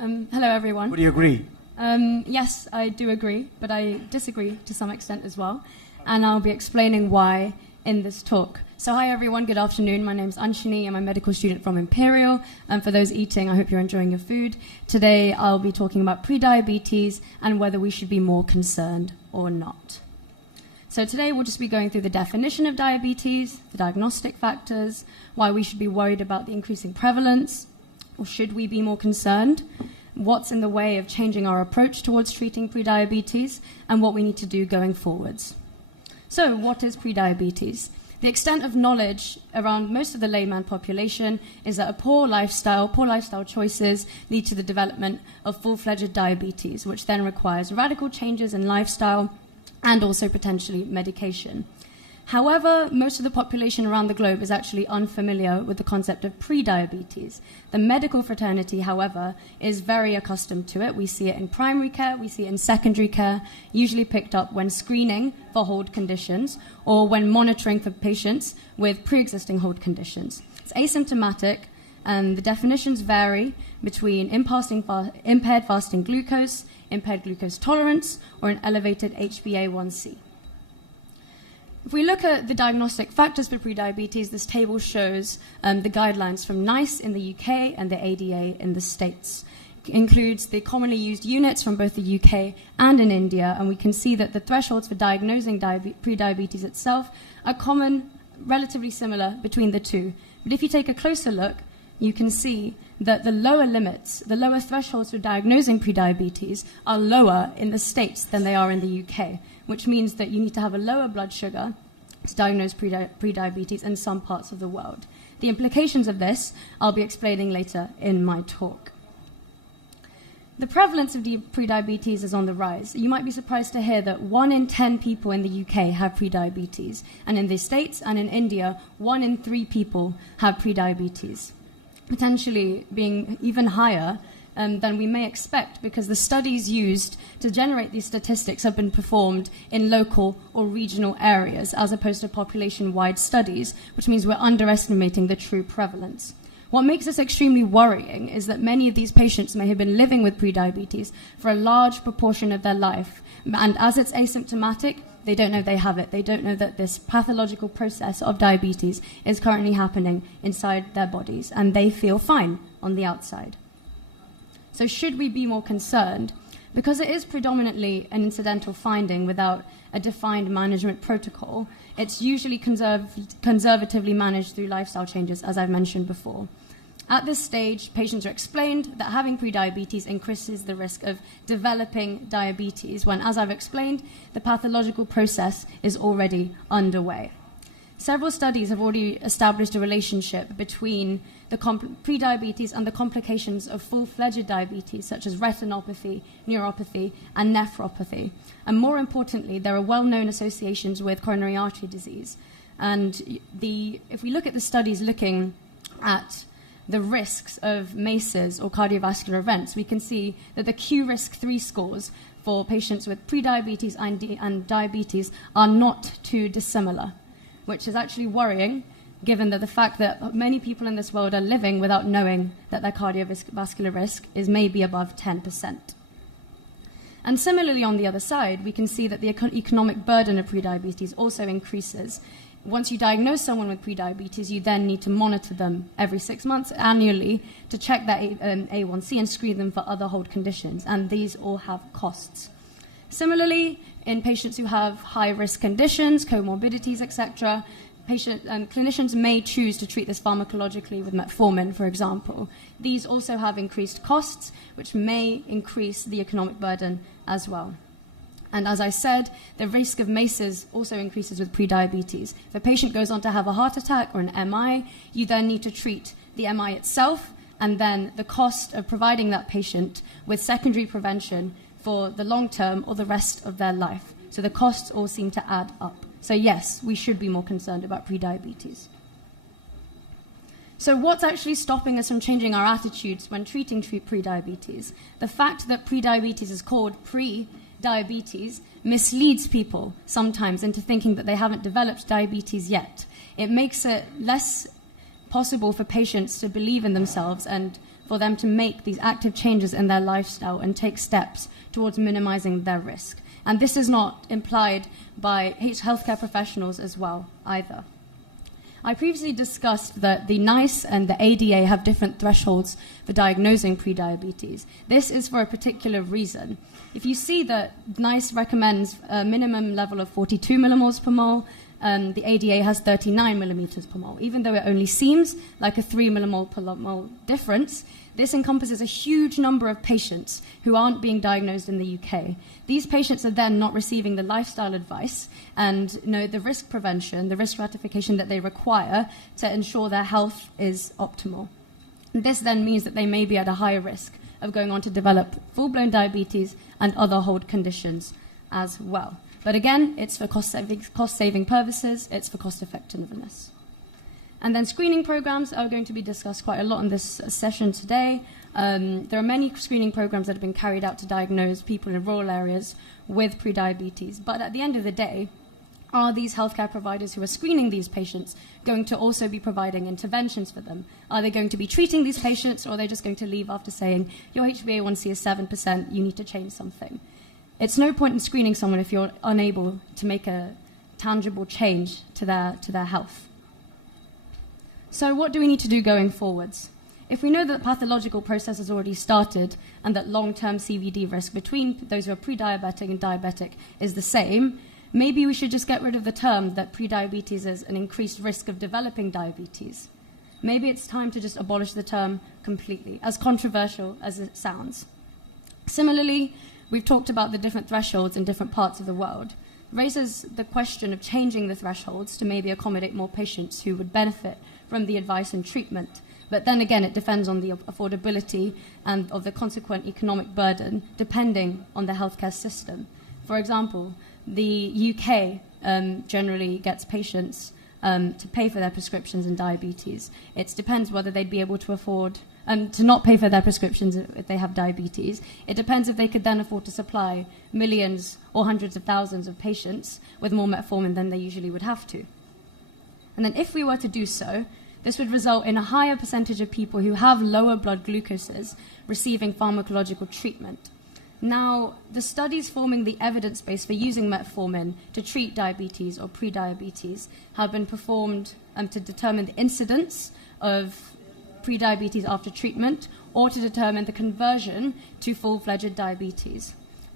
Hello, everyone. Would you agree? Yes, I do agree, but I disagree to some extent as well. And I'll be explaining why in this talk. So hi, everyone. Good afternoon. My name's Anshini. I'm a medical student from Imperial. And for those eating, I hope you're enjoying your food. Today, I'll be talking about prediabetes and whether we should be more concerned or not. So today, we'll just be going through the definition of diabetes, the diagnostic factors, why we should be worried about the increasing prevalence, or should we be more concerned? What's in the way of changing our approach towards treating prediabetes, and what we need to do going forwards. So, what is prediabetes? The extent of knowledge around most of the layman population is that a poor lifestyle choices lead to the development of full-fledged diabetes, which then requires radical changes in lifestyle and also potentially medication. However, most of the population around the globe is actually unfamiliar with the concept of prediabetes. The medical fraternity, however, is very accustomed to it. We see it in primary care, we see it in secondary care, usually picked up when screening for hold conditions or when monitoring for patients with pre-existing hold conditions. It's asymptomatic, and the definitions vary between impaired fasting glucose, impaired glucose tolerance, or an elevated HbA1c. If we look at the diagnostic factors for prediabetes, this table shows the guidelines from NICE in the UK and the ADA in the States. It includes the commonly used units from both the UK and in India, and we can see that the thresholds for diagnosing prediabetes itself are common, relatively similar between the two. But if you take a closer look, you can see that the lower limits, the lower thresholds for diagnosing prediabetes are lower in the States than they are in the UK, which means that you need to have a lower blood sugar to diagnose prediabetes in some parts of the world. The implications of this I'll be explaining later in my talk. The prevalence of prediabetes is on the rise. You might be surprised to hear that 1 in 10 people in the UK have prediabetes, and in the States and in India, 1 in 3 people have prediabetes, potentially being even higher than we may expect, because the studies used to generate these statistics have been performed in local or regional areas as opposed to population-wide studies, which means we're underestimating the true prevalence. What makes this extremely worrying is that many of these patients may have been living with prediabetes for a large proportion of their life, and as it's asymptomatic, they don't know they have it. They don't know that this pathological process of diabetes is currently happening inside their bodies, and they feel fine on the outside. So should we be more concerned? Because it is predominantly an incidental finding without a defined management protocol, it's usually conservatively managed through lifestyle changes, as I've mentioned before. At this stage, patients are explained that having prediabetes increases the risk of developing diabetes, when, as I've explained, the pathological process is already underway. Several studies have already established a relationship between the prediabetes and the complications of full-fledged diabetes, such as retinopathy, neuropathy, and nephropathy. And more importantly, there are well-known associations with coronary artery disease. And if we look at the studies looking at the risks of MACEs or cardiovascular events, we can see that the Q-risk-3 scores for patients with prediabetes and diabetes are not too dissimilar, which is actually worrying, given that the fact that many people in this world are living without knowing that their cardiovascular risk is maybe above 10%. And similarly, on the other side, we can see that the economic burden of prediabetes also increases. Once you diagnose someone with prediabetes, you then need to monitor them every 6 months annually to check their A1C and screen them for other hold conditions, and these all have costs. Similarly, in patients who have high-risk conditions, comorbidities, etc., clinicians may choose to treat this pharmacologically with metformin, for example. These also have increased costs, which may increase the economic burden as well. And as I said, the risk of MACEs also increases with prediabetes. If a patient goes on to have a heart attack or an MI, you then need to treat the MI itself, and then the cost of providing that patient with secondary prevention for the long term or the rest of their life. So the costs all seem to add up. So yes, we should be more concerned about prediabetes. So what's actually stopping us from changing our attitudes when treating prediabetes? The fact that prediabetes is called pre-diabetes misleads people sometimes into thinking that they haven't developed diabetes yet. It makes it less possible for patients to believe in themselves and for them to make these active changes in their lifestyle and take steps towards minimizing their risk. And this is not implied by healthcare professionals as well, either. I previously discussed that the NICE and the ADA have different thresholds for diagnosing prediabetes. This is for a particular reason. If you see that NICE recommends a minimum level of 42 millimoles per mole, the ADA has 39 millimeters per mole. Even though it only seems like a 3 millimole per mole difference, this encompasses a huge number of patients who aren't being diagnosed in the UK. These patients are then not receiving the lifestyle advice and the risk prevention, the risk stratification that they require to ensure their health is optimal. And this then means that they may be at a higher risk of going on to develop full-blown diabetes and other hold conditions as well. But again, it's for cost-saving purposes, it's for cost-effectiveness. And then screening programs are going to be discussed quite a lot in this session today. There are many screening programs that have been carried out to diagnose people in rural areas with prediabetes. But at the end of the day, are these healthcare providers who are screening these patients going to also be providing interventions for them? Are they going to be treating these patients, or are they just going to leave after saying, your HbA1c is 7%, you need to change something? It's no point in screening someone if you're unable to make a tangible change to their health. So what do we need to do going forwards? If we know that the pathological process has already started and that long-term CVD risk between those who are pre-diabetic and diabetic is the same, maybe we should just get rid of the term that prediabetes is an increased risk of developing diabetes. Maybe it's time to just abolish the term completely, as controversial as it sounds. Similarly, we've talked about the different thresholds in different parts of the world. It raises the question of changing the thresholds to maybe accommodate more patients who would benefit from the advice and treatment. But then again, it depends on the affordability and of the consequent economic burden, depending on the healthcare system. For example, the UK generally gets patients to pay for their prescriptions in diabetes. It depends whether they'd be able to afford to not pay for their prescriptions if they have diabetes. It depends if they could then afford to supply millions or hundreds of thousands of patients with more metformin than they usually would have to. And then if we were to do so, this would result in a higher percentage of people who have lower blood glucoses receiving pharmacological treatment. Now, the studies forming the evidence base for using metformin to treat diabetes or prediabetes have been performed to determine the incidence of prediabetes after treatment or to determine the conversion to full-fledged diabetes.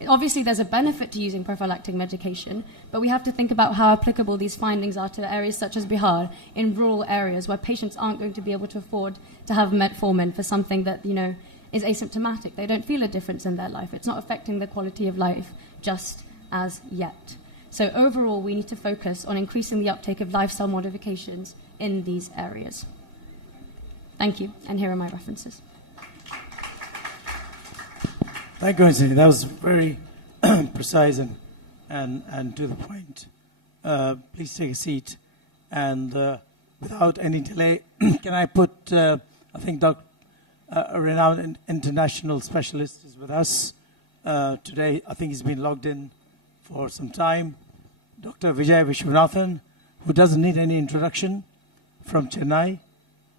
Obviously, there's a benefit to using prophylactic medication, but we have to think about how applicable these findings are to areas such as Bihar, in rural areas where patients aren't going to be able to afford to have metformin for something that, is asymptomatic. They don't feel a difference in their life. It's not affecting their quality of life just as yet. So overall, we need to focus on increasing the uptake of lifestyle modifications in these areas. Thank you, and here are my references. Thank you, Anthony. That was very precise and to the point. Please take a seat. And without any delay, can I put, I think a renowned international specialist is with us today. I think he's been logged in for some time. Dr. Vijay Vishwanathan, who doesn't need any introduction, from Chennai.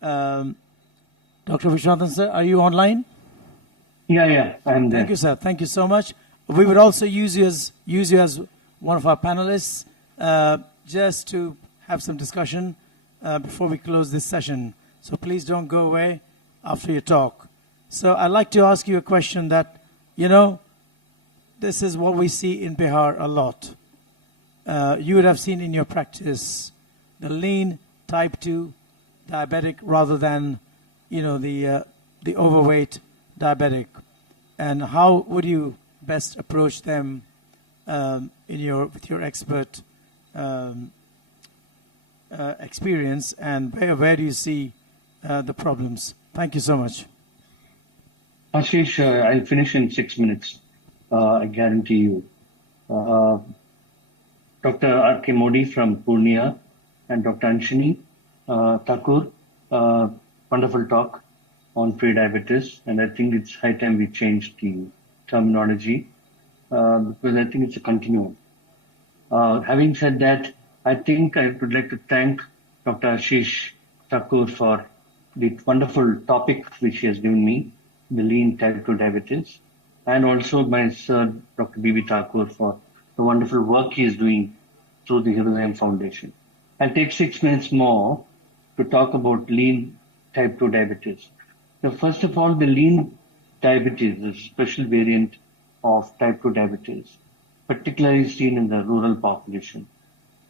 Dr. Vishwanathan, sir, are you online? Yeah, I'm there. Thank you, sir. Thank you so much. We would also use you as one of our panelists just to have some discussion before we close this session. So please don't go away after your talk. So I'd like to ask you a question that, this is what we see in Bihar a lot. You would have seen in your practice the lean type 2 diabetic rather than, the overweight diabetic. And how would you best approach them with your expert experience, and where do you see the problems? Thank you so much. Ashish, I'll finish in 6 minutes. I guarantee you. Dr. R.K. Modi from Purnia and Dr. Anshini Thakur, wonderful talk on pre-diabetes, and I think it's high time we change the terminology because I think it's a continuum. Having said that, I think I would like to thank Dr. Ashish Thakur for the wonderful topic which he has given me, the lean type 2 diabetes, and also my sir, Dr. B.B. Thakur, for the wonderful work he is doing through the Hridayam Foundation. I'll take 6 minutes more to talk about lean type 2 diabetes. So first of all, the lean diabetes is a special variant of type 2 diabetes, particularly seen in the rural population,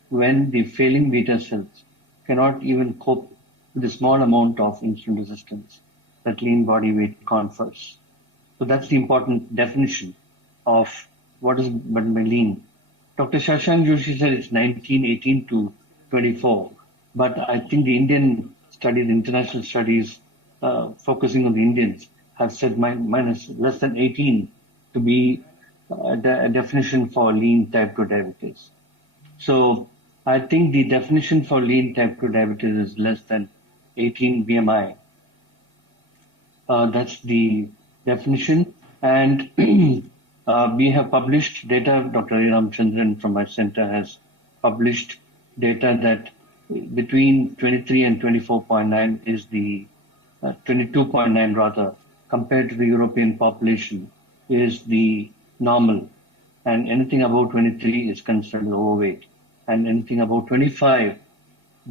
when the failing beta cells cannot even cope with the small amount of insulin resistance that lean body weight confers. So that's the important definition of what is by lean. Dr. Shashank Joshi said it's 1918 to 24, but I think the Indian studies, international studies focusing on the Indians, have said minus less than 18 to be a definition for lean type 2 diabetes. So I think the definition for lean type 2 diabetes is less than 18 BMI. That's the definition. And we have published data, Dr. Ramchandran from my center has published data that between 23 and 24.9 is the 22.9 rather, compared to the European population, is the normal. And anything above 23 is considered overweight. And anything above 25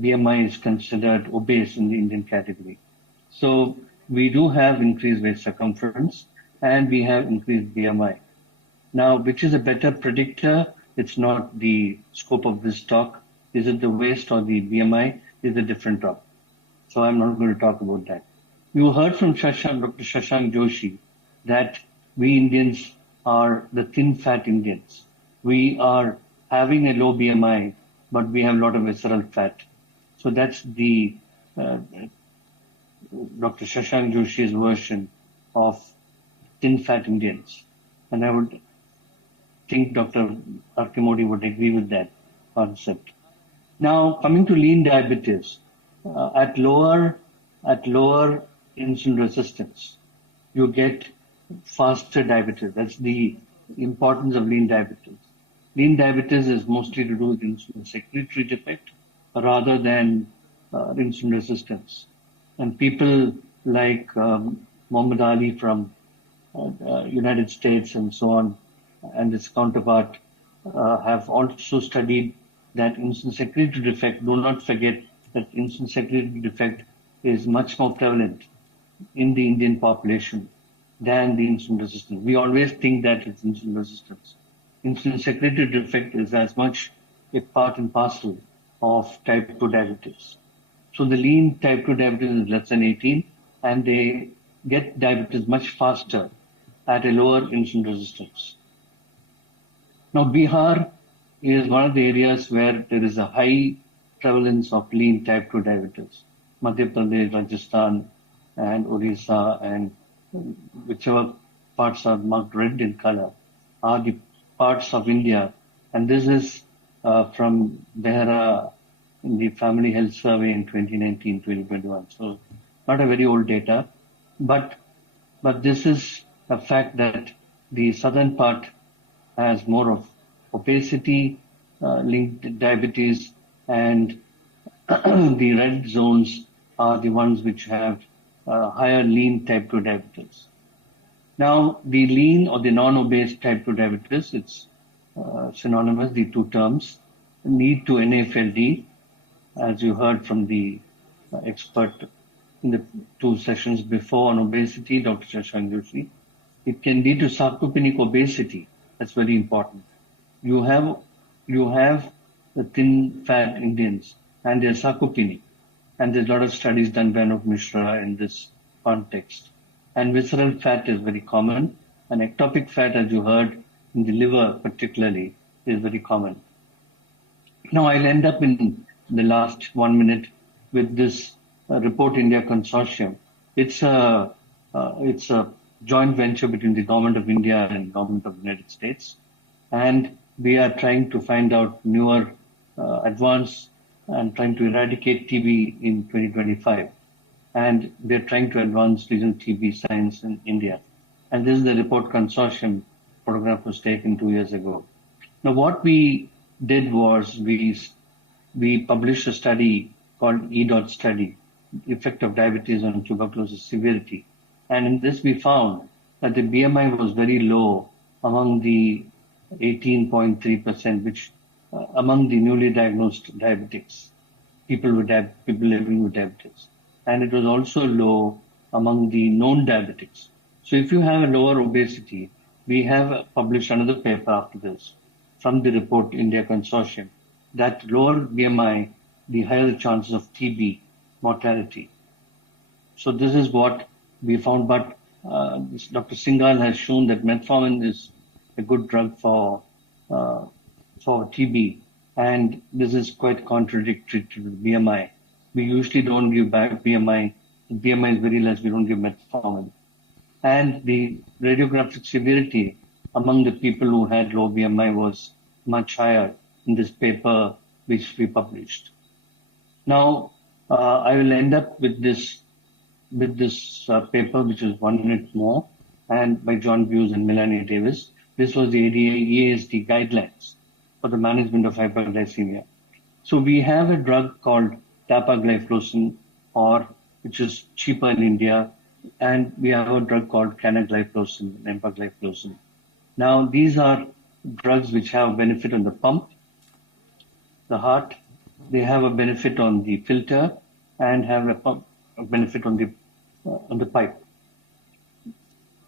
BMI is considered obese in the Indian category. So we do have increased waist circumference and we have increased BMI. Now, which is a better predictor? It's not the scope of this talk. Is it the waist or the BMI? Is a different talk. So I'm not going to talk about that. You heard from Dr. Shashank Joshi that we Indians are the thin fat Indians. We are having a low BMI, but we have a lot of visceral fat. So that's the Dr. Shashank Joshi's version of thin fat Indians. And I would think Dr. R.K. Modi would agree with that concept. Now, coming to lean diabetes, at lower insulin resistance, you get faster diabetes. That's the importance of lean diabetes. Lean diabetes is mostly to do with insulin secretory defect rather than insulin resistance. And people like Muhammad Ali from United States and so on, and its counterpart, have also studied that insulin secretory defect. Do not forget that insulin secretory defect is much more prevalent in the Indian population. than the insulin resistance. We always think that it's insulin resistance. Insulin secretory defect is as much a part and parcel of type 2 diabetes. So the lean type 2 diabetes is less than 18, and they get diabetes much faster at a lower insulin resistance. Now, Bihar is one of the areas where there is a high prevalence of lean type 2 diabetes. Madhya Pradesh, Rajasthan, and Orissa, and whichever parts are marked red in color, are the parts of India. And this is from Behra in the Family Health Survey in 2019-2021. So not a very old data, but this is a fact that the southern part has more of obesity linked diabetes, and the red zones are the ones which have higher lean type 2 diabetes. Now, the lean or the non-obese type 2 diabetes, it's synonymous, the two terms, lead to NAFLD, as you heard from the expert in the two sessions before on obesity, Dr. Shashank Joshi. It can lead to sarcopenic obesity. That's very important. You have the thin fat Indians and they're sarcopenic. And there's a lot of studies done by Anup Mishra in this context. And visceral fat is very common. And ectopic fat, as you heard, in the liver particularly, is very common. Now I'll end up in the last 1 minute with this Report India Consortium. It's a joint venture between the Government of India and Government of the United States. And we are trying to find out newer advanced and trying to eradicate TB in 2025. And we're trying to advance regional TB science in India. And this is the Report Consortium photograph was taken 2 years ago. Now, what we did was we published a study called EDOT study, effect of diabetes on tuberculosis severity. And in this, we found that the BMI was very low among the 18.3%, which among the newly diagnosed diabetics, people living with diabetes. And it was also low among the known diabetics. So if you have a lower obesity, we have published another paper after this from the Report India Consortium that lower BMI, the higher the chances of TB mortality. So this is what we found, but Dr. Singhal has shown that metformin is a good drug for TB, and this is quite contradictory to the BMI. We usually don't give back BMI. BMI is very less. We don't give metformin. And the radiographic severity among the people who had low BMI was much higher in this paper which we published. Now, I will end up with this paper, which is 1 minute more, and by John Buse and Melanie Davis. This was the EASD guidelines for the management of hyperglycemia. So we have a drug called dapagliflozin, which is cheaper in India, and we have a drug called canagliflozin and empagliflozin. Now, these are drugs which have benefit on the pump, the heart. They have a benefit on the filter and have a benefit on the pipe.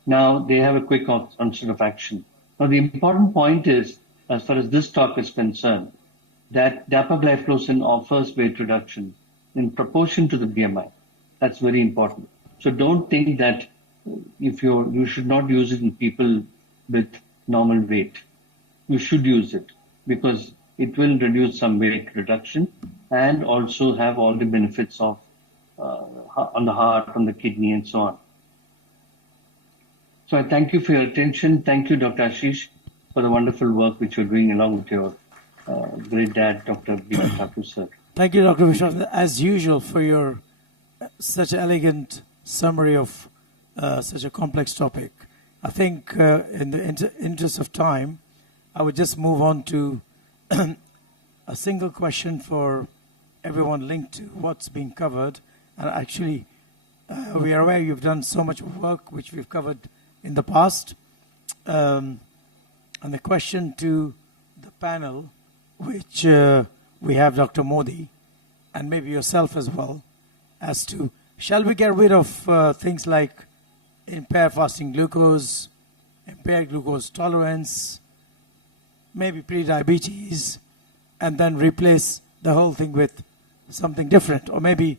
Now, they have a quick onset of action. Now, the important point is, as far as this talk is concerned, that dapagliflozin offers weight reduction in proportion to the BMI. That's very important. So don't think that you should not use it in people with normal weight. You should use it because it will reduce some weight reduction and also have all the benefits of on the heart, on the kidney, and so on. So I thank you for your attention. Thank you, Dr. Ashish, for the wonderful work which you're doing along with your great dad, Dr. B.R. Thakur, sir. Thank you, Dr. Vishwas, as usual, for your such elegant summary of such a complex topic. I think in the interest of time, I would just move on to a single question for everyone linked to what's being covered. And actually, we are aware you've done so much work which we've covered in the past. And the question to the panel, which we have Dr. Modi, and maybe yourself as well, as to, shall we get rid of things like impaired fasting glucose, impaired glucose tolerance, maybe pre-diabetes, and then replace the whole thing with something different, or maybe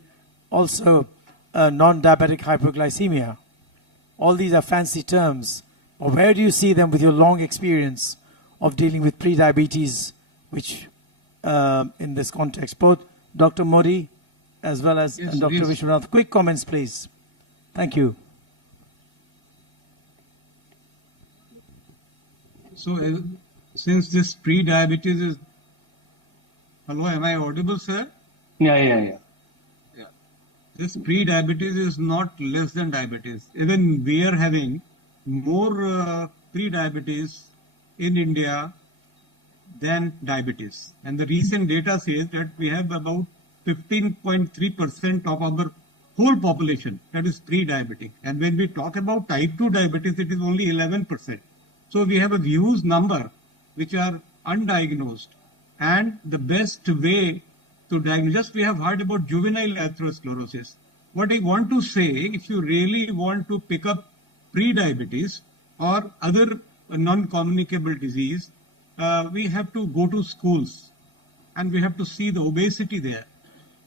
also non-diabetic hypoglycemia. All these are fancy terms. But where do you see them with your long experience of dealing with pre-diabetes, which in this context, both Dr. Modi as well as Yes, and Dr. yes. Vishwanath. Quick comments, please. Thank you. So, since this pre-diabetes is, hello, am I audible, sir? Yeah. This pre-diabetes is not less than diabetes. Even we are having more pre-diabetes in India than diabetes. And the recent data says that we have about 15.3% of our whole population that is pre-diabetic. And when we talk about type 2 diabetes, it is only 11%. So we have a huge number which are undiagnosed. And the best way to diagnose, just we have heard about juvenile atherosclerosis. What I want to say, if you really want to pick up pre-diabetes or other non-communicable disease, we have to go to schools and we have to see the obesity there.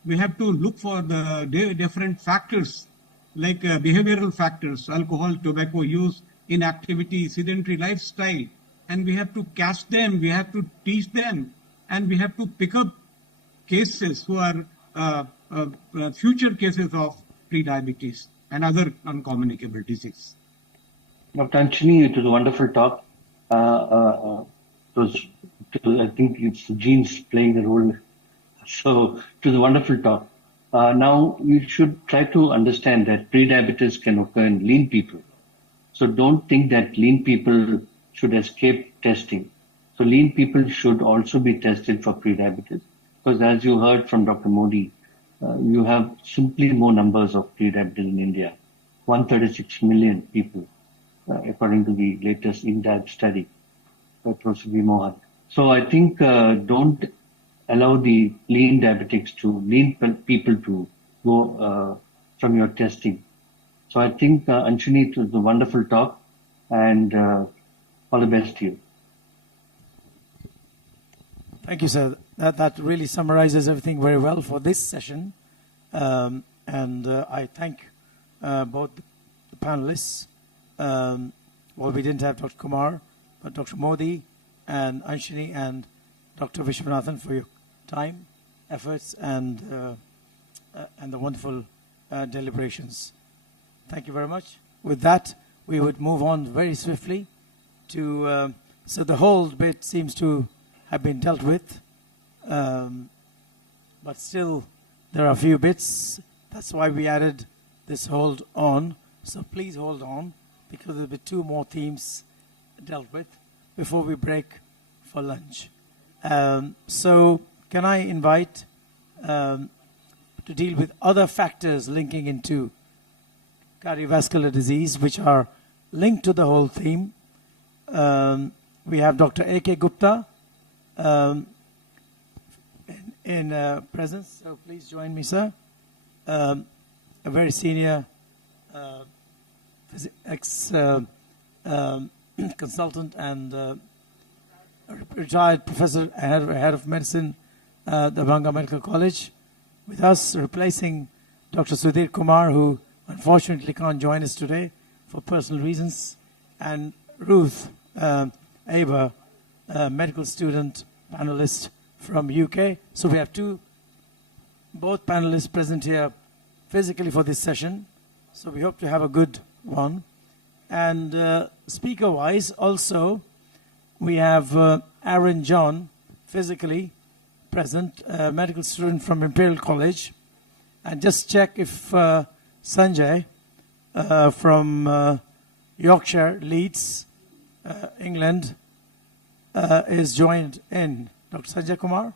We have to look for the different factors like behavioral factors, alcohol, tobacco use, inactivity, sedentary lifestyle, and we have to catch them, we have to teach them, and we have to pick up cases who are future cases of pre-diabetes and other uncommunicable disease. Dr. Anshini, it was a wonderful talk. I think it's genes playing a role. So it was a wonderful talk. Now we should try to understand that pre-diabetes can occur in lean people. So don't think that lean people should escape testing. So lean people should also be tested for pre-diabetes. Because as you heard from Dr. Modi, you have simply more numbers of pre-diabetes in India. 136 million people, according to the latest INDAB study by Professor V. Mohan. So I think don't allow the lean people to go from your testing. So I think, Anshini, it was a wonderful talk, and all the best to you. Thank you, sir. That really summarizes everything very well for this session. And I thank both the panelists. Well, we didn't have Dr. Kumar, but Dr. Modi and Anshini and Dr. Vishwanathan for your time, efforts, and the wonderful deliberations. Thank you very much. With that, we would move on very swiftly to, so the whole bit seems to have been dealt with, but still there are a few bits. That's why we added this hold on. So please hold on, because there'll be two more themes dealt with before we break for lunch. So can I invite to deal with other factors linking into cardiovascular disease, which are linked to the whole theme. We have Dr. A.K. Gupta in presence, so please join me, sir. A very senior consultant and retired professor, head of medicine, Darbhanga Medical College, with us, replacing Dr. Sudhir Kumar, who unfortunately can't join us today for personal reasons, and Ruth Aber, medical student panelist from UK. So we have both panelists present here physically for this session. So we hope to have a good one. And speaker-wise, also, we have Aaron John, physically present, medical student from Imperial College. And just check if Sanjay from Yorkshire, Leeds, England, is joined in. Dr. Sanjay Kumar,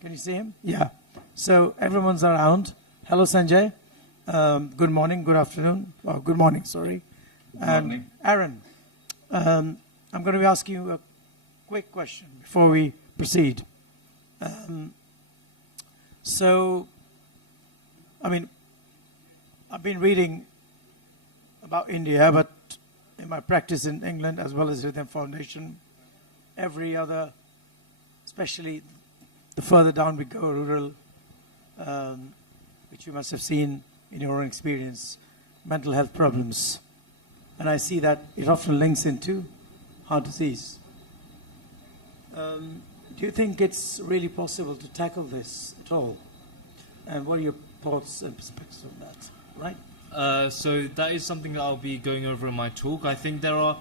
can you see him? Yeah. So everyone's around. Hello, Sanjay. Good morning, good afternoon. Oh, good morning, sorry. Good morning. Aaron, I'm going to ask you a quick question before we proceed. So, I mean, I've been reading about India, but in my practice in England as well as Hridayam Foundation, every other, especially the further down we go, rural, which you must have seen in your own experience, mental health problems. And I see that it often links into heart disease. Do you think it's really possible to tackle this at all? And what are your thoughts and perspectives on that, right? So that is something that I'll be going over in my talk. I think there are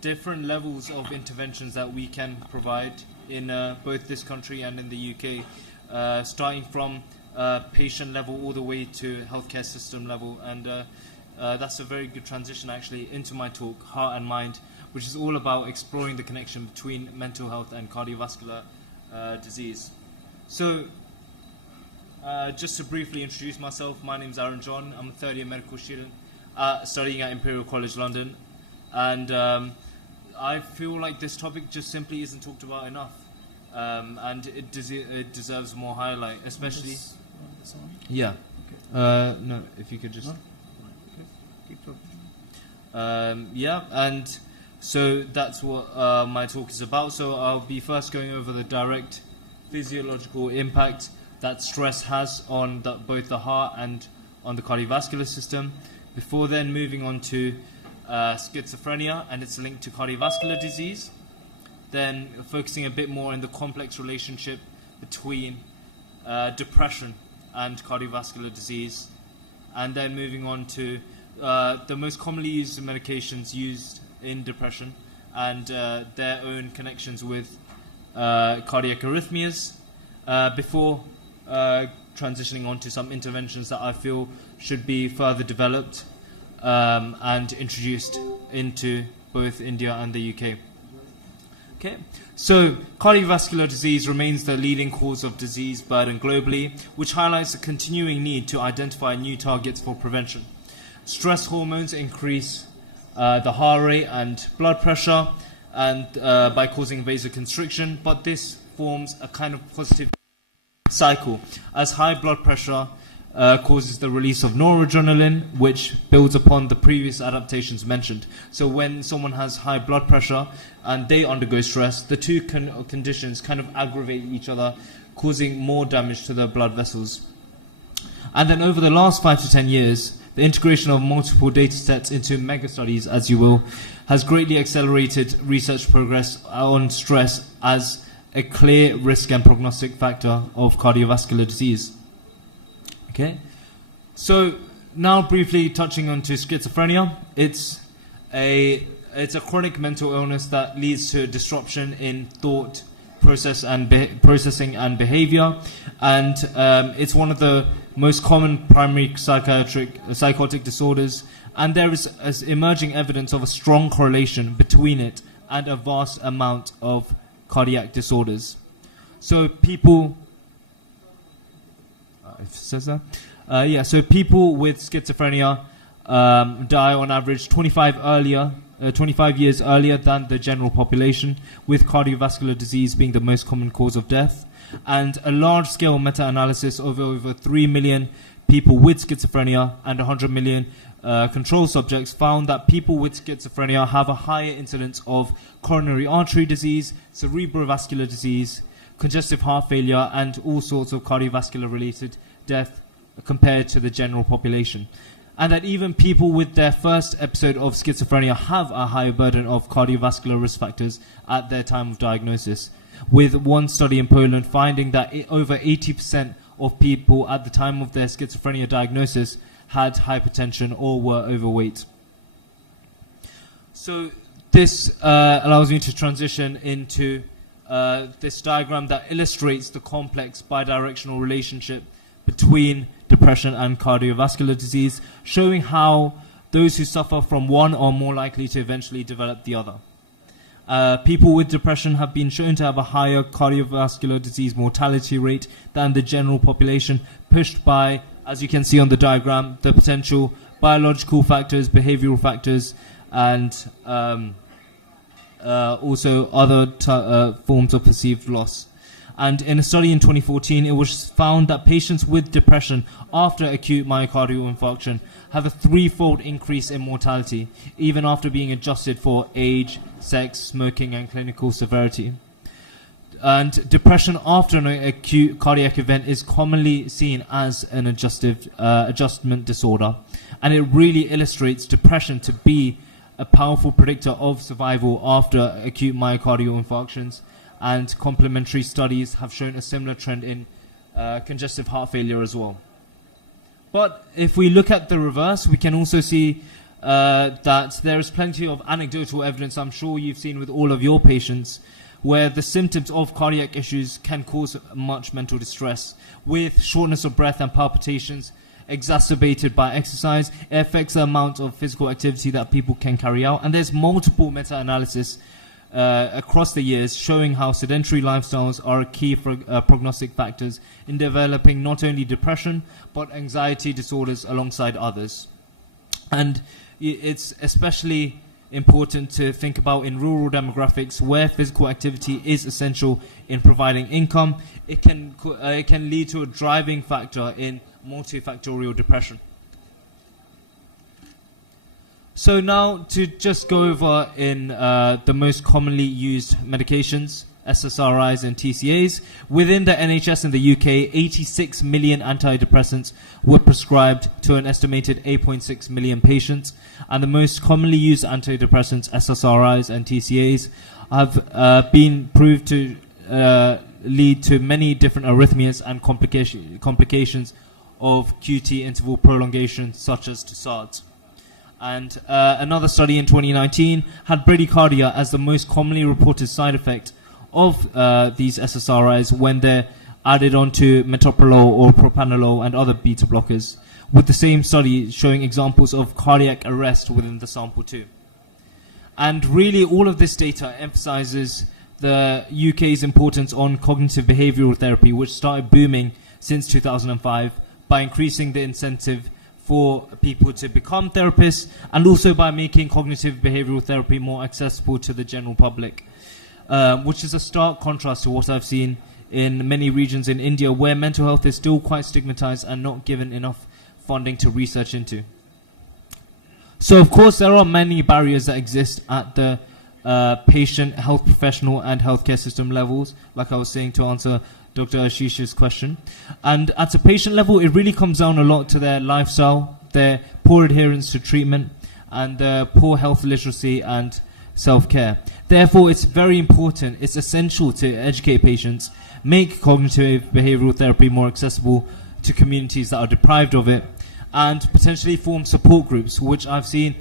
different levels of interventions that we can provide in both this country and in the UK, starting from patient level all the way to healthcare system level. And that's a very good transition actually into my talk, Heart and Mind, which is all about exploring the connection between mental health and cardiovascular disease. So just to briefly introduce myself, my name is Aaron John. I'm a third-year medical student studying at Imperial College London, and I feel like this topic just simply isn't talked about enough, and it deserves more highlight, especially. Yeah. Okay. No, if you could just. No? Okay. Keep talking. Yeah, and so that's what my talk is about. So I'll be first going over the direct physiological impact that stress has on both the heart and on the cardiovascular system, before then moving on to schizophrenia and its link to cardiovascular disease, then focusing a bit more on the complex relationship between depression and cardiovascular disease, and then moving on to the most commonly used medications used in depression and their own connections with cardiac arrhythmias, before transitioning on to some interventions that I feel should be further developed and introduced into both India and the UK. Okay, so cardiovascular disease remains the leading cause of disease burden globally, which highlights the continuing need to identify new targets for prevention. Stress hormones increase the heart rate and blood pressure, and by causing vasoconstriction, but this forms a kind of positive cycle, as high blood pressure causes the release of noradrenaline, which builds upon the previous adaptations mentioned. So when someone has high blood pressure and they undergo stress, the two conditions kind of aggravate each other, causing more damage to the blood vessels. And then over the last 5 to 10 years, the integration of multiple data sets into mega studies, as you will, has greatly accelerated research progress on stress as a clear risk and prognostic factor of cardiovascular disease. Okay, so now briefly touching on to schizophrenia. It's a chronic mental illness that leads to disruption in thought processing and behavior, and it's one of the most common primary psychotic disorders, and there is emerging evidence of a strong correlation between it and a vast amount of cardiac disorders. So people, if it says that, so people with schizophrenia die on average 25 years earlier than the general population, with cardiovascular disease being the most common cause of death. And a large-scale meta-analysis of over 3 million people with schizophrenia and 100 million control subjects found that people with schizophrenia have a higher incidence of coronary artery disease, cerebrovascular disease, congestive heart failure, and all sorts of cardiovascular-related death compared to the general population. And that even people with their first episode of schizophrenia have a higher burden of cardiovascular risk factors at their time of diagnosis, with one study in Poland finding that over 80% of people at the time of their schizophrenia diagnosis had hypertension or were overweight. So this allows me to transition into this diagram that illustrates the complex bidirectional relationship between depression and cardiovascular disease, showing how those who suffer from one are more likely to eventually develop the other. People with depression have been shown to have a higher cardiovascular disease mortality rate than the general population, pushed by, as you can see on the diagram, the potential biological factors, behavioral factors, and also other forms of perceived loss. And in a study in 2014, it was found that patients with depression after acute myocardial infarction have a 3-fold increase in mortality, even after being adjusted for age, sex, smoking, and clinical severity. And depression after an acute cardiac event is commonly seen as an adjustment disorder. And it really illustrates depression to be a powerful predictor of survival after acute myocardial infarctions. And complementary studies have shown a similar trend in congestive heart failure as well. But if we look at the reverse, we can also see that there is plenty of anecdotal evidence, I'm sure you've seen with all of your patients, where the symptoms of cardiac issues can cause much mental distress, with shortness of breath and palpitations exacerbated by exercise. It affects the amount of physical activity that people can carry out. And there's multiple meta-analysis across the years showing how sedentary lifestyles are key prognostic factors in developing not only depression but anxiety disorders alongside others. And it's especially important to think about in rural demographics where physical activity is essential in providing income. It can lead to a driving factor in multifactorial depression. So now to just go over in the most commonly used medications, SSRIs and TCAs. Within the NHS in the UK, 86 million antidepressants were prescribed to an estimated 8.6 million patients. And the most commonly used antidepressants, SSRIs and TCAs, have been proved to lead to many different arrhythmias and complications of QT interval prolongation, such as Torsades. And another study in 2019 had bradycardia as the most commonly reported side effect of these SSRIs when they're added onto metoprolol or propranolol and other beta blockers, with the same study showing examples of cardiac arrest within the sample too. And really all of this data emphasizes the UK's importance on cognitive behavioral therapy, which started booming since 2005 by increasing the incentive for people to become therapists, and also by making cognitive behavioral therapy more accessible to the general public, which is a stark contrast to what I've seen in many regions in India where mental health is still quite stigmatized and not given enough funding to research into. So of course there are many barriers that exist at the patient, health professional and healthcare system levels, like I was saying to answer Dr. Ashish's question. And at a patient level, it really comes down a lot to their lifestyle, their poor adherence to treatment, and their poor health literacy and self-care. Therefore, it's very important, it's essential to educate patients, make cognitive behavioral therapy more accessible to communities that are deprived of it, and potentially form support groups, which I've seen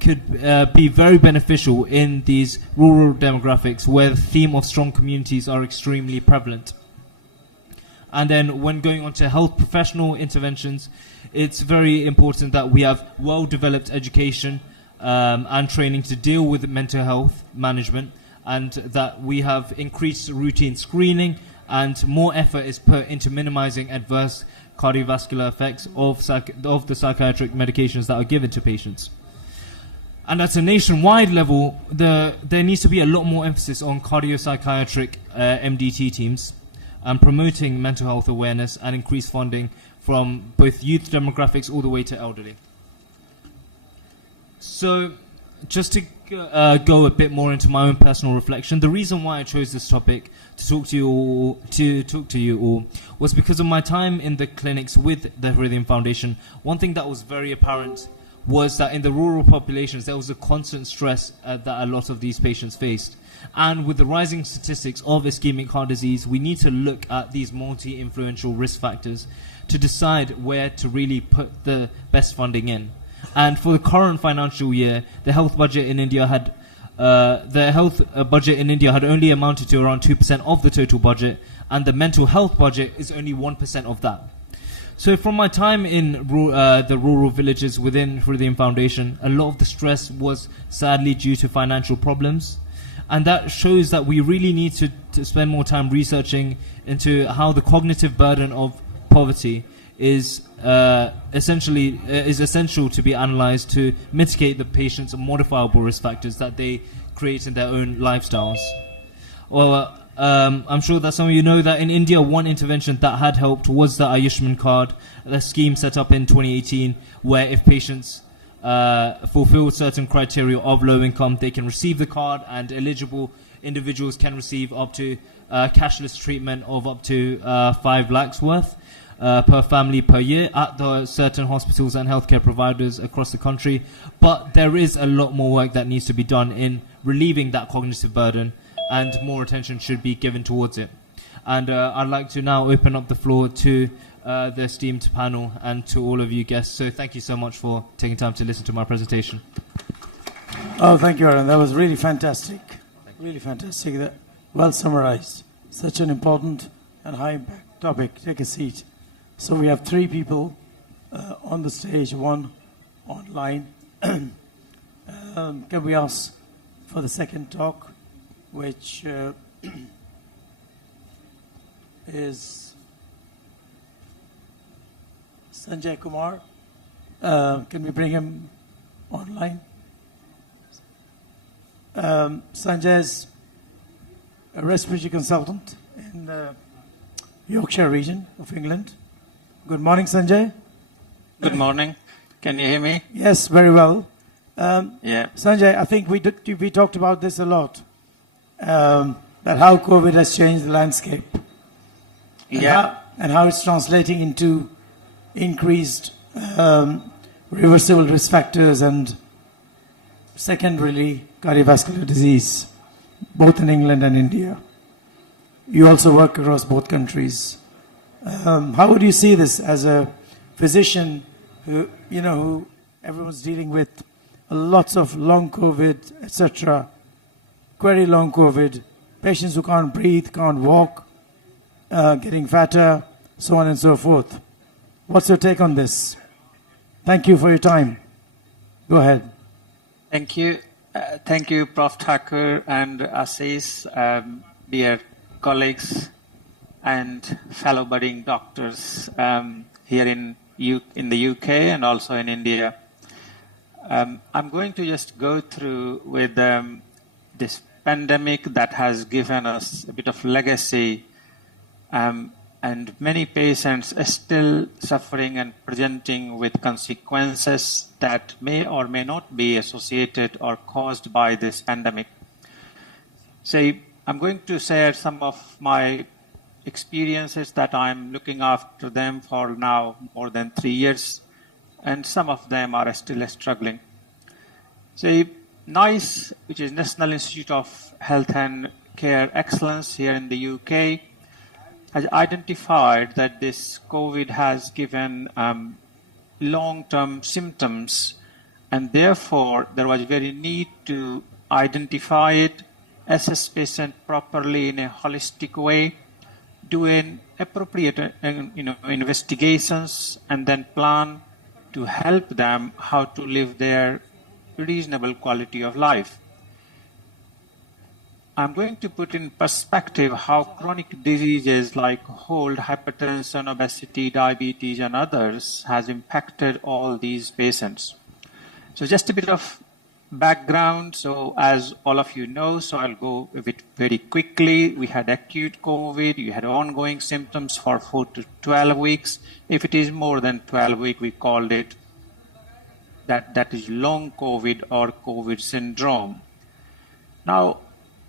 could be very beneficial in these rural demographics where the theme of strong communities are extremely prevalent. And then when going on to health professional interventions, it's very important that we have well-developed education and training to deal with mental health management, and that we have increased routine screening and more effort is put into minimizing adverse cardiovascular effects of the psychiatric medications that are given to patients. And at a nationwide level, there needs to be a lot more emphasis on cardiopsychiatric MDT teams, and promoting mental health awareness and increased funding from both youth demographics all the way to elderly. So just to go a bit more into my own personal reflection, the reason why I chose this topic to talk to you all was because of my time in the clinics with the Hridayam Foundation. One thing that was very apparent was that in the rural populations there was a constant stress that a lot of these patients faced. And with the rising statistics of ischemic heart disease, we need to look at these multi-influential risk factors to decide where to really put the best funding in. And for the current financial year, the health budget in India had only amounted to around 2% of the total budget, and the mental health budget is only 1% of that. So from my time in the rural villages within Hridayam Foundation, a lot of the stress was sadly due to financial problems. And that shows that we really need to spend more time researching into how the cognitive burden of poverty is essential to be analyzed to mitigate the patient's modifiable risk factors that they create in their own lifestyles. Well, I'm sure that some of you know that in India, one intervention that had helped was the Ayushman card, the scheme set up in 2018, where if patients fulfill certain criteria of low income, they can receive the card, and eligible individuals can receive up to cashless treatment of up to 5 lakhs worth per family per year at the certain hospitals and healthcare providers across the country. But there is a lot more work that needs to be done in relieving that cognitive burden, and more attention should be given towards it. And I'd like to now open up the floor to the esteemed panel and to all of you guests. So thank you so much for taking time to listen to my presentation. Oh, thank you, Aaron. That was really fantastic. Really fantastic. That well summarized. Such an important and high impact topic. Take a seat. So we have 3 people on the stage, 1 online. Can we ask for the second talk, which is Sanjay Kumar. Can we bring him online? Sanjay is a respiratory consultant in the Yorkshire region of England. Good morning, Sanjay. Good morning. Can you hear me? Yes, very well. Yeah. Sanjay, I think we talked about this a lot, that how COVID has changed the landscape. And how it's translating into increased reversible risk factors and secondarily cardiovascular disease, both in England and India. You also work across both countries. How would you see this as a physician who everyone's dealing with lots of long COVID, etc., very long COVID, patients who can't breathe, can't walk, getting fatter, so on and so forth. What's your take on this? Thank you for your time. Go ahead. Thank you. Thank you, Prof. Thakur and Assis, dear colleagues and fellow budding doctors here in the UK and also in India. I'm going to just go through with this pandemic that has given us a bit of legacy, and many patients are still suffering and presenting with consequences that may or may not be associated or caused by this pandemic. So I'm going to share some of my experiences that I'm looking after them for now more than 3 years, and some of them are still struggling. So NICE, which is National Institute of Health and Care Excellence here in the UK, has identified that this COVID has given long-term symptoms, and therefore there was very need to identify it, assess patient properly in a holistic way, do an appropriate investigations, and then plan to help them how to live their reasonable quality of life. I'm going to put in perspective how chronic diseases like cold, hypertension, obesity, diabetes, and others has impacted all these patients. So just a bit of background. So as all of you know, so I'll go a bit very quickly. We had acute COVID. You had ongoing symptoms for 4 to 12 weeks. If it is more than 12 weeks, we called it that is long COVID or COVID syndrome. Now,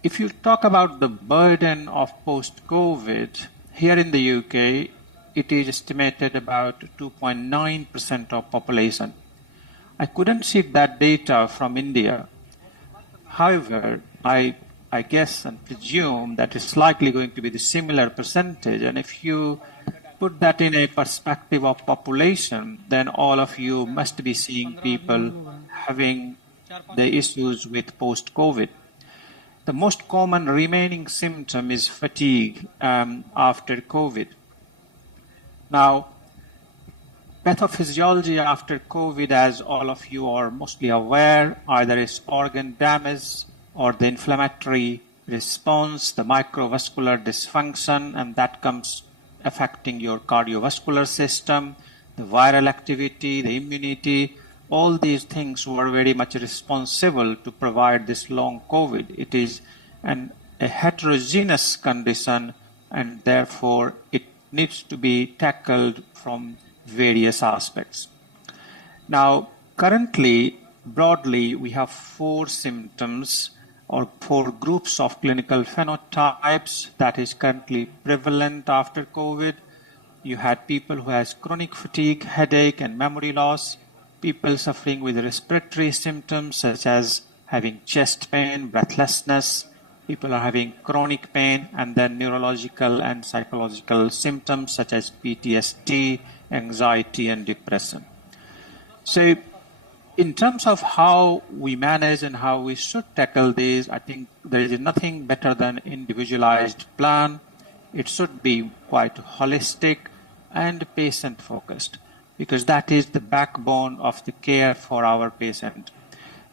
if you talk about the burden of post-COVID, here in the UK, it is estimated about 2.9% of population. I couldn't see that data from India. However, I guess and presume that it's likely going to be the similar percentage. And if you put that in a perspective of population, then all of you must be seeing people having the issues with post-COVID. The most common remaining symptom is fatigue after COVID. Now, pathophysiology after COVID, as all of you are mostly aware, either is organ damage or the inflammatory response, the microvascular dysfunction, and that comes affecting your cardiovascular system, the viral activity, the immunity. All these things were very much responsible to provide this long COVID. It is a a heterogeneous condition, and therefore it needs to be tackled from various aspects. Now, currently, broadly, we have 4 symptoms or 4 groups of clinical phenotypes that is currently prevalent after COVID. You had people who has chronic fatigue, headache, and memory loss, people suffering with respiratory symptoms such as having chest pain, breathlessness, people are having chronic pain, and then neurological and psychological symptoms such as PTSD, anxiety, and depression. So in terms of how we manage and how we should tackle these, I think there is nothing better than individualized plan. It should be quite holistic and patient-focused, because that is the backbone of the care for our patient.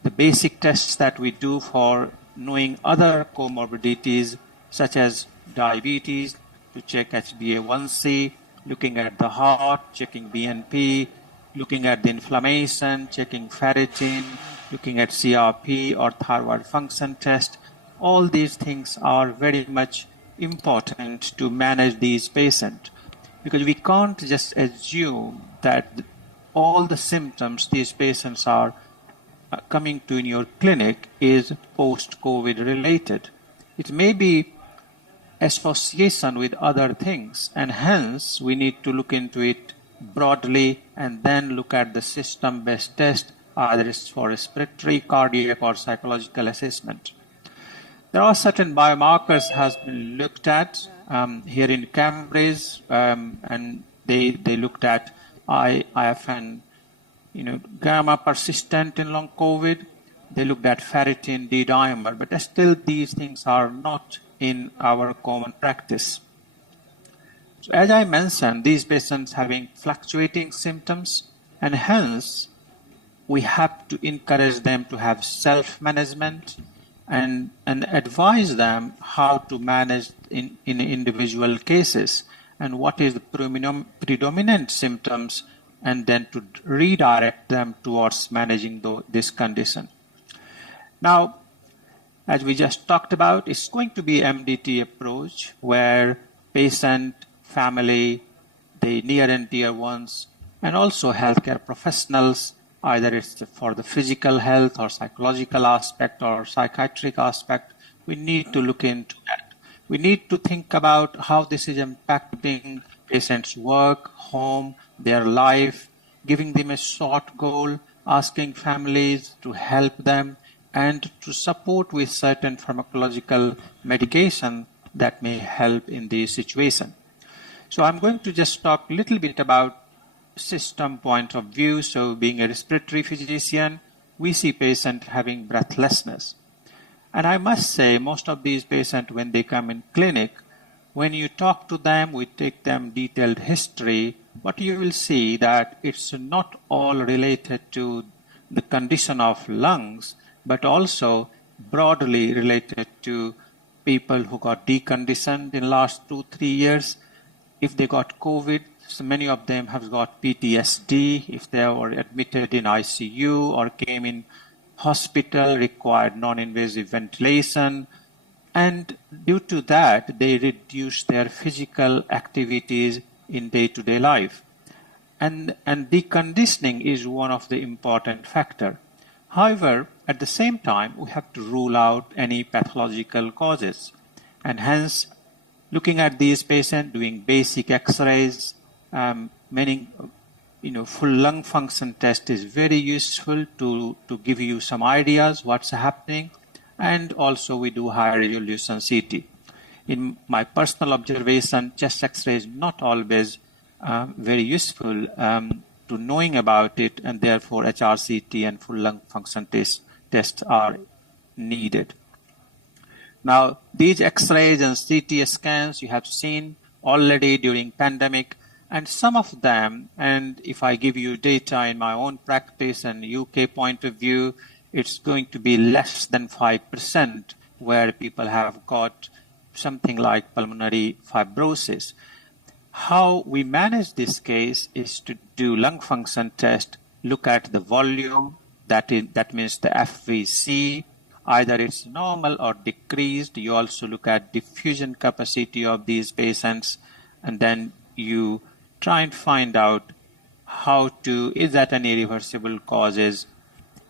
The basic tests that we do for knowing other comorbidities, such as diabetes, to check HbA1c, looking at the heart, checking BNP, looking at the inflammation, checking ferritin, looking at CRP or thyroid function test. All these things are very much important to manage these patients, because we can't just assume that all the symptoms these patients are coming to in your clinic is post-COVID related. It may be association with other things, and hence we need to look into it broadly and then look at the system-based test, either it's for respiratory, cardiac, or psychological assessment. There are certain biomarkers has been looked at here in Cambridge, and they looked at IFN, gamma persistent in long COVID. They looked at ferritin, D-dimer, but still these things are not in our common practice. So as I mentioned, these patients having fluctuating symptoms, and hence we have to encourage them to have self-management and advise them how to manage in individual cases and what is the predominant symptoms, and then to redirect them towards managing this condition. Now, as we just talked about, it's going to be MDT approach where patient, family, the near and dear ones, and also healthcare professionals, either it's for the physical health or psychological aspect or psychiatric aspect, we need to look into that. We need to think about how this is impacting patients' work, home, their life, giving them a short goal, asking families to help them, and to support with certain pharmacological medication that may help in this situation. So I'm going to just talk a little bit about system point of view. So being a respiratory physician, we see patients having breathlessness. And I must say, most of these patients, when they come in clinic, when you talk to them, we take them detailed history, but you will see that it's not all related to the condition of lungs, but also broadly related to people who got deconditioned in the last 2-3 years. If they got COVID, so many of them have got PTSD. If they were admitted in ICU or came in hospital, required non-invasive ventilation. And due to that, they reduce their physical activities in day-to-day life. And deconditioning is one of the important factors. However, at the same time, we have to rule out any pathological causes. And hence, looking at these patients, doing basic x-rays, full lung function test is very useful to give you some ideas what's happening. And also we do high resolution CT. In my personal observation, chest x-ray is not always very useful to knowing about it, and therefore HRCT and full lung function tests are needed. Now, these x-rays and CT scans you have seen already during pandemic, and some of them, and if I give you data in my own practice and UK point of view, it's going to be less than 5% where people have got something like pulmonary fibrosis. How we manage this case is to do lung function test, look at the volume, that means the FVC, either it's normal or decreased. You also look at diffusion capacity of these patients, and then you try and find out is that any reversible causes.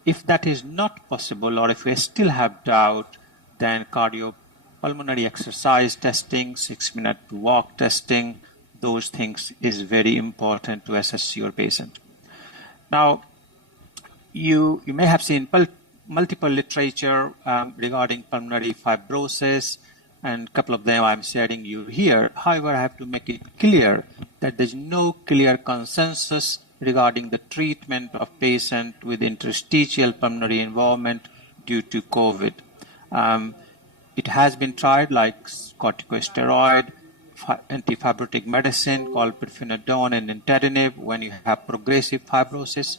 If that is not possible, or if we still have doubt, then cardiopulmonary exercise testing, 6-minute walk testing, those things is very important to assess your patient. Now, you may have seen multiple literature regarding pulmonary fibrosis, and a couple of them I'm sharing you here. However, I have to make it clear that there's no clear consensus regarding the treatment of patient with interstitial pulmonary involvement due to COVID. It has been tried like corticosteroid, antifibrotic medicine called pirfenidone and nintedanib when you have progressive fibrosis.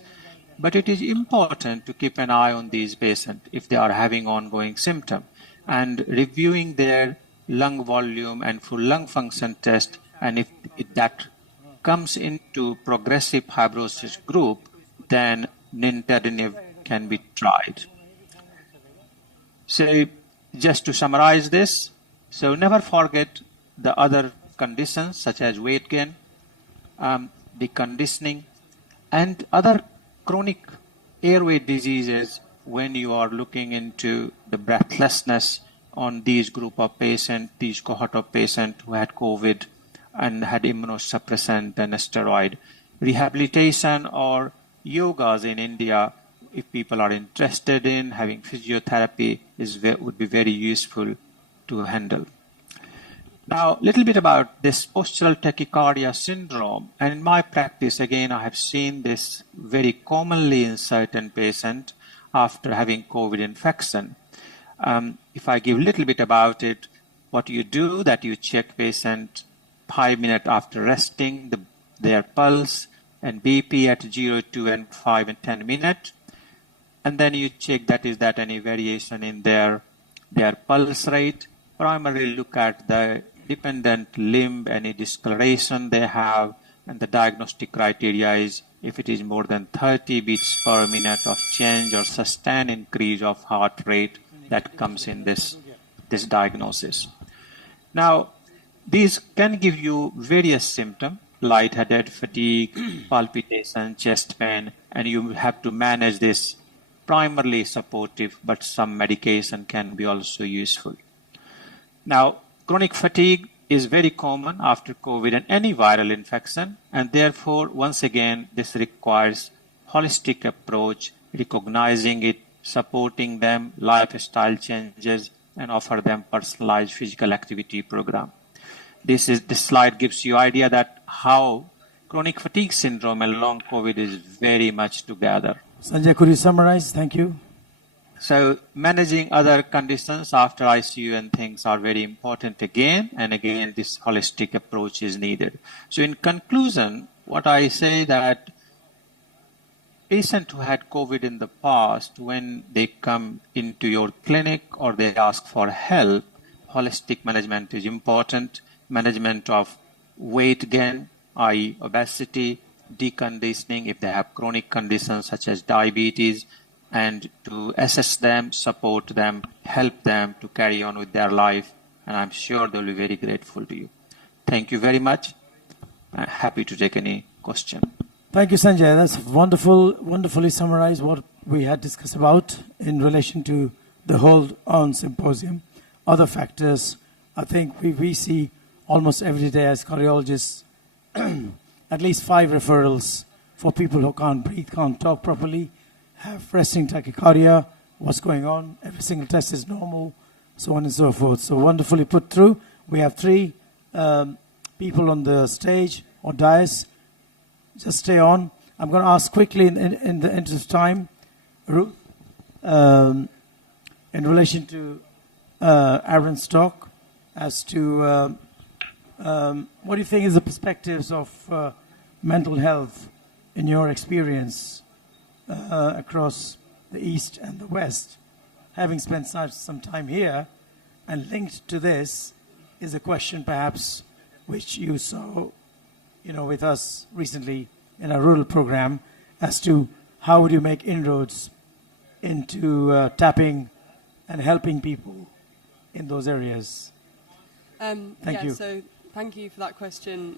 But it is important to keep an eye on these patients if they are having ongoing symptoms and reviewing their lung volume and full lung function test. And if that comes into progressive fibrosis group, then nintedanib can be tried. So just to summarize this, so never forget the other conditions such as weight gain, deconditioning, and other chronic airway diseases when you are looking into the breathlessness on these group of patients, these cohort of patients who had COVID and had immunosuppressant and steroid. Rehabilitation or yogas in India, if people are interested in having physiotherapy, would be very useful to handle. Now, a little bit about this postural tachycardia syndrome. And in my practice, again, I have seen this very commonly in certain patients after having COVID infection. If I give a little bit about it, what you do that you check patient 5 minutes after resting, their pulse and BP at 0, 2, and 5 and 10 minutes. And then you check is that any variation in their pulse rate. Primarily look at the dependent limb, any discoloration they have, and the diagnostic criteria is if it is more than 30 beats per minute of change or sustained increase of heart rate, that comes in this diagnosis. Now, these can give you various symptoms, lightheaded, fatigue, palpitation, chest pain, and you have to manage this primarily supportive, but some medication can be also useful. Now, chronic fatigue is very common after COVID and any viral infection, and therefore, once again, this requires holistic approach, recognizing it, supporting them, lifestyle changes, and offer them personalized physical activity program. This slide gives you idea that how chronic fatigue syndrome and long COVID is very much together. Sanjay, could you summarize? Thank you. So managing other conditions after ICU and things are very important again, and again, this holistic approach is needed. So in conclusion, what I say that patients who had COVID in the past, when they come into your clinic or they ask for help, holistic management is important. Management of weight gain, i.e. obesity, deconditioning if they have chronic conditions such as diabetes, and to assess them, support them, help them to carry on with their life. And I'm sure they'll be very grateful to you. Thank you very much. I'm happy to take any question. Thank you, Sanjay. That's wonderfully summarized what we had discussed about in relation to the Hold On Symposium. Other factors, I think we see almost every day as cardiologists, at least 5 referrals for people who can't breathe, can't talk properly, have resting tachycardia, what's going on, every single test is normal, so on and so forth. So wonderfully put through. We have 3 people on the stage or dais. Just stay on. I'm going to ask quickly in the interest of time, Ruth, in relation to Aaron's talk, as to what do you think is the perspectives of mental health in your experience across the East and the West? Having spent some time here, and linked to this is a question perhaps which you saw with us recently in our rural program, as to how would you make inroads into tapping and helping people in those areas? Thank you. So thank you for that question.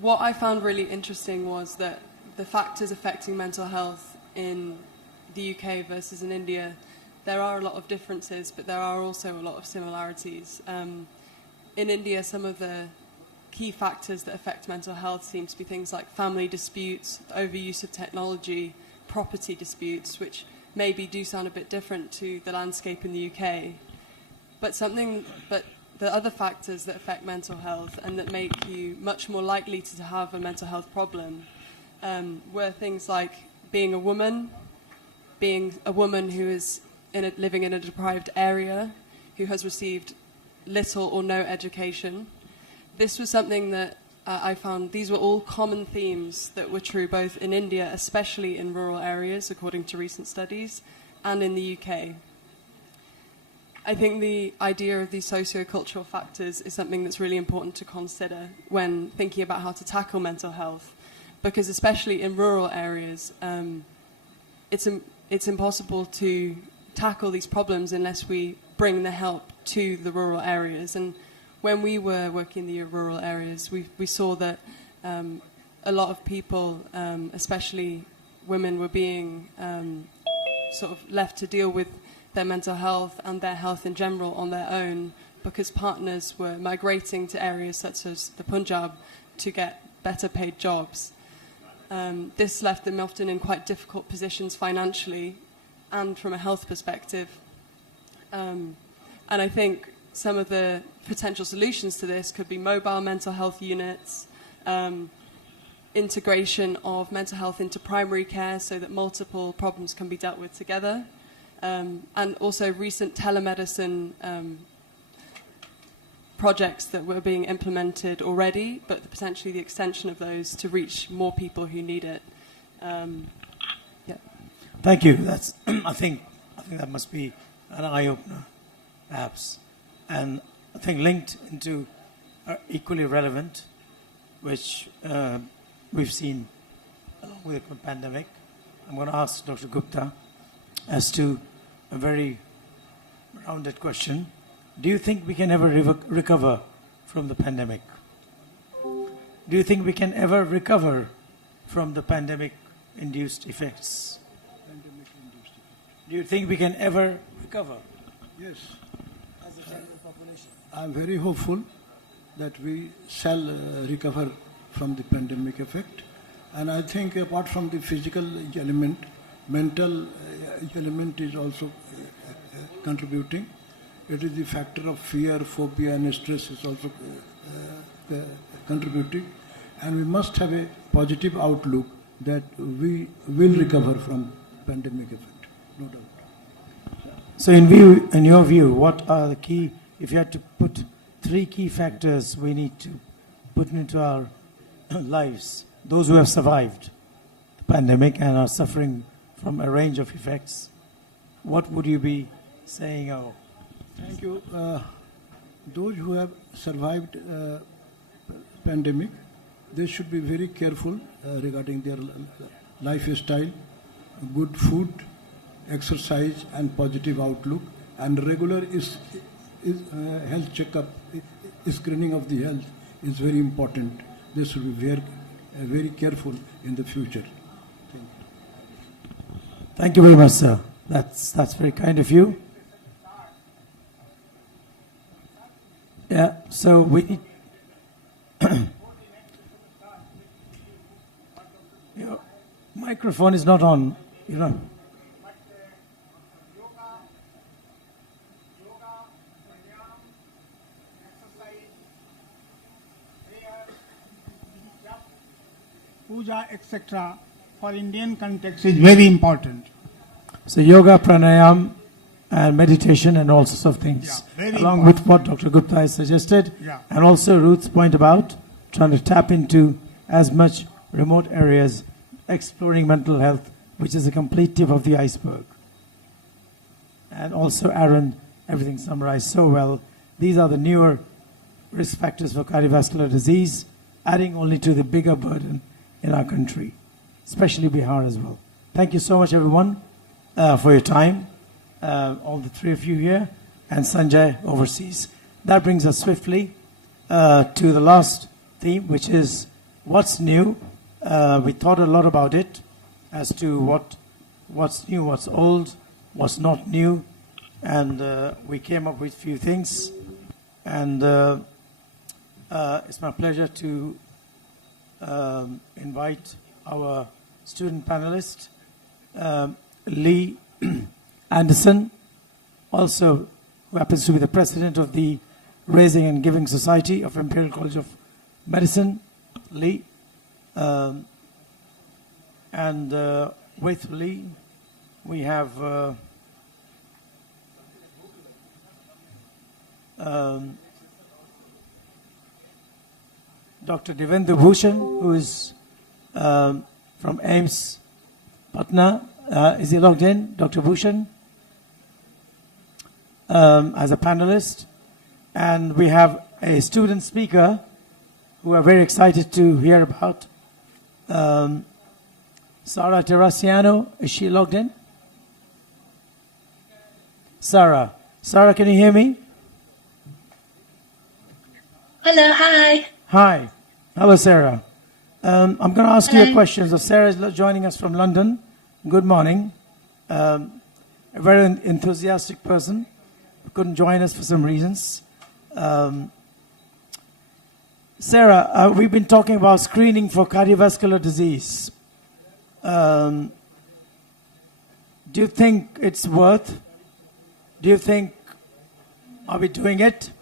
What I found really interesting was that the factors affecting mental health in the UK versus in India, there are a lot of differences, but there are also a lot of similarities. In India, some of the key factors that affect mental health seem to be things like family disputes, overuse of technology, property disputes, which maybe do sound a bit different to the landscape in the UK. But the other factors that affect mental health and that make you much more likely to have a mental health problem were things like being a woman who is living in a deprived area, who has received little or no education. This was something that I found, these were all common themes that were true both in India, especially in rural areas, according to recent studies, and in the UK. I think the idea of these socio-cultural factors is something that's really important to consider when thinking about how to tackle mental health, because especially in rural areas, it's impossible to tackle these problems unless we bring the help to the rural areas. And when we were working in the rural areas, we saw that a lot of people, especially women, were being sort of left to deal with their mental health and their health in general on their own, because partners were migrating to areas such as the Punjab to get better paid jobs. This left them often in quite difficult positions financially and from a health perspective. And I think some of the potential solutions to this could be mobile mental health units, integration of mental health into primary care so that multiple problems can be dealt with together, and also recent telemedicine projects that were being implemented already, but potentially the extension of those to reach more people who need it. Thank you. That's I think that must be an eye-opener, perhaps, and I think linked into equally relevant, which we've seen along with the pandemic. I'm going to ask Dr. Gupta as to a very rounded question. Do you think we can ever recover from the pandemic? Do you think we can ever recover from the pandemic-induced effects? Do you think we can ever recover? Yes. As a general population? I'm very hopeful that we shall recover from the pandemic effect. And I think apart from the physical element, mental element is also contributing. It is the factor of fear, phobia, and stress is also contributing. And we must have a positive outlook that we will recover from pandemic effect, no doubt. So in your view, what are the key, if you had to put 3 key factors we need to put into our lives, those who have survived the pandemic and are suffering from a range of effects, what would you be saying? Oh, thank you. Those who have survived pandemic, they should be very careful regarding their lifestyle, good food, exercise, and positive outlook, and regular health checkup, screening of the health is very important. They should be very careful in the future. Thank you very much, sir. That's very kind of you. Yeah, so we need your microphone is not on, you know. Puja, etc. for Indian context is very important. So yoga, pranayam, and meditation and all sorts of things, along with what Dr. Gupta has suggested, and also Ruth's point about trying to tap into as much remote areas, exploring mental health, which is a complete tip of the iceberg. And also Aaron, everything summarized so well. These are the newer risk factors for cardiovascular disease, adding only to the bigger burden in our country, especially Bihar as well. Thank you so much, everyone, for your time. all the three of you here, and Sanjay overseas. That brings us swiftly to the last theme, which is what's new. We thought a lot about it as to what's new, what's old, what's not new, and we came up with a few things. And it's my pleasure to invite our student panelist, Lee Anderson, also who happens to be the president of the Raising and Giving Society of Imperial College of Medicine. Lee. And with Lee, we have Dr. Devendra Bhushan, who is from AIMS Patna. Is he logged in, Dr. Bhushan? As a panelist. And we have a student speaker who are very excited to hear about. Sarah Terrasiano, is she logged in? Sarah, can you hear me? Hello, hi. Hi. Hello, Sarah. I'm going to ask you a question. So Sarah is joining us from London. Good morning. A very enthusiastic person. Couldn't join us for some reasons. Sarah, we've been talking about screening for cardiovascular disease. Do you think it's worth? Do you think, are we doing it?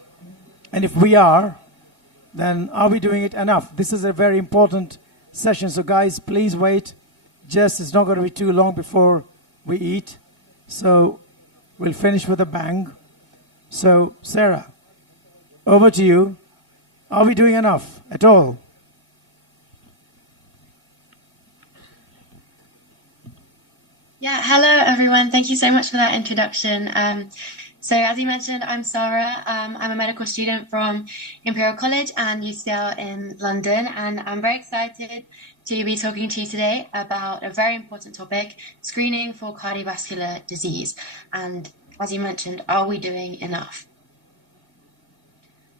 And if we are, then are we doing it enough? This is a very important session, so guys, please wait. Jess, it's not going to be too long before we eat, so we'll finish with a bang. So, Sarah, over to you. Are we doing enough at all? Yeah, hello everyone. Thank you so much for that introduction. So as you mentioned, I'm Sarah. I'm a medical student from Imperial College and UCL in London, and I'm very excited to be talking to you today about a very important topic, screening for cardiovascular disease. And as you mentioned, are we doing enough?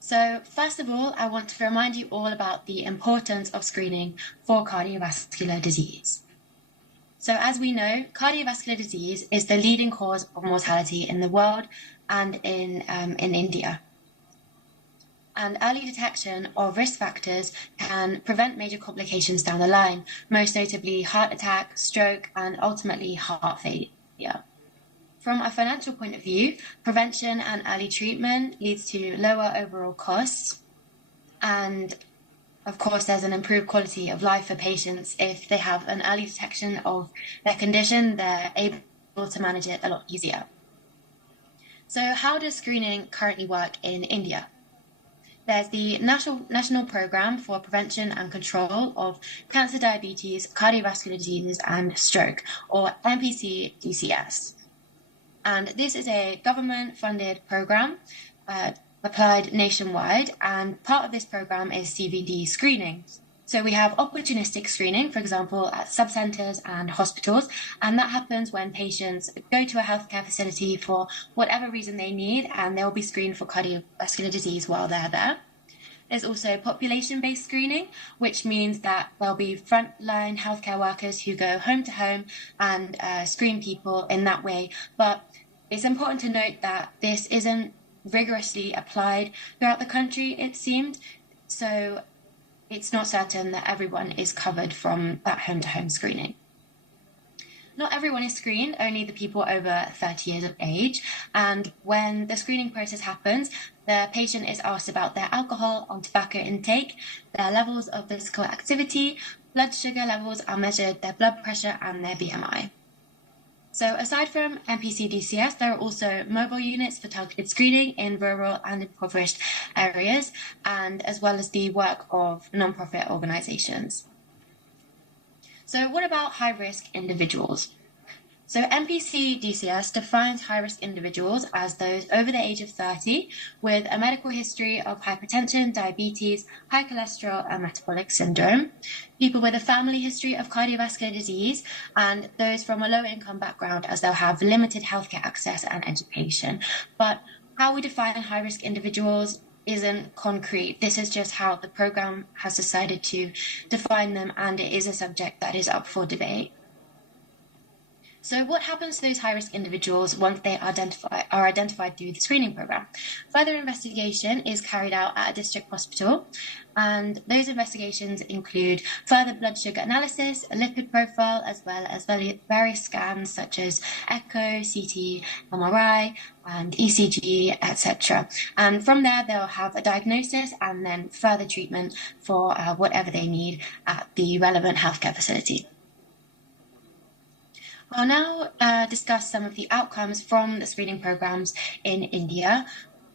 So first of all, I want to remind you all about the importance of screening for cardiovascular disease. So as we know, cardiovascular disease is the leading cause of mortality in the world and in India. And early detection of risk factors can prevent major complications down the line, most notably heart attack, stroke, and ultimately heart failure. From a financial point of view, prevention and early treatment leads to lower overall costs, and of course, there's an improved quality of life for patients. If they have an early detection of their condition, they're able to manage it a lot easier. So how does screening currently work in India? There's the National Program for Prevention and Control of Cancer, Diabetes, Cardiovascular Diseases and Stroke, or NPC-DCS. And this is a government-funded program applied nationwide, and part of this program is CVD screening. So we have opportunistic screening, for example, at subcentres and hospitals, and that happens when patients go to a healthcare facility for whatever reason they need, and they'll be screened for cardiovascular disease while they're there. There's also population-based screening, which means that there'll be frontline healthcare workers who go home to home and screen people in that way. But it's important to note that this isn't rigorously applied throughout the country, it seemed. So it's not certain that everyone is covered from that home-to-home screening. Not everyone is screened, only the people over 30 years of age. And when the screening process happens, the patient is asked about their alcohol and tobacco intake, their levels of physical activity, blood sugar levels are measured, their blood pressure and their BMI. So aside from NPC-DCS, there are also mobile units for targeted screening in rural and impoverished areas, and as well as the work of non-profit organizations. So what about high-risk individuals? So NPC DCS defines high-risk individuals as those over the age of 30 with a medical history of hypertension, diabetes, high cholesterol, and metabolic syndrome, people with a family history of cardiovascular disease, and those from a low-income background as they'll have limited healthcare access and education. But how we define high-risk individuals isn't concrete. This is just how the program has decided to define them, and it is a subject that is up for debate. So what happens to those high-risk individuals once they are identified through the screening program? Further investigation is carried out at a district hospital, and those investigations include further blood sugar analysis, a lipid profile, as well as various scans such as echo, CT, MRI, and ECG, etc. And from there, they'll have a diagnosis and then further treatment for whatever they need at the relevant healthcare facility. I'll now discuss some of the outcomes from the screening programs in India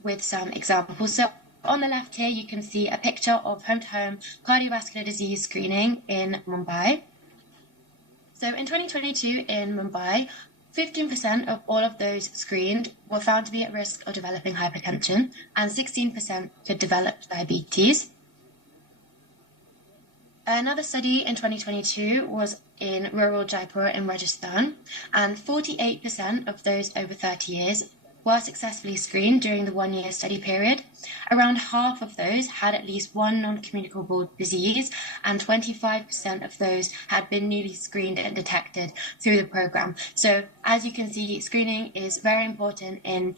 with some examples. So on the left here, you can see a picture of home-to-home cardiovascular disease screening in Mumbai. So in 2022 in Mumbai, 15% of all of those screened were found to be at risk of developing hypertension, and 16% could develop diabetes. Another study in 2022 was in rural Jaipur in Rajasthan, and 48% of those over 30 years were successfully screened during the one-year study period. Around half of those had at least one non-communicable disease, and 25% of those had been newly screened and detected through the program. So as you can see, screening is very important in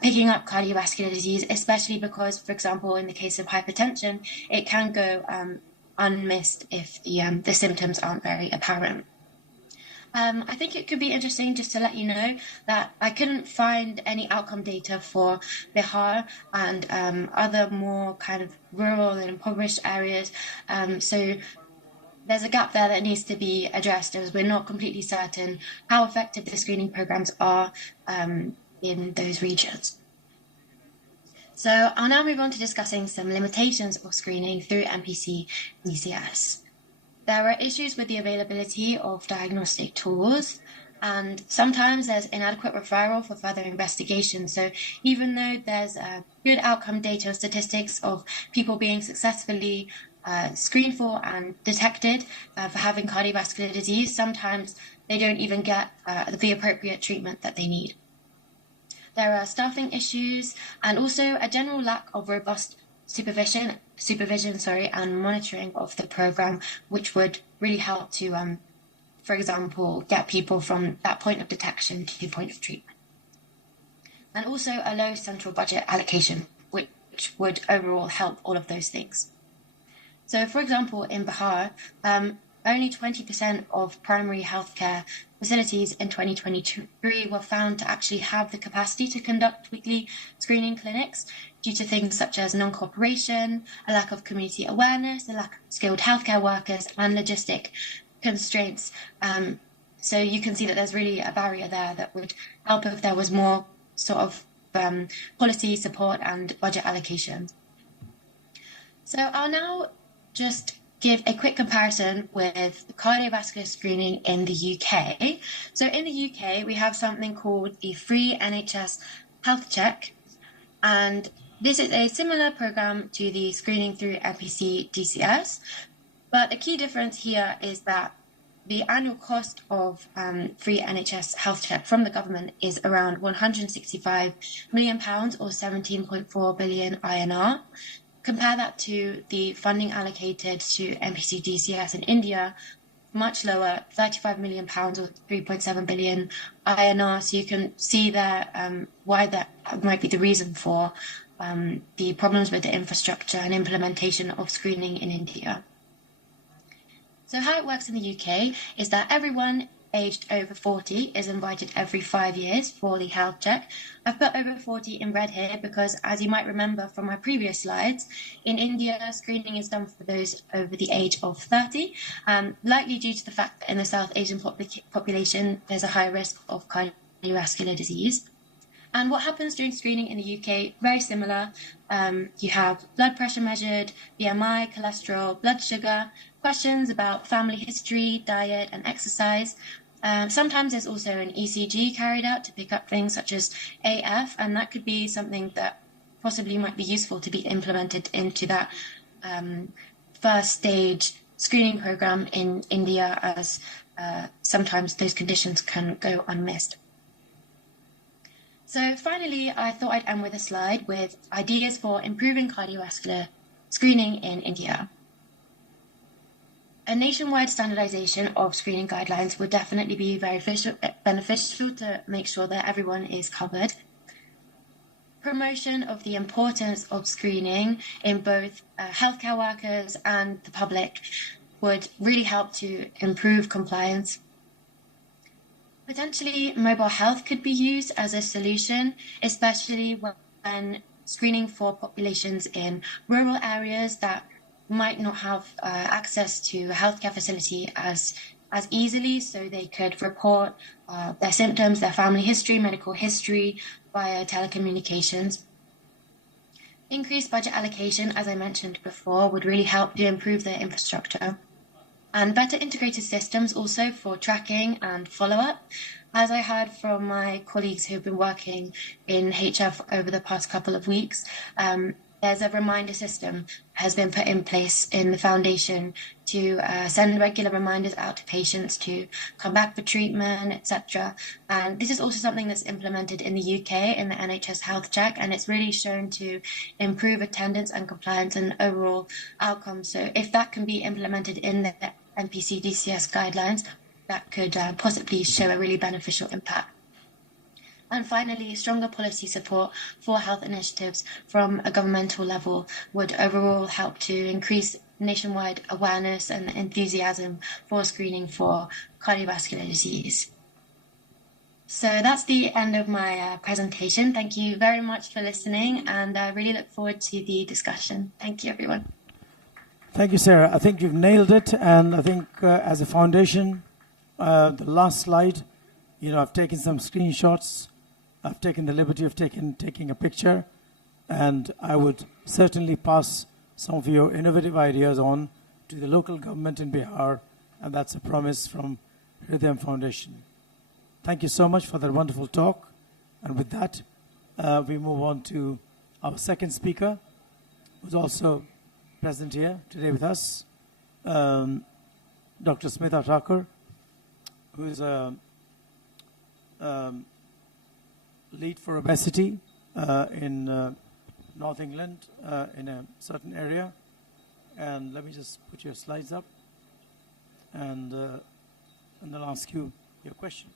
picking up cardiovascular disease, especially because, for example, in the case of hypertension, it can go unmissed if the symptoms aren't very apparent. I think it could be interesting just to let you know that I couldn't find any outcome data for Bihar and other more kind of rural and impoverished areas. So there's a gap there that needs to be addressed, as we're not completely certain how effective the screening programs are in those regions. So I'll now move on to discussing some limitations of screening through NPC DCS. There are issues with the availability of diagnostic tools, and sometimes there's inadequate referral for further investigation. So even though there's good outcome data statistics of people being successfully screened for and detected for having cardiovascular disease, sometimes they don't even get the appropriate treatment that they need. There are staffing issues and also a general lack of robust supervision and monitoring of the program, which would really help to, for example, get people from that point of detection to the point of treatment. And also a low central budget allocation, which would overall help all of those things. So, for example, in Bihar, only 20% of primary healthcare facilities in 2023 were found to actually have the capacity to conduct weekly screening clinics due to things such as non-cooperation, a lack of community awareness, a lack of skilled healthcare workers, and logistic constraints. So you can see that there's really a barrier there that would help if there was more sort of policy support and budget allocation. So I'll now just give a quick comparison with cardiovascular screening in the UK. So in the UK, we have something called the Free NHS Health Check, and this is a similar program to the screening through NPC DCS, but the key difference here is that the annual cost of free NHS health check from the government is around £165 million or 17.4 billion INR. Compare that to the funding allocated to NPC DCS in India, much lower, £35 million or 3.7 billion INR. So you can see there why that might be the reason for the problems with the infrastructure and implementation of screening in India. So how it works in the UK is that everyone aged over 40 is invited every 5 years for the health check. I've put over 40 in red here because, as you might remember from my previous slides, in India, screening is done for those over the age of 30, likely due to the fact that in the South Asian population, there's a high risk of cardiovascular disease. And what happens during screening in the UK, very similar. You have blood pressure measured, BMI, cholesterol, blood sugar, questions about family history, diet, and exercise. Sometimes there's also an ECG carried out to pick up things such as AF, and that could be something that possibly might be useful to be implemented into that first stage screening program in India, as sometimes those conditions can go unmissed. So finally, I thought I'd end with a slide with ideas for improving cardiovascular screening in India. A nationwide standardization of screening guidelines would definitely be very beneficial to make sure that everyone is covered. Promotion of the importance of screening in both healthcare workers and the public would really help to improve compliance. Potentially, mobile health could be used as a solution, especially when screening for populations in rural areas that might not have access to a healthcare facility as easily, so they could report their symptoms, their family history, medical history via telecommunications. Increased budget allocation, as I mentioned before, would really help to improve their infrastructure. And better integrated systems also for tracking and follow-up. As I heard from my colleagues who have been working in HF over the past couple of weeks, there's a reminder system has been put in place in the foundation to send regular reminders out to patients to come back for treatment, etc. And this is also something that's implemented in the UK in the NHS Health Check, and it's really shown to improve attendance and compliance and overall outcomes. So if that can be implemented in the NPC-DCS guidelines, that could possibly show a really beneficial impact. And finally, stronger policy support for health initiatives from a governmental level would overall help to increase nationwide awareness and enthusiasm for screening for cardiovascular disease. So that's the end of my presentation. Thank you very much for listening, and I really look forward to the discussion. Thank you, everyone. Thank you, Sarah. I think you've nailed it, and I think as a foundation, the last slide, I've taken some screenshots. I've taken the liberty of taking a picture, and I would certainly pass some of your innovative ideas on to the local government in Bihar, and that's a promise from Hridayam Foundation. Thank you so much for that wonderful talk. And with that, we move on to our second speaker, who's also present here today with us, Dr. Smita Thakur, who is a lead for obesity in North England in a certain area. And let me just put your slides up, and I'll ask you your question.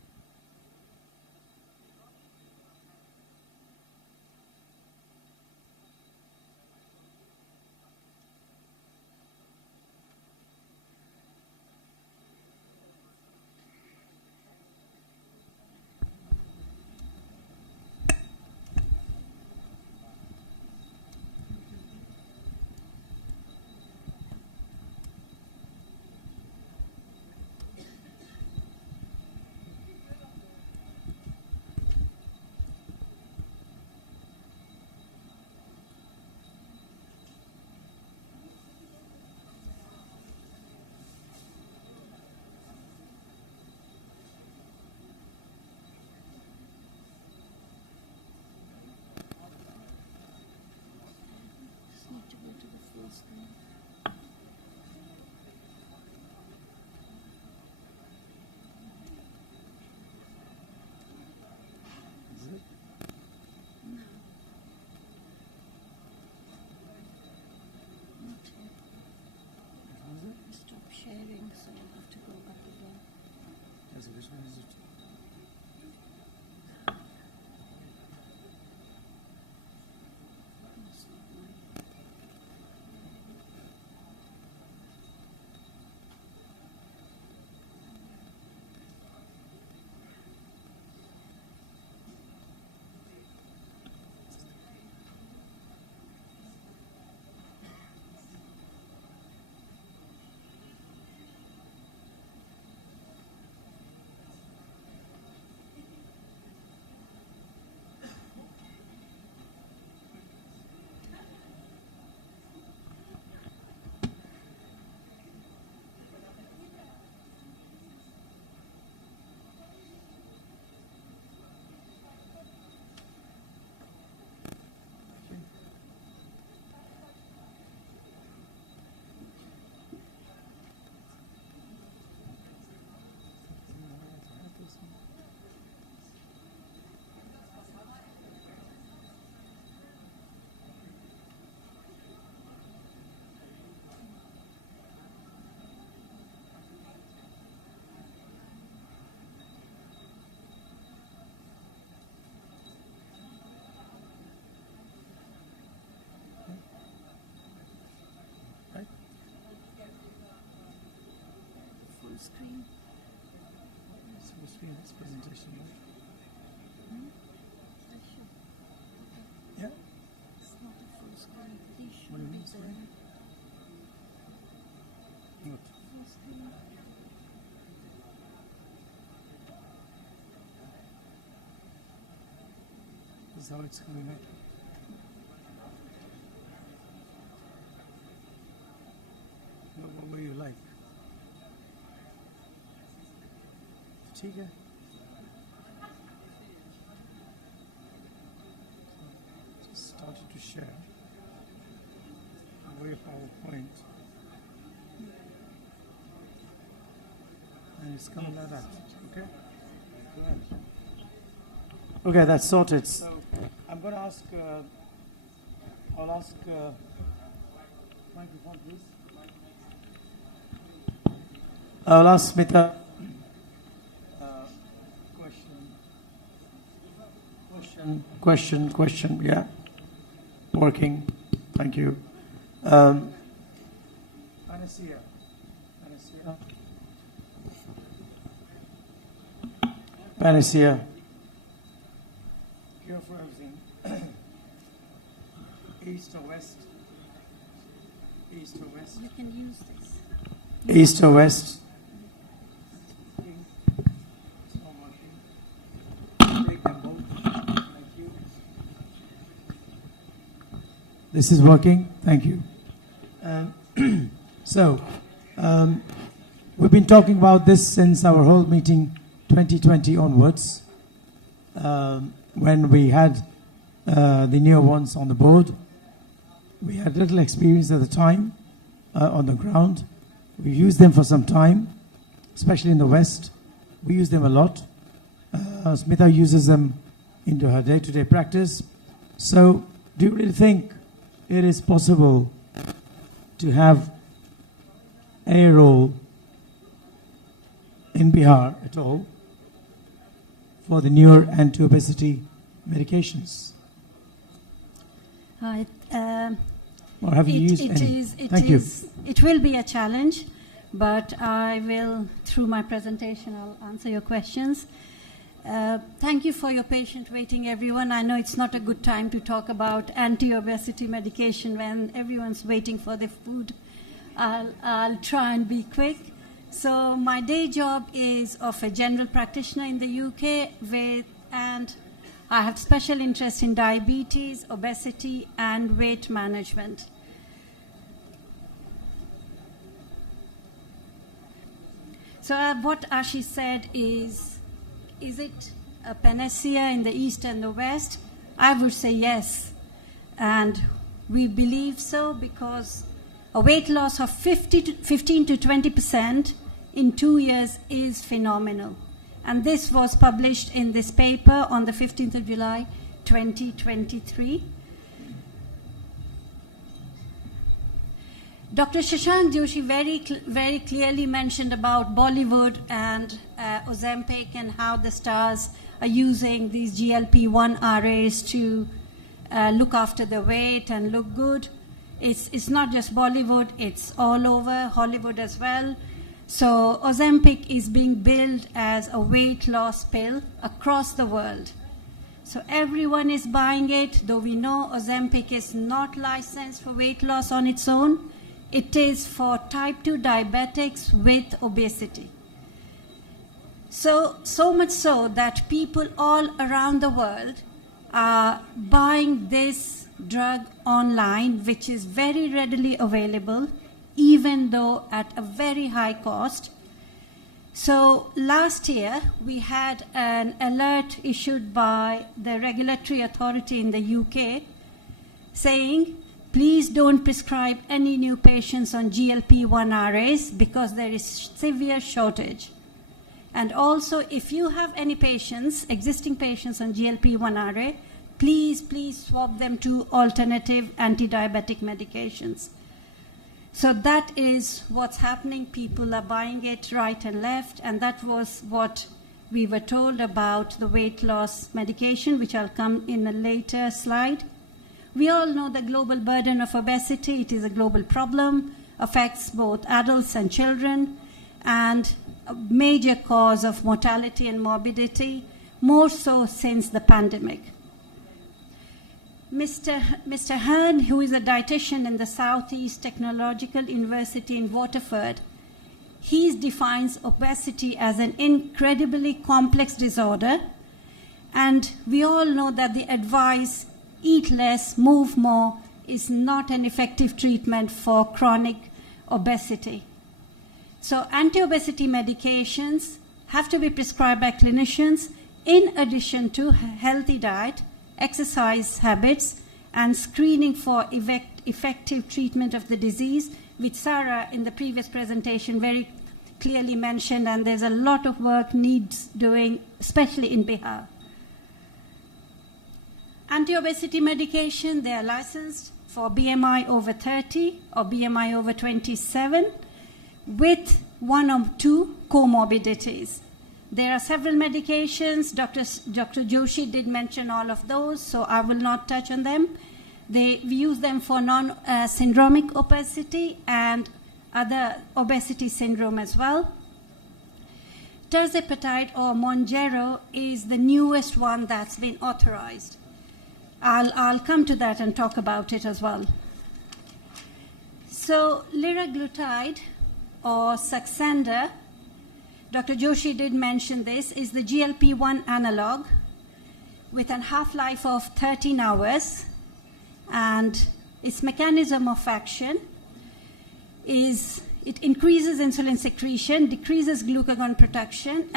screen. It's supposed to be in this presentation, right? Yeah. It's not a full screen. What do you mean, sorry? What? Full screen. This is how it's coming out. What will you like? ठीक है. Just started to share. Way PowerPoint. And it's coming like that. Okay? Go ahead. Okay, that's sorted. So I'm going to ask, I'll ask, microphone please. I'll ask Smita question, yeah. Working, thank you. Panacea. Cure for everything. East or west? East or west? You can use this. East or west? This is working. Thank you. We've been talking about this since our whole meeting 2020 onwards, when we had the new ones on the board. We had little experience at the time on the ground. We used them for some time, especially in the West. We use them a lot. Smita uses them into her day-to-day practice. So do you really think it is possible to have a role in Bihar at all for the newer anti-obesity medications? Or have you used any? Thank you. It will be a challenge, but I will, through my presentation, I'll answer your questions. Thank you for your patient waiting, everyone. I know it's not a good time to talk about anti-obesity medication when everyone's waiting for their food. I'll try and be quick. So my day job is of a general practitioner in the UK, and I have special interest in diabetes, obesity, and weight management. So what Ashish said is it a panacea in the East and the West? I would say yes. And we believe so because a weight loss of 15 to 20% in 2 years is phenomenal. And this was published in this paper on the 15th of July, 2023. Dr. Shashank Joshi very clearly mentioned about Bollywood and Ozempic and how the stars are using these GLP-1 RAs to look after their weight and look good. It's not just Bollywood, it's all over, Hollywood as well. So Ozempic is being billed as a weight loss pill across the world. So everyone is buying it, though we know Ozempic is not licensed for weight loss on its own. It is for type 2 diabetics with obesity. So much so that people all around the world are buying this drug online, which is very readily available, even though at a very high cost. So last year, we had an alert issued by the regulatory authority in the UK saying, please don't prescribe any new patients on GLP-1 RAs because there is severe shortage. And also, if you have any patients, existing patients on GLP-1 RA, please swap them to alternative anti-diabetic medications. So that is what's happening. People are buying it right and left, and that was what we were told about the weight loss medication, which I'll come in a later slide. We all know the global burden of obesity. It is a global problem, affects both adults and children. and a major cause of mortality and morbidity, more so since the pandemic. Mr. Hearn, who is a dietitian in the Southeast Technological University in Waterford, he defines obesity as an incredibly complex disorder, and we all know that the advice, eat less, move more, is not an effective treatment for chronic obesity. So anti-obesity medications have to be prescribed by clinicians in addition to healthy diet, exercise habits, and screening for effective treatment of the disease, which Sarah in the previous presentation very clearly mentioned, and there's a lot of work needs doing, especially in Bihar. Anti-obesity medication, they are licensed for BMI over 30 or BMI over 27 with one or two comorbidities. There are several medications. Dr. Joshi did mention all of those, so I will not touch on them. We use them for non-syndromic obesity and other obesity syndrome as well. Tirzepatide or Mounjaro is the newest one that's been authorized. I'll come to that and talk about it as well. So liraglutide or Saxenda, Dr. Joshi did mention this, is the GLP-1 analog with a half-life of 13 hours, and its mechanism of action is it increases insulin secretion, decreases glucagon production,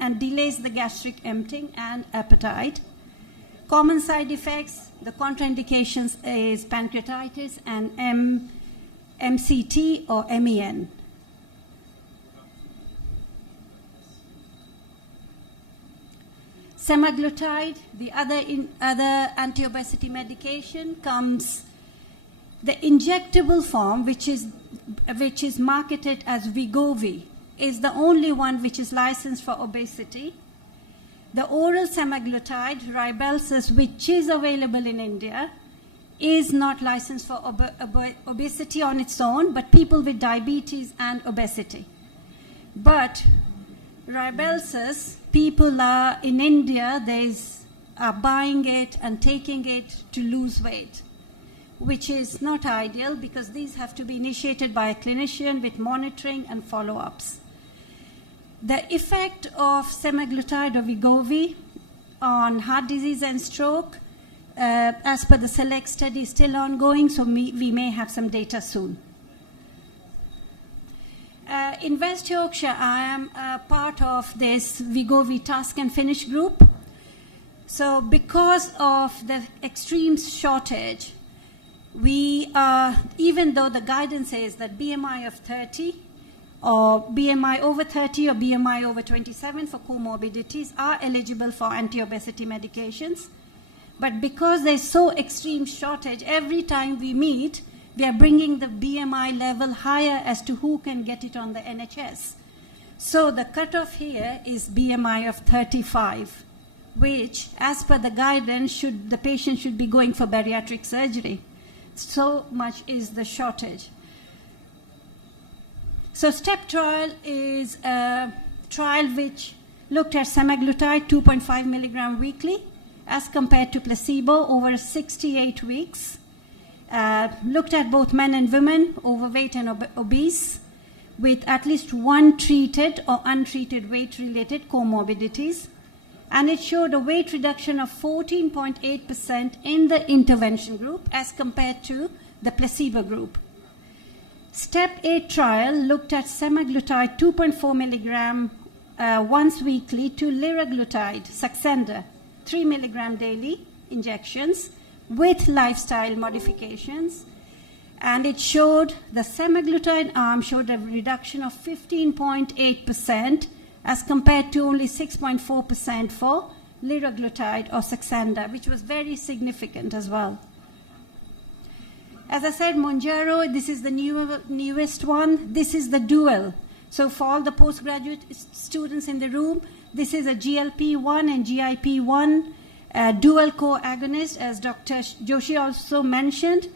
and delays the gastric emptying and appetite. Common side effects, the contraindications is pancreatitis and MCT or MEN. Semaglutide, the other anti-obesity medication, comes the injectable form, which is marketed as Wegovy, is the only one which is licensed for obesity. The oral semaglutide, Rybelsus, which is available in India, is not licensed for obesity on its own, but people with diabetes and obesity. But Rybelsus, people are in India, are buying it and taking it to lose weight, which is not ideal because these have to be initiated by a clinician with monitoring and follow-ups. The effect of semaglutide or Wegovy on heart disease and stroke, as per the SELECT study, is still ongoing, so we may have some data soon. In West Yorkshire, I am a part of this Wegovy task and finish group. So because of the extreme shortage, we are, even though the guidance says that BMI of 30 or BMI over 30 or BMI over 27 for comorbidities are eligible for anti-obesity medications. But because there's so extreme shortage, every time we meet, we are bringing the BMI level higher as to who can get it on the NHS. So the cutoff here is BMI of 35, which, as per the guidance, the patient should be going for bariatric surgery. So much is the shortage. So STEP trial is a trial which looked at semaglutide 2.5 milligram weekly as compared to placebo over 68 weeks. Looked at both men and women, overweight and obese, with at least one treated or untreated weight-related comorbidities. And it showed a weight reduction of 14.8% in the intervention group as compared to the placebo group. STEP 8 trial looked at semaglutide 2.4 milligram once weekly to liraglutide, Saxenda, 3 milligram daily injections with lifestyle modifications. And it showed, the semaglutide arm showed a reduction of 15.8% as compared to only 6.4% for liraglutide or Saxenda, which was very significant as well. As I said, Mounjaro, this is the newest one. This is the dual. So for all the postgraduate students in the room, this is a GLP-1 and GIP-1 dual co-agonist, as Dr. Joshi also mentioned.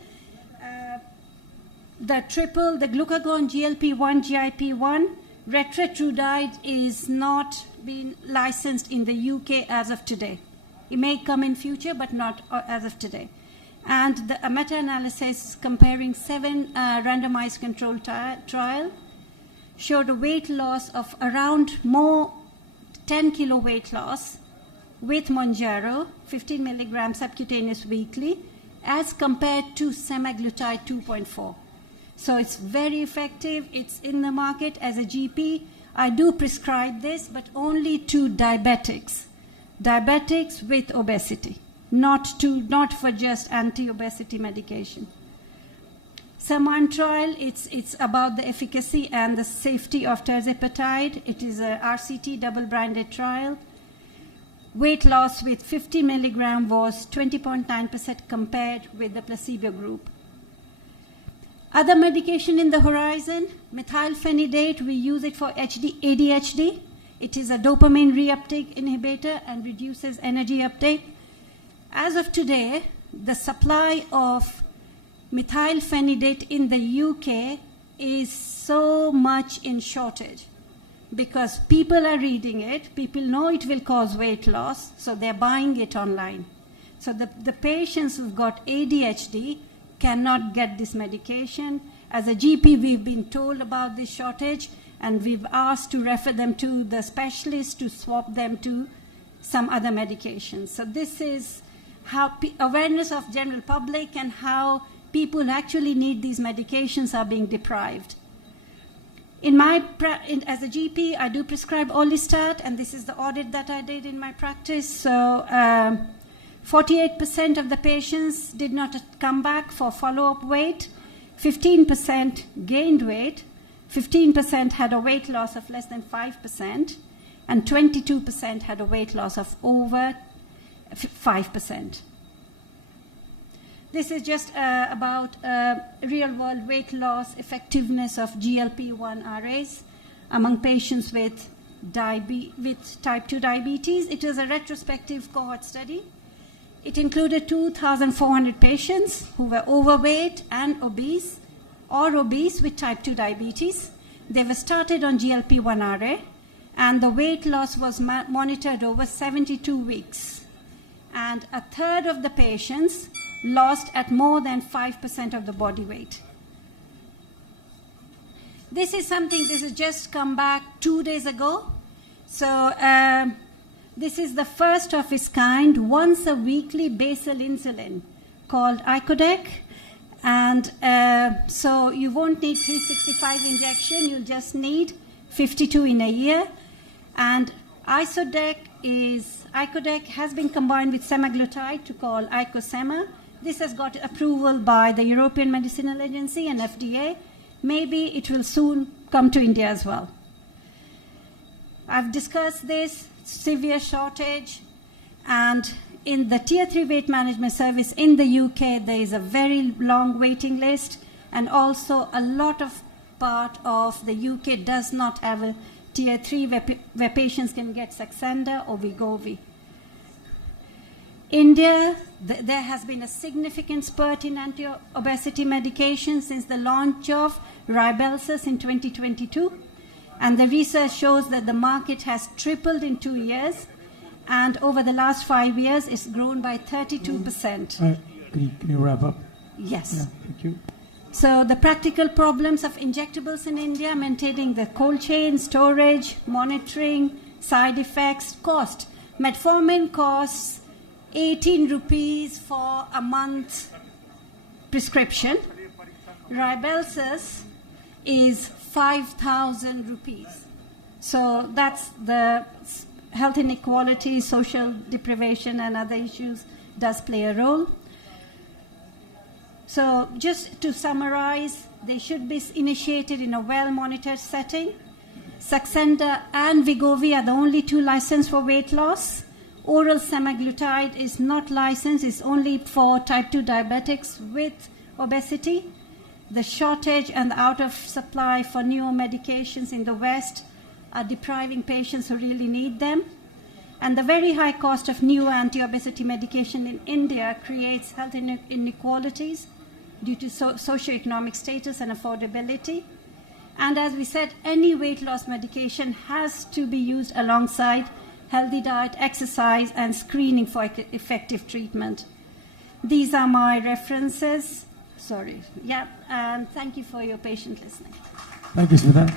The glucagon GLP-1, GIP-1 Retatrutide is not been licensed in the UK as of today. It may come in future, but not as of today. And a meta-analysis comparing 7 randomized control trial showed a weight loss of around 10 kilo weight loss with Mounjaro, 15 milligram subcutaneous weekly, as compared to semaglutide 2.4. So it's very effective. It's in the market. As a GP, I do prescribe this, but only to diabetics with obesity, not for just anti-obesity medication. SAMAN trial, it's about the efficacy and the safety of tirzepatide. It is a RCT double-blinded trial. Weight loss with 50 milligram was 20.9% compared with the placebo group. Other medication in the horizon, methylphenidate, we use it for ADHD. It is a dopamine reuptake inhibitor and reduces energy uptake. As of today, the supply of methylphenidate in the UK is so much in shortage because people are reading it, people know it will cause weight loss, so they're buying it online. So the patients who've got ADHD cannot get this medication. As a GP, we've been told about this shortage, and we've asked to refer them to the specialist to swap them to some other medications. So this is how awareness of general public and how people actually need these medications are being deprived. As a GP, I do prescribe Orlistat, and this is the audit that I did in my practice. So 48% of the patients did not come back for follow-up weight, 15% gained weight, 15% had a weight loss of less than 5%, and 22% had a weight loss of over 5%. This is just about real-world weight loss effectiveness of GLP-1 RAs among patients with type 2 diabetes. It is a retrospective cohort study. It included 2,400 patients who were overweight and obese or obese with type 2 diabetes. They were started on GLP-1 RA, and the weight loss was monitored over 72 weeks. And a third of the patients lost at more than 5% of the body weight. This has just come back 2 days ago. So this is the first of its kind, once a weekly basal insulin called Icodec. And so you won't need 365 injection, you'll just need 52 in a year. And Icodec has been combined with semaglutide to call Icosema. This has got approval by the European Medicinal Agency and FDA. Maybe it will soon come to India as well. I've discussed this severe shortage, and in the Tier 3 weight management service in the UK, there is a very long waiting list, and also a lot of part of the UK does not have a Tier 3 where patients can get Saxenda or Wegovy. India, there has been a significant spurt in anti-obesity medication since the launch of Rybelsus in 2022. And the research shows that the market has tripled in 2 years, and over the last 5 years, it's grown by 32%. Can you wrap up? Yes. Yeah, thank you. So the practical problems of injectables in India, maintaining the cold chain, storage, monitoring, side effects, cost. Metformin costs 18 rupees for a month prescription. Rybelsus is 5,000 rupees. So that's the health inequality, social deprivation, and other issues does play a role. So just to summarize, they should be initiated in a well-monitored setting. Saxenda and Wegovy are the only 2 licensed for weight loss. Oral semaglutide is not licensed, it's only for type 2 diabetics with obesity. The shortage and the out of supply for newer medications in the West are depriving patients who really need them. And the very high cost of new anti-obesity medication in India creates health inequalities due to socioeconomic status and affordability. And as we said, any weight loss medication has to be used alongside healthy diet, exercise, and screening for effective treatment. These are my references. Sorry. Yeah, and thank you for your patient listening. Thank you, Smita.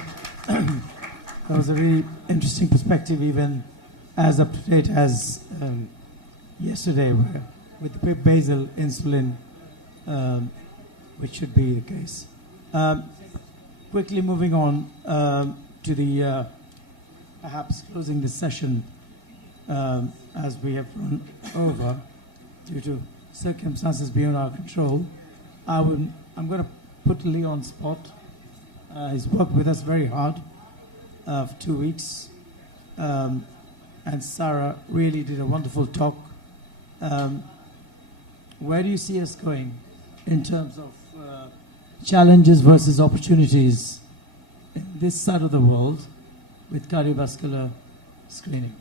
That was a really interesting perspective, even as up to date as yesterday, where with the basal insulin, which should be the case. Quickly moving on to the perhaps closing this session, as we have run over due to circumstances beyond our control. I'm going to put Lee on spot. He's worked with us very hard for 2 weeks. And Sarah really did a wonderful talk. Where do you see us going in terms of challenges versus opportunities in this side of the world with cardiovascular screening?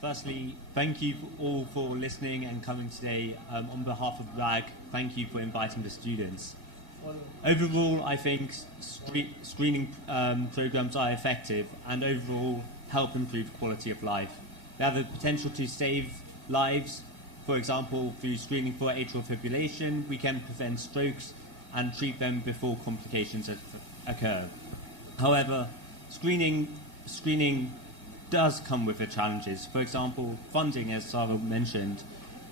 Firstly, thank you all for listening and coming today. On behalf of RAG, thank you for inviting the students. Overall, I think screening programs are effective and overall help improve quality of life. They have the potential to save lives. For example, through screening for atrial fibrillation, we can prevent strokes and treat them before complications occur. However, screening does come with its challenges. For example, funding, as Sarah mentioned,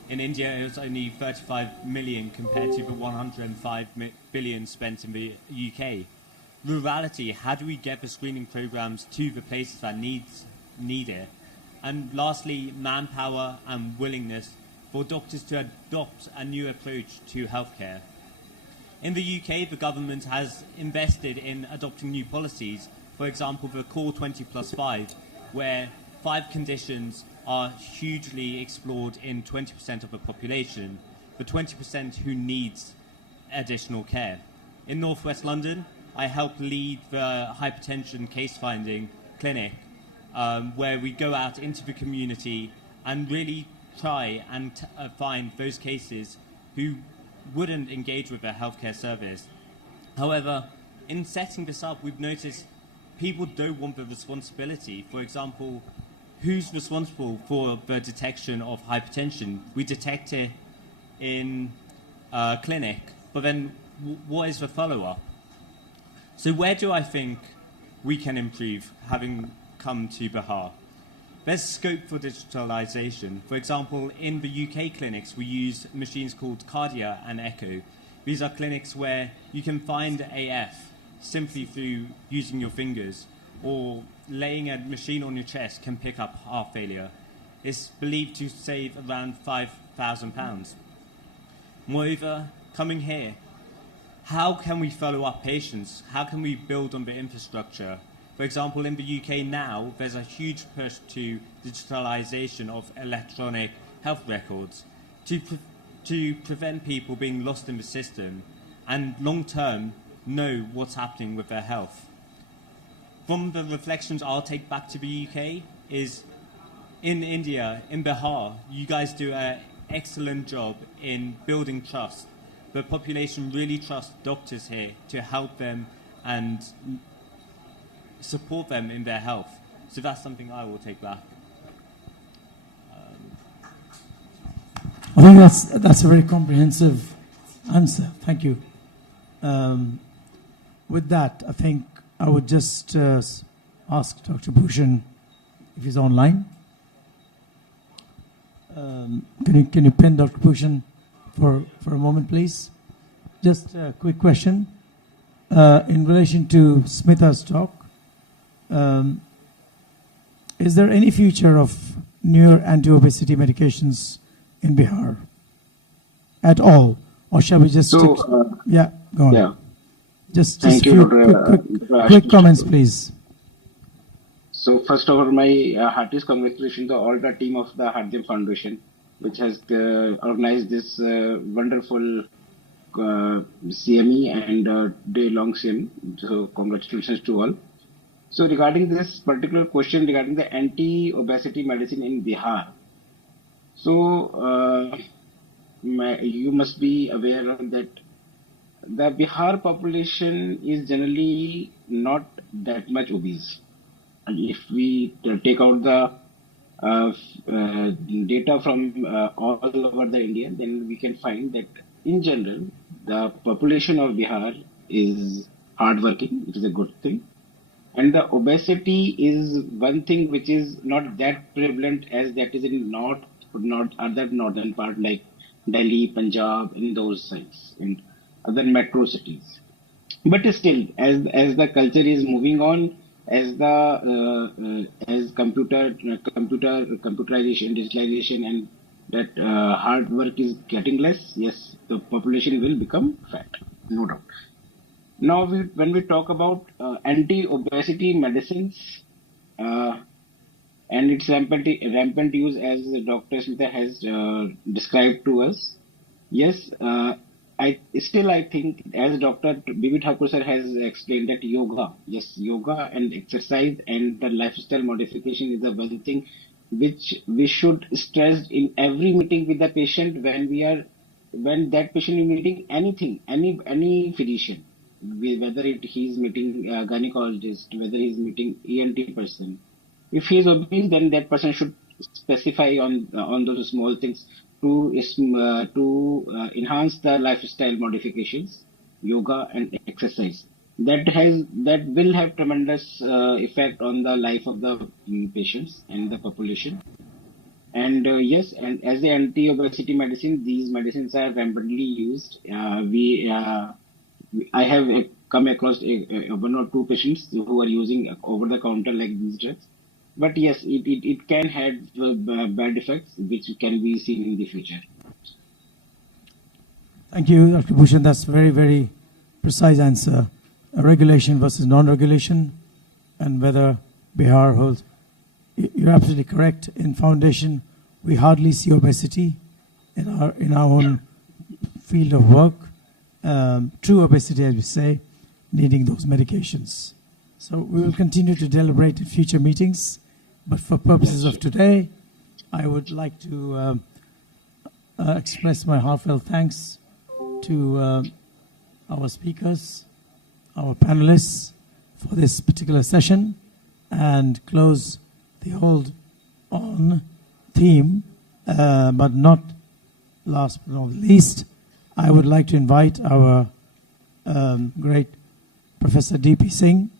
in India it was only 35 million compared to the 105 billion spent in the UK. Rurality, how do we get the screening programs to the places that need it? And lastly, manpower and willingness for doctors to adopt a new approach to healthcare. In the UK, the government has invested in adopting new policies, for example, the Core 20+5, where 5 conditions are hugely explored in 20% of the population, the 20% who needs additional care. In Northwest London, I helped lead the hypertension case-finding clinic, where we go out into the community and really try and find those cases who wouldn't engage with a healthcare service. However, in setting this up, we've noticed people don't want the responsibility. For example, who's responsible for the detection of hypertension? We detect it in a clinic, but then what is the follow-up? So where do I think we can improve, having come to Bihar? There's scope for digitalization. For example, in the UK clinics, we use machines called Garcia and Echo. These are clinics where you can find AF simply through using your fingers, or laying a machine on your chest can pick up heart failure. It's believed to save around £5,000. Moreover, coming here, how can we follow up patients? How can we build on the infrastructure? For example, in the UK now, there's a huge push to digitalization of electronic health records to prevent people being lost in the system and long-term know what's happening with their health. From the reflections I'll take back to the UK is, in India, in Bihar, you guys do an excellent job in building trust. The population really trusts doctors here to help them and support them in their health. So that's something I will take back. I think that's a very comprehensive answer. Thank you. With that, I think I would just ask Dr. Bhushan if he's online. Can you pin Dr. Bhushan for a moment, please? Just a quick question. In relation to Smita's talk, is there any future of newer anti-obesity medications in Bihar at all? Or shall we just stick? Yeah, go on. Yeah. Just a few quick comments, please. So first of all, my heartiest congratulations to all the team of the Hridayam Foundation, which has organized this wonderful CME and day-long CME. So congratulations to all. So regarding this particular question regarding the anti-obesity medicine in Bihar, so you must be aware that the Bihar population is generally not that much obese. And if we take out the data from all over the India, then we can find that in general, the population of Bihar is hardworking, which is a good thing. And the obesity is one thing which is not that prevalent as that is in other northern part like Delhi, Punjab, in those sides, in other metro cities. But still, as the culture is moving on, as computerization, digitalization, and that hard work is getting less, yes, the population will become fat, no doubt. Now, when we talk about anti-obesity medicines and its rampant use, as Dr. Smita has described to us, yes, I think, as Dr. B.B. Thakur sir has explained, that yoga and exercise and the lifestyle modification is the one thing which we should stress in every meeting with the patient when that patient is meeting any physician, whether he is meeting a gynecologist, whether he is meeting ENT person. If he is obese, then that person should specify on those small things to enhance the lifestyle modifications, yoga and exercise. That will have tremendous effect on the life of the patients and the population. And yes, and as the anti-obesity medicine, these medicines are rampantly used. I have come across one or two patients who are using over-the-counter like these drugs. But yes, it can have bad effects which can be seen in the future. Thank you, Dr. Bhushan. That's very, very precise answer. Regulation versus non-regulation, and whether Bihar holds. You're absolutely correct. In foundation, we hardly see obesity in our own field of work. True obesity, as we say, needing those medications. So we will continue to deliberate in future meetings, but for purposes of today, I would like to express my heartfelt thanks to our speakers, our panelists for this particular session, and close the hold on theme, but not last but not least, I would like to invite our great Professor D.P. Singh,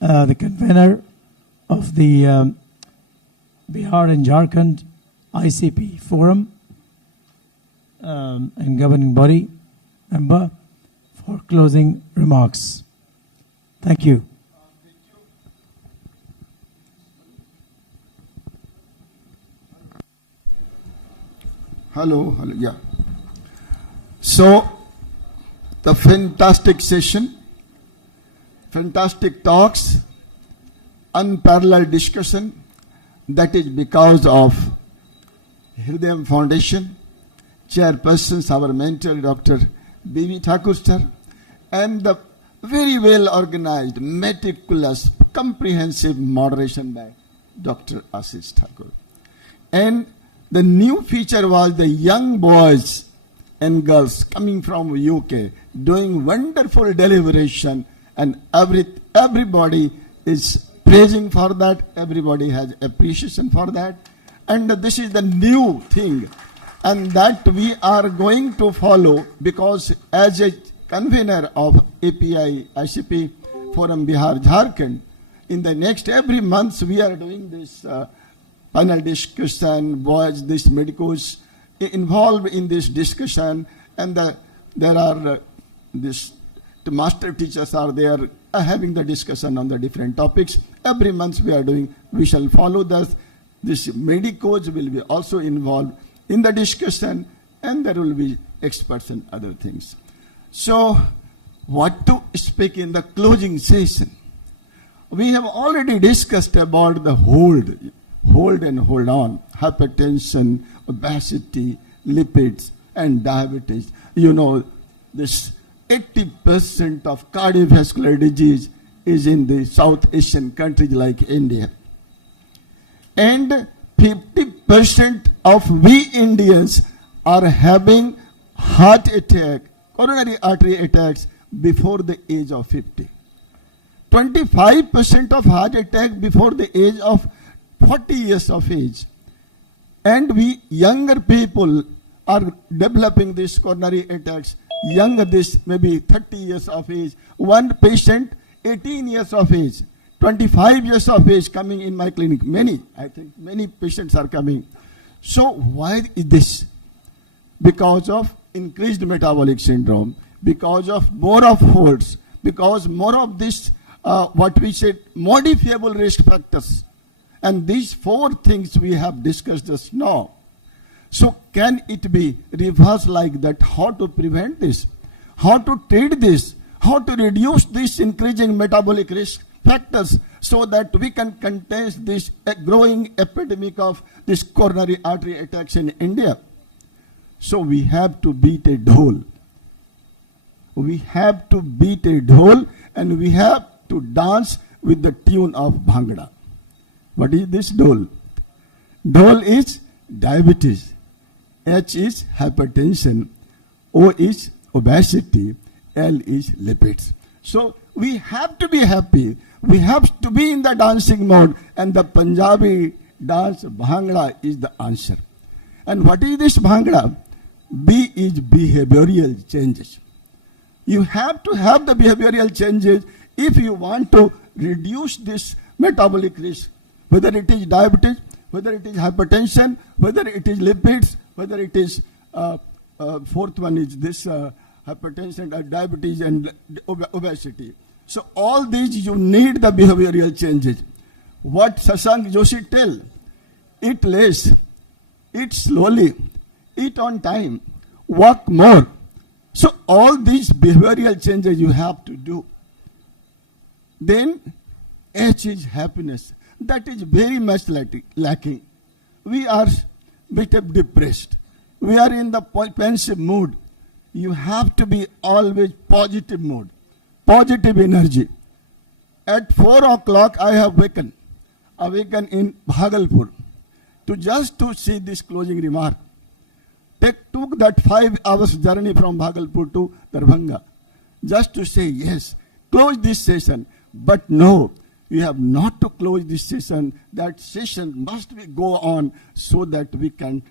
the convener of the Bihar and Jharkhand ICP Forum and governing body member, for closing remarks. Thank you. Hello, yeah. So, the fantastic session, fantastic talks, unparalleled discussion, that is because of Hridayam Foundation, chairpersons, our mentor, Dr. B.B. Thakur sir, and the very well organized, meticulous, comprehensive moderation by Dr. Ashish Thakur. And the new feature was the young boys and girls coming from UK doing wonderful deliberation, and everybody is praising for that, everybody has appreciation for that, and this is the new thing, and that we are going to follow, because as a convener of API-ICP Forum Bihar Jharkhand, in the next every month we are doing this panel discussion, boys, these medicos involved in this discussion, and there are the master teachers are there having the discussion on the different topics. Every month we shall follow this. This medicos will be also involved in the discussion, and there will be experts and other things. So, what to speak in the closing session? We have already discussed about the hold and hold on, hypertension, obesity, lipids, and diabetes. You know, this 80% of cardiovascular disease is in the South Asian countries like India. And 50% of we Indians are having heart attack coronary artery attacks before the age of 50. 25% of heart attack before the age of 40 years of age. And we younger people are developing these coronary attacks. Younger, this maybe 30 years of age. One patient, 18 years of age. 25 years of age coming in my clinic. I think many patients are coming. So why is this? Because of increased metabolic syndrome, because of more of holds, because more of this, what we said, modifiable risk factors. And these four things we have discussed just now. So can it be reversed like that? How to prevent this? How to treat this? How to reduce these increasing metabolic risk factors so that we can contain this growing epidemic of this coronary artery attacks in India? So we have to beat a dhol. We have to beat a dhol and we have to dance with the tune of Bhangra. What is this dhol? Dhol is diabetes. H is hypertension. O is obesity. L is lipids. So we have to be happy. We have to be in the dancing mode. And the Punjabi dance Bhangra is the answer. And what is this Bhangra? B is behavioral changes. You have to have the behavioral changes if you want to reduce this metabolic risk, whether it is diabetes, whether it is hypertension, whether it is lipids, whether it is, fourth one is this hypertension, diabetes and obesity. So all these you need the behavioral changes. What Shashank Joshi tell? Eat less, eat slowly, eat on time, walk more. So all these behavioral changes you have to do. Then H is happiness. That is very much lacking. We are bit depressed. We are in the pensive mood. You have to be always positive mood, positive energy. At 4 o'clock I have awakened in Bhagalpur to see this closing remark. Took that 5 hours journey from Bhagalpur to Darbhanga just to say yes, close this session. But no, we have not to close this session. That session must go on so that we can,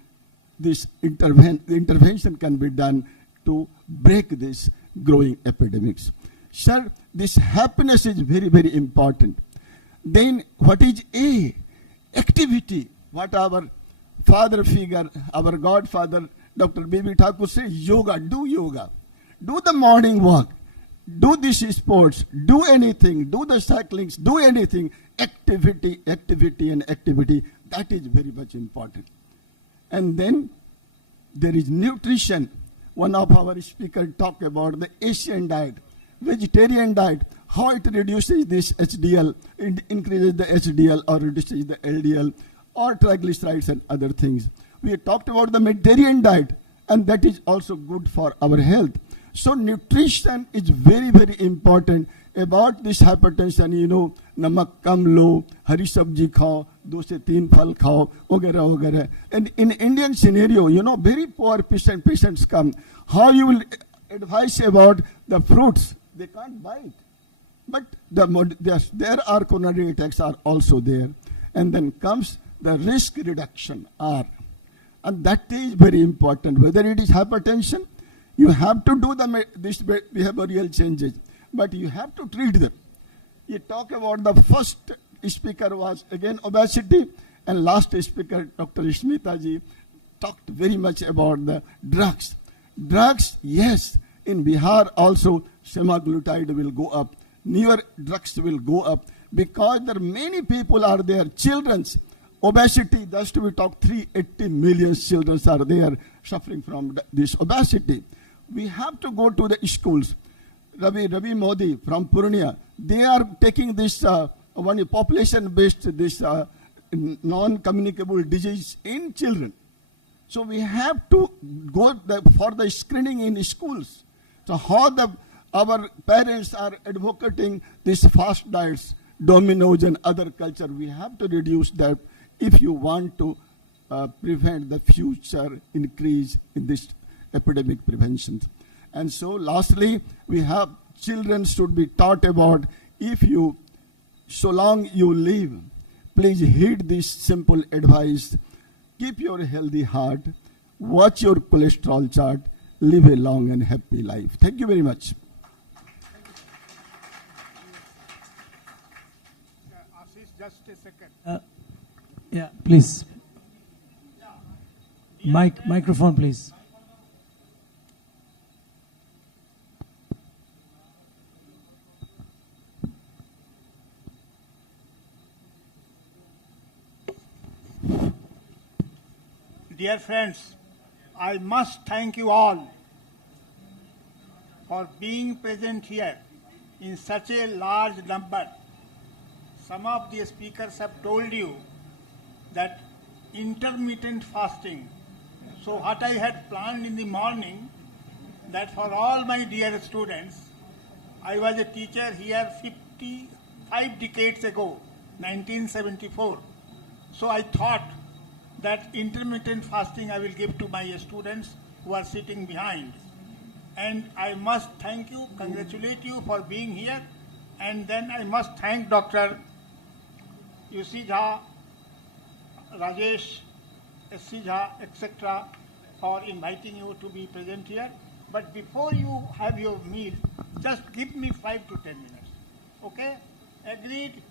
this intervention can be done to break this growing epidemics. Sir, this happiness is very, very important. Then what is A? Activity. What our father figure, our godfather, Dr. B.B. Thakur says, yoga, do the morning walk, do this sports, do anything, do the cyclings, do anything. Activity, and activity. That is very much important. And then there is nutrition. One of our speakers talked about the Asian diet, vegetarian diet, how it reduces this HDL, it increases the HDL or reduces the LDL or triglycerides and other things. We talked about the Mediterranean diet, and that is also good for our health. So nutrition is very, very important about this hypertension. You know, namak kam lo, hari sabji khao, 2 se 3 phal khao, वगैरह वगैरह. And in Indian scenario, you know, very poor patients come. How you will advise about the fruits? They can't buy it. But there are coronary attacks are also there. And then comes the risk reduction, R. And that is very important. Whether it is hypertension, you have to do this behavioral changes, but you have to treat them. You talk about the first speaker was again obesity, and last speaker, Dr. Smita ji, talked very much about the drugs. Drugs, yes, in Bihar also semaglutide will go up. Newer drugs will go up because there are many people are there, children's. Obesity, just we talk 380 million children are there suffering from this obesity. We have to go to the schools. Ravi Modi from Purnia, they are taking this one population-based this non-communicable disease in children. So we have to go for the screening in schools. So how our parents are advocating these fast diets, Domino's and other culture, we have to reduce that if you want to prevent the future increase in this epidemic prevention. And so lastly, we have children should be taught about so long you live, please heed this simple advice. Keep your healthy heart, watch your cholesterol chart, live a long and happy life. Thank you very much. Ashish, just a second. Yeah, please. Microphone, please. Dear friends, I must thank you all for being present here in such a large number. Some of the speakers have told you that intermittent fasting. So what I had planned in the morning, that for all my dear students, I was a teacher here 55 decades ago, 1974. So I thought that intermittent fasting I will give to my students who are sitting behind. And I must thank you, congratulate you for being here. And then I must thank Dr. U.C. Jha, Rajesh, S.C. Jha, etc. for inviting you to be present here. But before you have your meal, just give me 5 to 10 minutes. Okay? Agreed?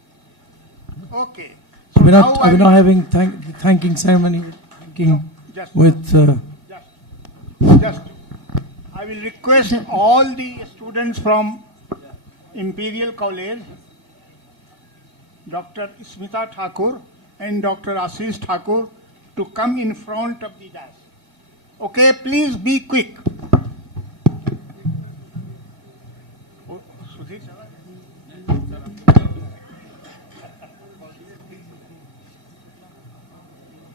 Okay. So we're not having thanking ceremony with. Just, I will request all the students from Imperial College, Dr. Smita Thakur and Dr. Ashish Thakur, to come in front of the dais. Okay, please be quick.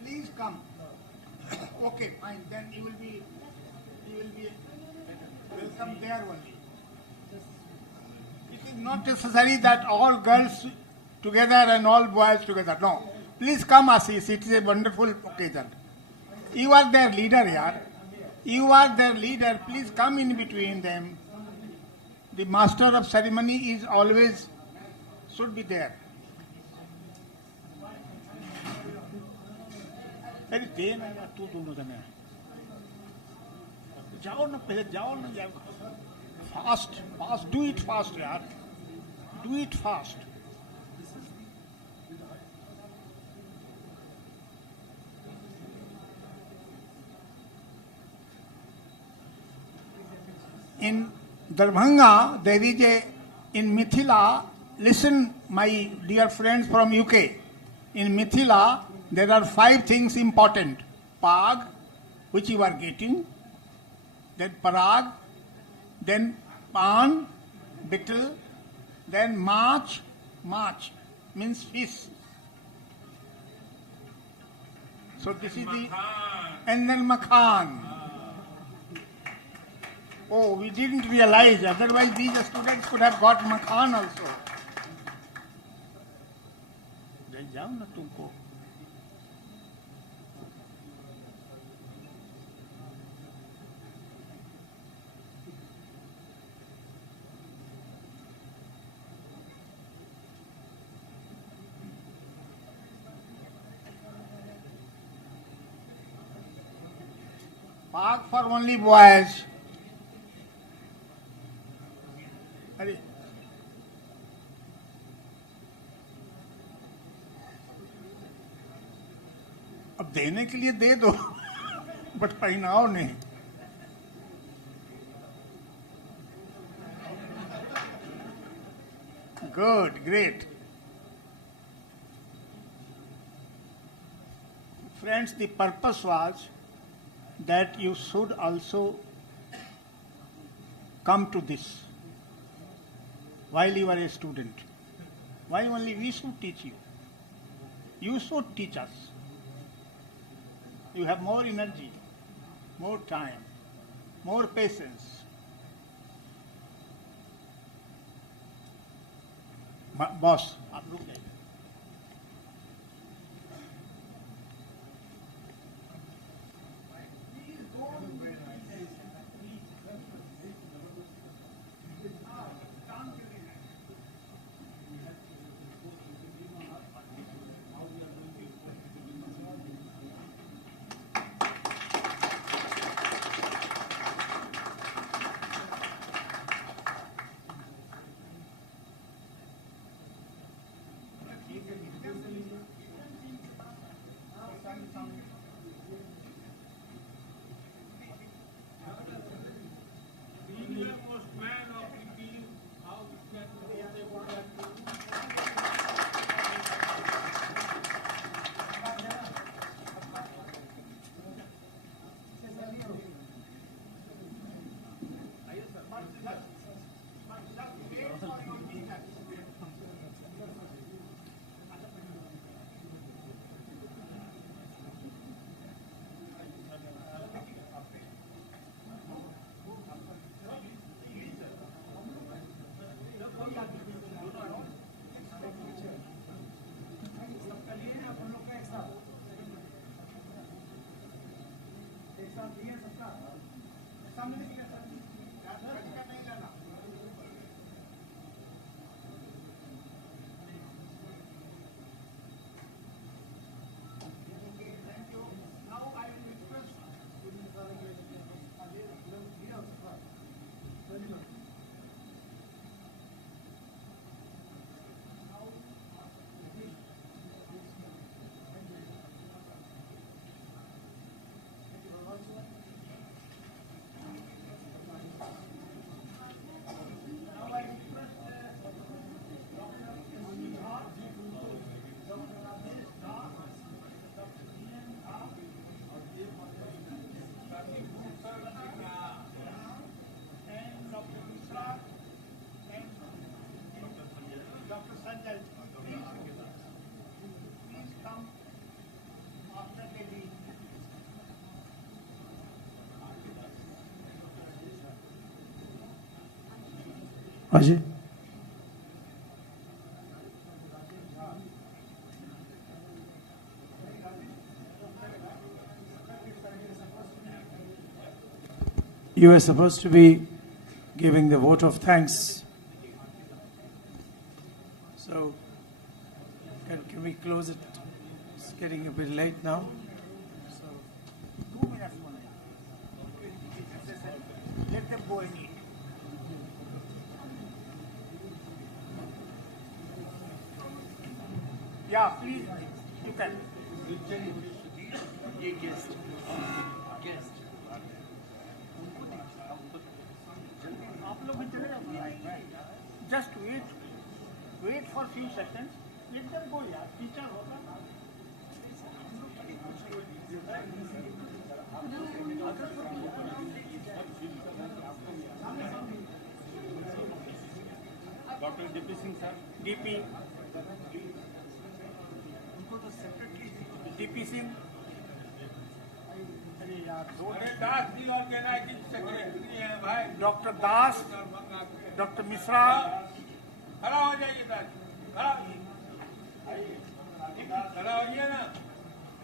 Please come. Okay, fine. Then you will be welcome there only. It is not necessary that all girls together and all boys together. No. Please come, Ashish. It is a wonderful occasion. You are their leader here. You are their leader. Please come in between them. The master of ceremony is always should be there. अरे दे ना यार तू दोनों जने जाओ ना पहले जाओ ना यार फास्ट डू इट फास्ट यार do it fast in Darbhanga there is in Mithila, listen my dear friends from UK, in Mithila there are 5 things important. Pag, which you are getting, then parag, then pan, betel, then march means fish. So this is the, and then makhan. Oh, we didn't realize, otherwise these students could have got makhan also. जाओ ना तुमको Park for only boys. अरे अब देने के लिए दे दो but पहनाओ नहीं Good, great. Friends, the purpose was that you should also come to this while you are a student. Why only we should teach you? You should teach us. You have more energy, more time, more patience. Boss, आप रुक जाइए. Ajay? You are supposed to be giving the vote of thanks. So, can we close it? It's getting a bit late now. So, 2 minutes only. Let them go and eat. Yeah, please, you can. आप लोग भी चले जाओ। Just wait for few seconds. Let them go यार, teacher होगा ना। Doctor DP Singh sir DP उनको तो सेक्रेटरी डीपी सिंह अरे यार दास जी ऑर्गेनाइजिंग सेक्रेटरी है भाई डॉक्टर दास डॉक्टर मिश्रा खड़ा हो जाइए दास खड़ा होइए ना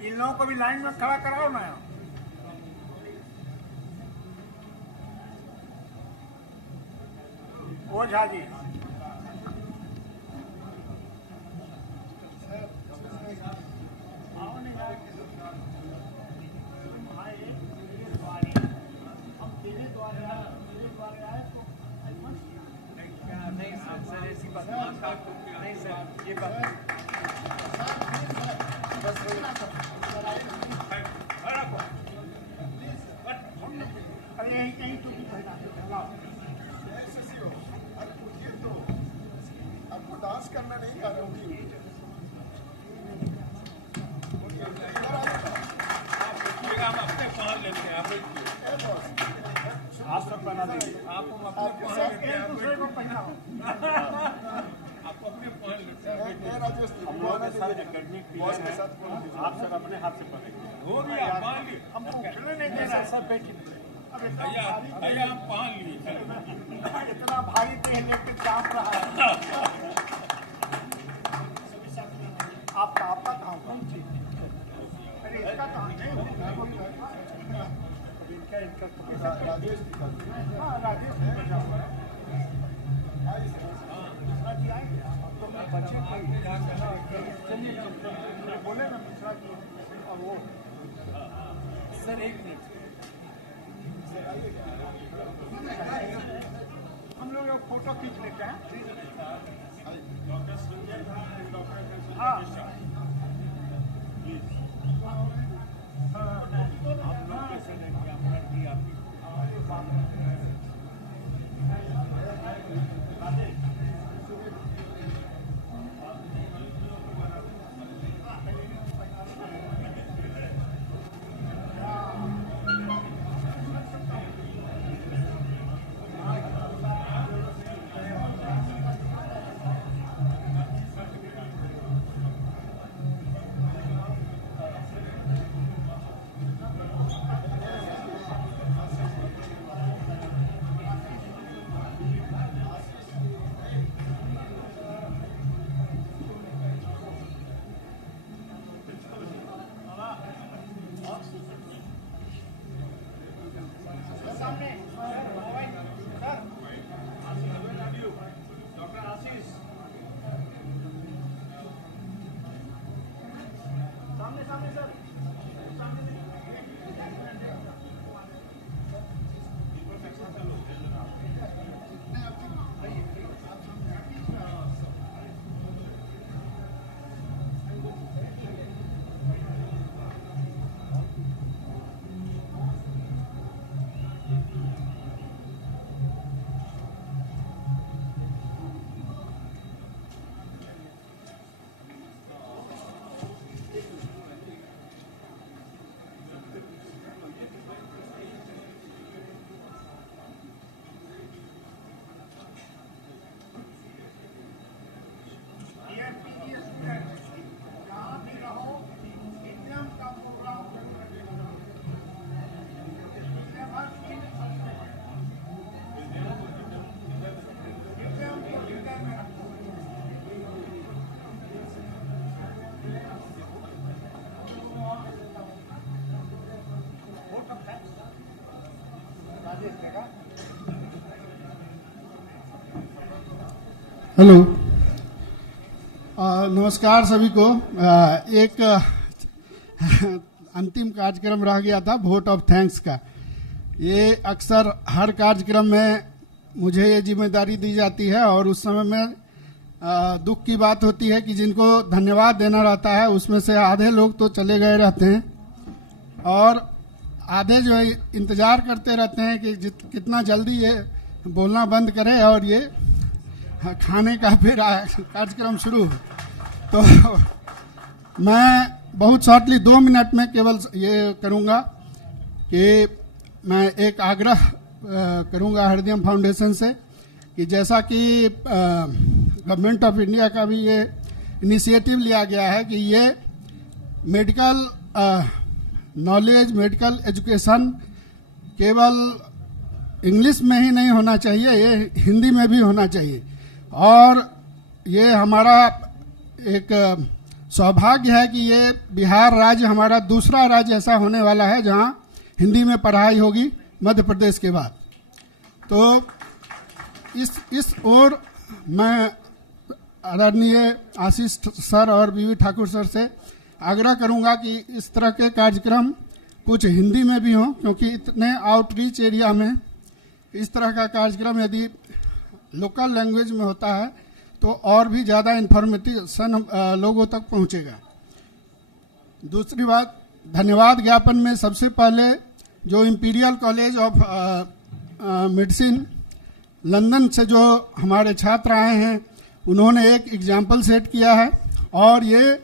इन लोगों को भी लाइन में खड़ा कराओ ना ओझा जी आपको डांस करना नहीं आ रहा हम अपने पहल लेते हैं आप सब बना दीजिए आप अपने पहल लेते हैं दूसरे को पहनाओ आप अपने पहल लेते हैं हम लोग सर एकेडमिक आप सर अपने हाथ से पहनेंगे हो गया पहन लिए हमको उठने नहीं दे रहा सर बैठिए भैया हम पहन लिए इतना भारी देह लेके चाप रहा है आपका कहाँ कौन चीज अरे इसका कहाँ नहीं राजेश बोले ना मिश्रा जी और वो सर एक मिनट हम लोग फोटो खींच लेते हैं हाँ हेलो, नमस्कार सभी को। एक अंतिम कार्यक्रम रह गया था वोट ऑफ थैंक्स का। ये अक्सर हर कार्यक्रम में मुझे ये जिम्मेदारी दी जाती है और उस समय में दुख की बात होती है कि जिनको धन्यवाद देना रहता है उसमें से आधे लोग तो चले गए रहते हैं और आधे जो है इंतजार करते रहते हैं कि कितना जल्दी ये बोलना बंद करे और ये खाने का फिर कार्यक्रम शुरू हो। तो मैं बहुत शॉर्टली 2 मिनट में केवल ये करूंगा कि मैं एक आग्रह करूंगा हृदयम फाउंडेशन से कि जैसा कि गवर्नमेंट ऑफ इंडिया का भी ये इनिशिएटिव लिया गया है कि ये मेडिकल नॉलेज, मेडिकल एजुकेशन केवल इंग्लिश में ही नहीं होना चाहिए, ये हिंदी में भी होना चाहिए। और ये हमारा एक सौभाग्य है कि ये बिहार राज्य हमारा दूसरा राज्य ऐसा होने वाला है जहां हिंदी में पढ़ाई होगी मध्य प्रदेश के बाद। तो इस ओर मैं आदरणीय आशीष सर और बीवी ठाकुर सर से आग्रह करूंगा कि इस तरह के कार्यक्रम कुछ हिंदी में भी हों, क्योंकि इतने आउटरीच एरिया में इस तरह का कार्यक्रम यदि लोकल लैंग्वेज में होता है तो और भी ज़्यादा इन्फॉर्मेशन लोगों तक पहुंचेगा। दूसरी बात, धन्यवाद ज्ञापन में सबसे पहले जो imperial college of medicine London से जो हमारे छात्र आए हैं उन्होंने एक एग्जाम्पल सेट किया है और ये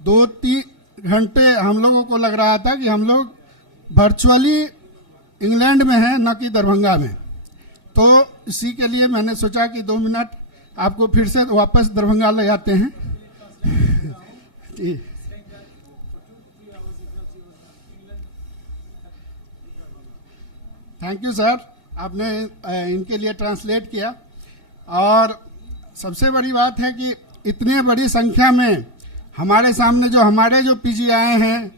2-3 घंटे हम लोगों को लग रहा था कि हम लोग वर्चुअली इंग्लैंड में हैं न कि दरभंगा में। तो इसी के लिए मैंने सोचा कि 2 मिनट आपको फिर से वापस दरभंगा ले जाते हैं। थैंक यू सर, आपने इनके लिए ट्रांसलेट किया। और सबसे बड़ी बात है कि इतने बड़ी संख्या में हमारे सामने जो पीजी आए हैं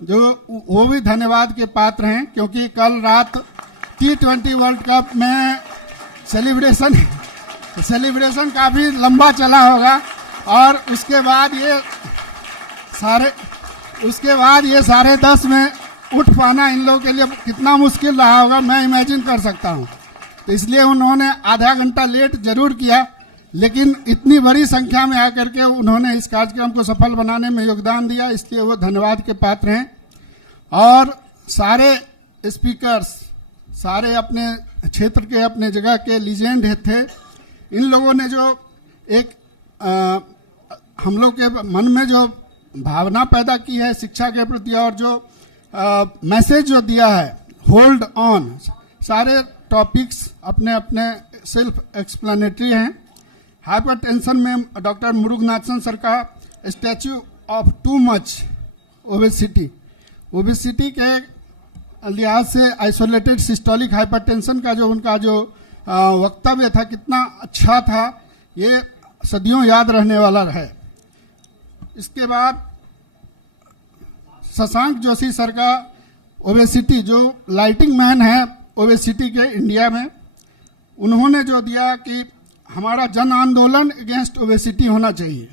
जो वो भी धन्यवाद के पात्र हैं, क्योंकि कल रात T20 वर्ल्ड कप में सेलिब्रेशन काफी लंबा चला होगा और उसके बाद ये 10:30 में उठ पाना इन लोगों के लिए कितना मुश्किल रहा होगा मैं इमेजिन कर सकता हूं। तो इसलिए उन्होंने आधा घंटा लेट जरूर किया, लेकिन इतनी बड़ी संख्या में आकर के उन्होंने इस कार्यक्रम को सफल बनाने में योगदान दिया, इसलिए वो धन्यवाद के पात्र हैं। और सारे स्पीकर्स, सारे अपने क्षेत्र के अपने जगह के लीजेंड थे। इन लोगों ने जो एक हम लोग के मन में जो भावना पैदा की है शिक्षा के प्रति और जो मैसेज जो दिया है होल्ड ऑन, सारे टॉपिक्स अपने अपने सेल्फ एक्सप्लेनेटरी हैं। हाइपरटेंशन में डॉक्टर मुरुगनाथन सर का statue of too much obesity के लिहाज से आइसोलेटेड सिस्टोलिक हाइपरटेंशन का जो उनका जो वक्तव्य था कितना अच्छा था, ये सदियों याद रहने वाला है। इसके बाद शशांक जोशी सर का ओबेसिटी, जो लाइटिंग मैन है ओबेसिटी के इंडिया में, उन्होंने जो दिया कि हमारा जन आंदोलन अगेंस्ट ओबेसिटी होना चाहिए।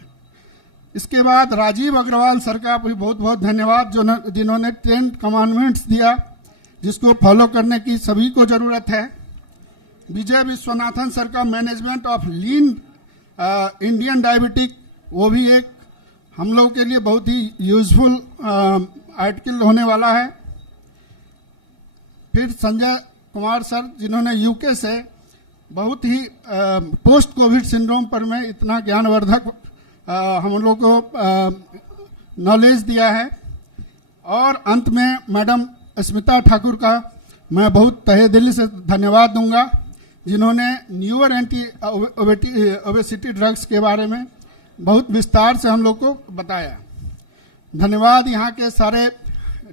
इसके बाद राजीव अग्रवाल सर का भी बहुत बहुत धन्यवाद जिन्होंने 10 कमांडमेंट्स दिया जिसको फॉलो करने की सभी को जरूरत है। विजय विश्वनाथन सर का management of lean Indian diabetic, वो भी एक हम लोग के लिए बहुत ही यूजफुल आर्टिकल होने वाला है। फिर संजय कुमार सर जिन्होंने यूके से बहुत ही पोस्ट कोविड सिंड्रोम पर में इतना ज्ञानवर्धक हम लोग को नॉलेज दिया है। और अंत में मैडम स्मिता ठाकुर का मैं बहुत तहे दिल से धन्यवाद दूंगा जिन्होंने न्यूअर एंटी ओबेसिटी ड्रग्स के बारे में बहुत विस्तार से हम लोग को बताया। धन्यवाद यहाँ के सारे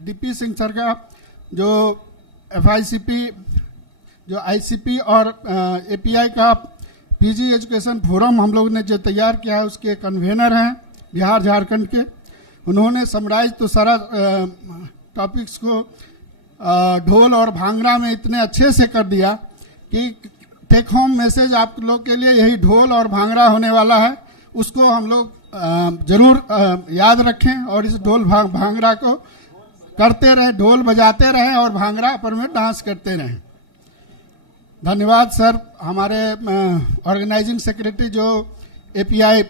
डीपी सिंह सर का, जो FICP, जो ICP और API का पीजी एजुकेशन फोरम हम लोग ने जो तैयार किया है उसके कन्वेनर हैं बिहार झारखंड के। उन्होंने समराइज तो सारा टॉपिक्स को ढोल और भांगड़ा में इतने अच्छे से कर दिया कि टेक होम मैसेज आप लोग के लिए यही ढोल और भांगड़ा होने वाला है, उसको हम लोग जरूर याद रखें और इस ढोल भांगड़ा को करते रहें, ढोल बजाते रहें और भांगड़ा पर में डांस करते रहें। धन्यवाद सर। हमारे ऑर्गेनाइजिंग सेक्रेटरी जो API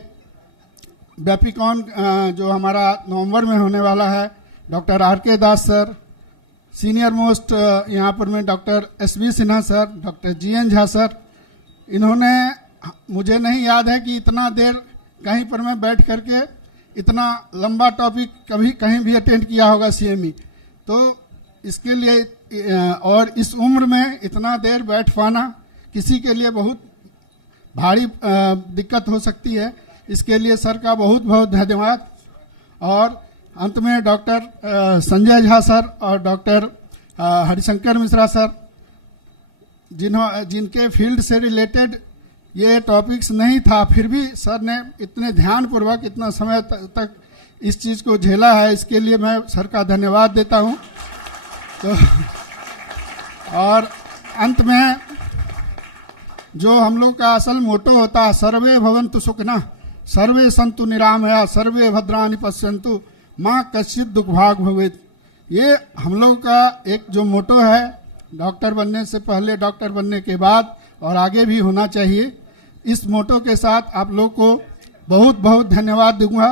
व्यापिकॉन जो हमारा नवंबर में होने वाला है, डॉक्टर RK दास सर, सीनियर मोस्ट यहाँ पर में doctor SB Sinha sir, doctor GN Jha sir, इन्होंने, मुझे नहीं याद है कि इतना देर कहीं पर मैं बैठ करके इतना लंबा टॉपिक कभी कहीं भी अटेंड किया होगा CME। तो इसके लिए और इस उम्र में इतना देर बैठ पाना किसी के लिए बहुत भारी दिक्कत हो सकती है। इसके लिए सर का बहुत बहुत धन्यवाद। और अंत में डॉक्टर संजय झा सर और डॉक्टर हरिशंकर मिश्रा सर, जिनके फील्ड से रिलेटेड ये टॉपिक्स नहीं था, फिर भी सर ने इतने ध्यानपूर्वक इतना समय तक इस चीज़ को झेला है, इसके लिए मैं सर का धन्यवाद देता हूँ। तो और अंत में जो हम लोग का असल मोटो होता है, सर्वे भवन्तु सुखिनः, सर्वे सन्तु निरामया, सर्वे भद्राणि पश्यन्तु, माँ कश्चित् दुख भाग भवेत्, ये हम लोग का एक जो मोटो है, डॉक्टर बनने से पहले, डॉक्टर बनने के बाद और आगे भी होना चाहिए। इस मोटो के साथ आप लोग को बहुत बहुत धन्यवाद दूंगा।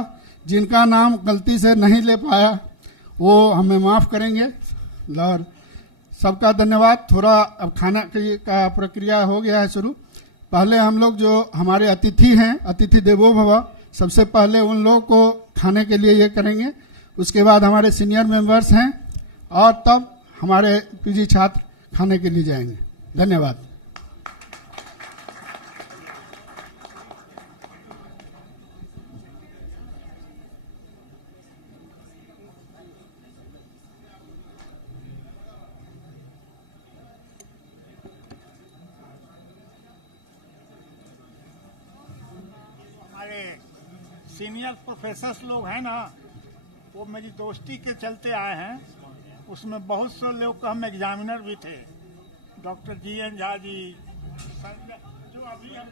जिनका नाम गलती से नहीं ले पाया वो हमें माफ़ करेंगे। और सबका धन्यवाद। थोड़ा अब खाना का प्रक्रिया हो गया है शुरू। पहले हम लोग जो हमारे अतिथि हैं, अतिथि देवो भव, सबसे पहले उन लोगों को खाने के लिए ये करेंगे, उसके बाद हमारे सीनियर मेंबर्स हैं और तब हमारे PG छात्र खाने के लिए जाएंगे। धन्यवाद। सीनियर प्रोफेसर्स लोग हैं ना, वो मेरी दोस्ती के चलते आए हैं। उसमें बहुत से लोग का हम एग्जामिनर भी थे, डॉक्टर GN झा जी, जो अभी हम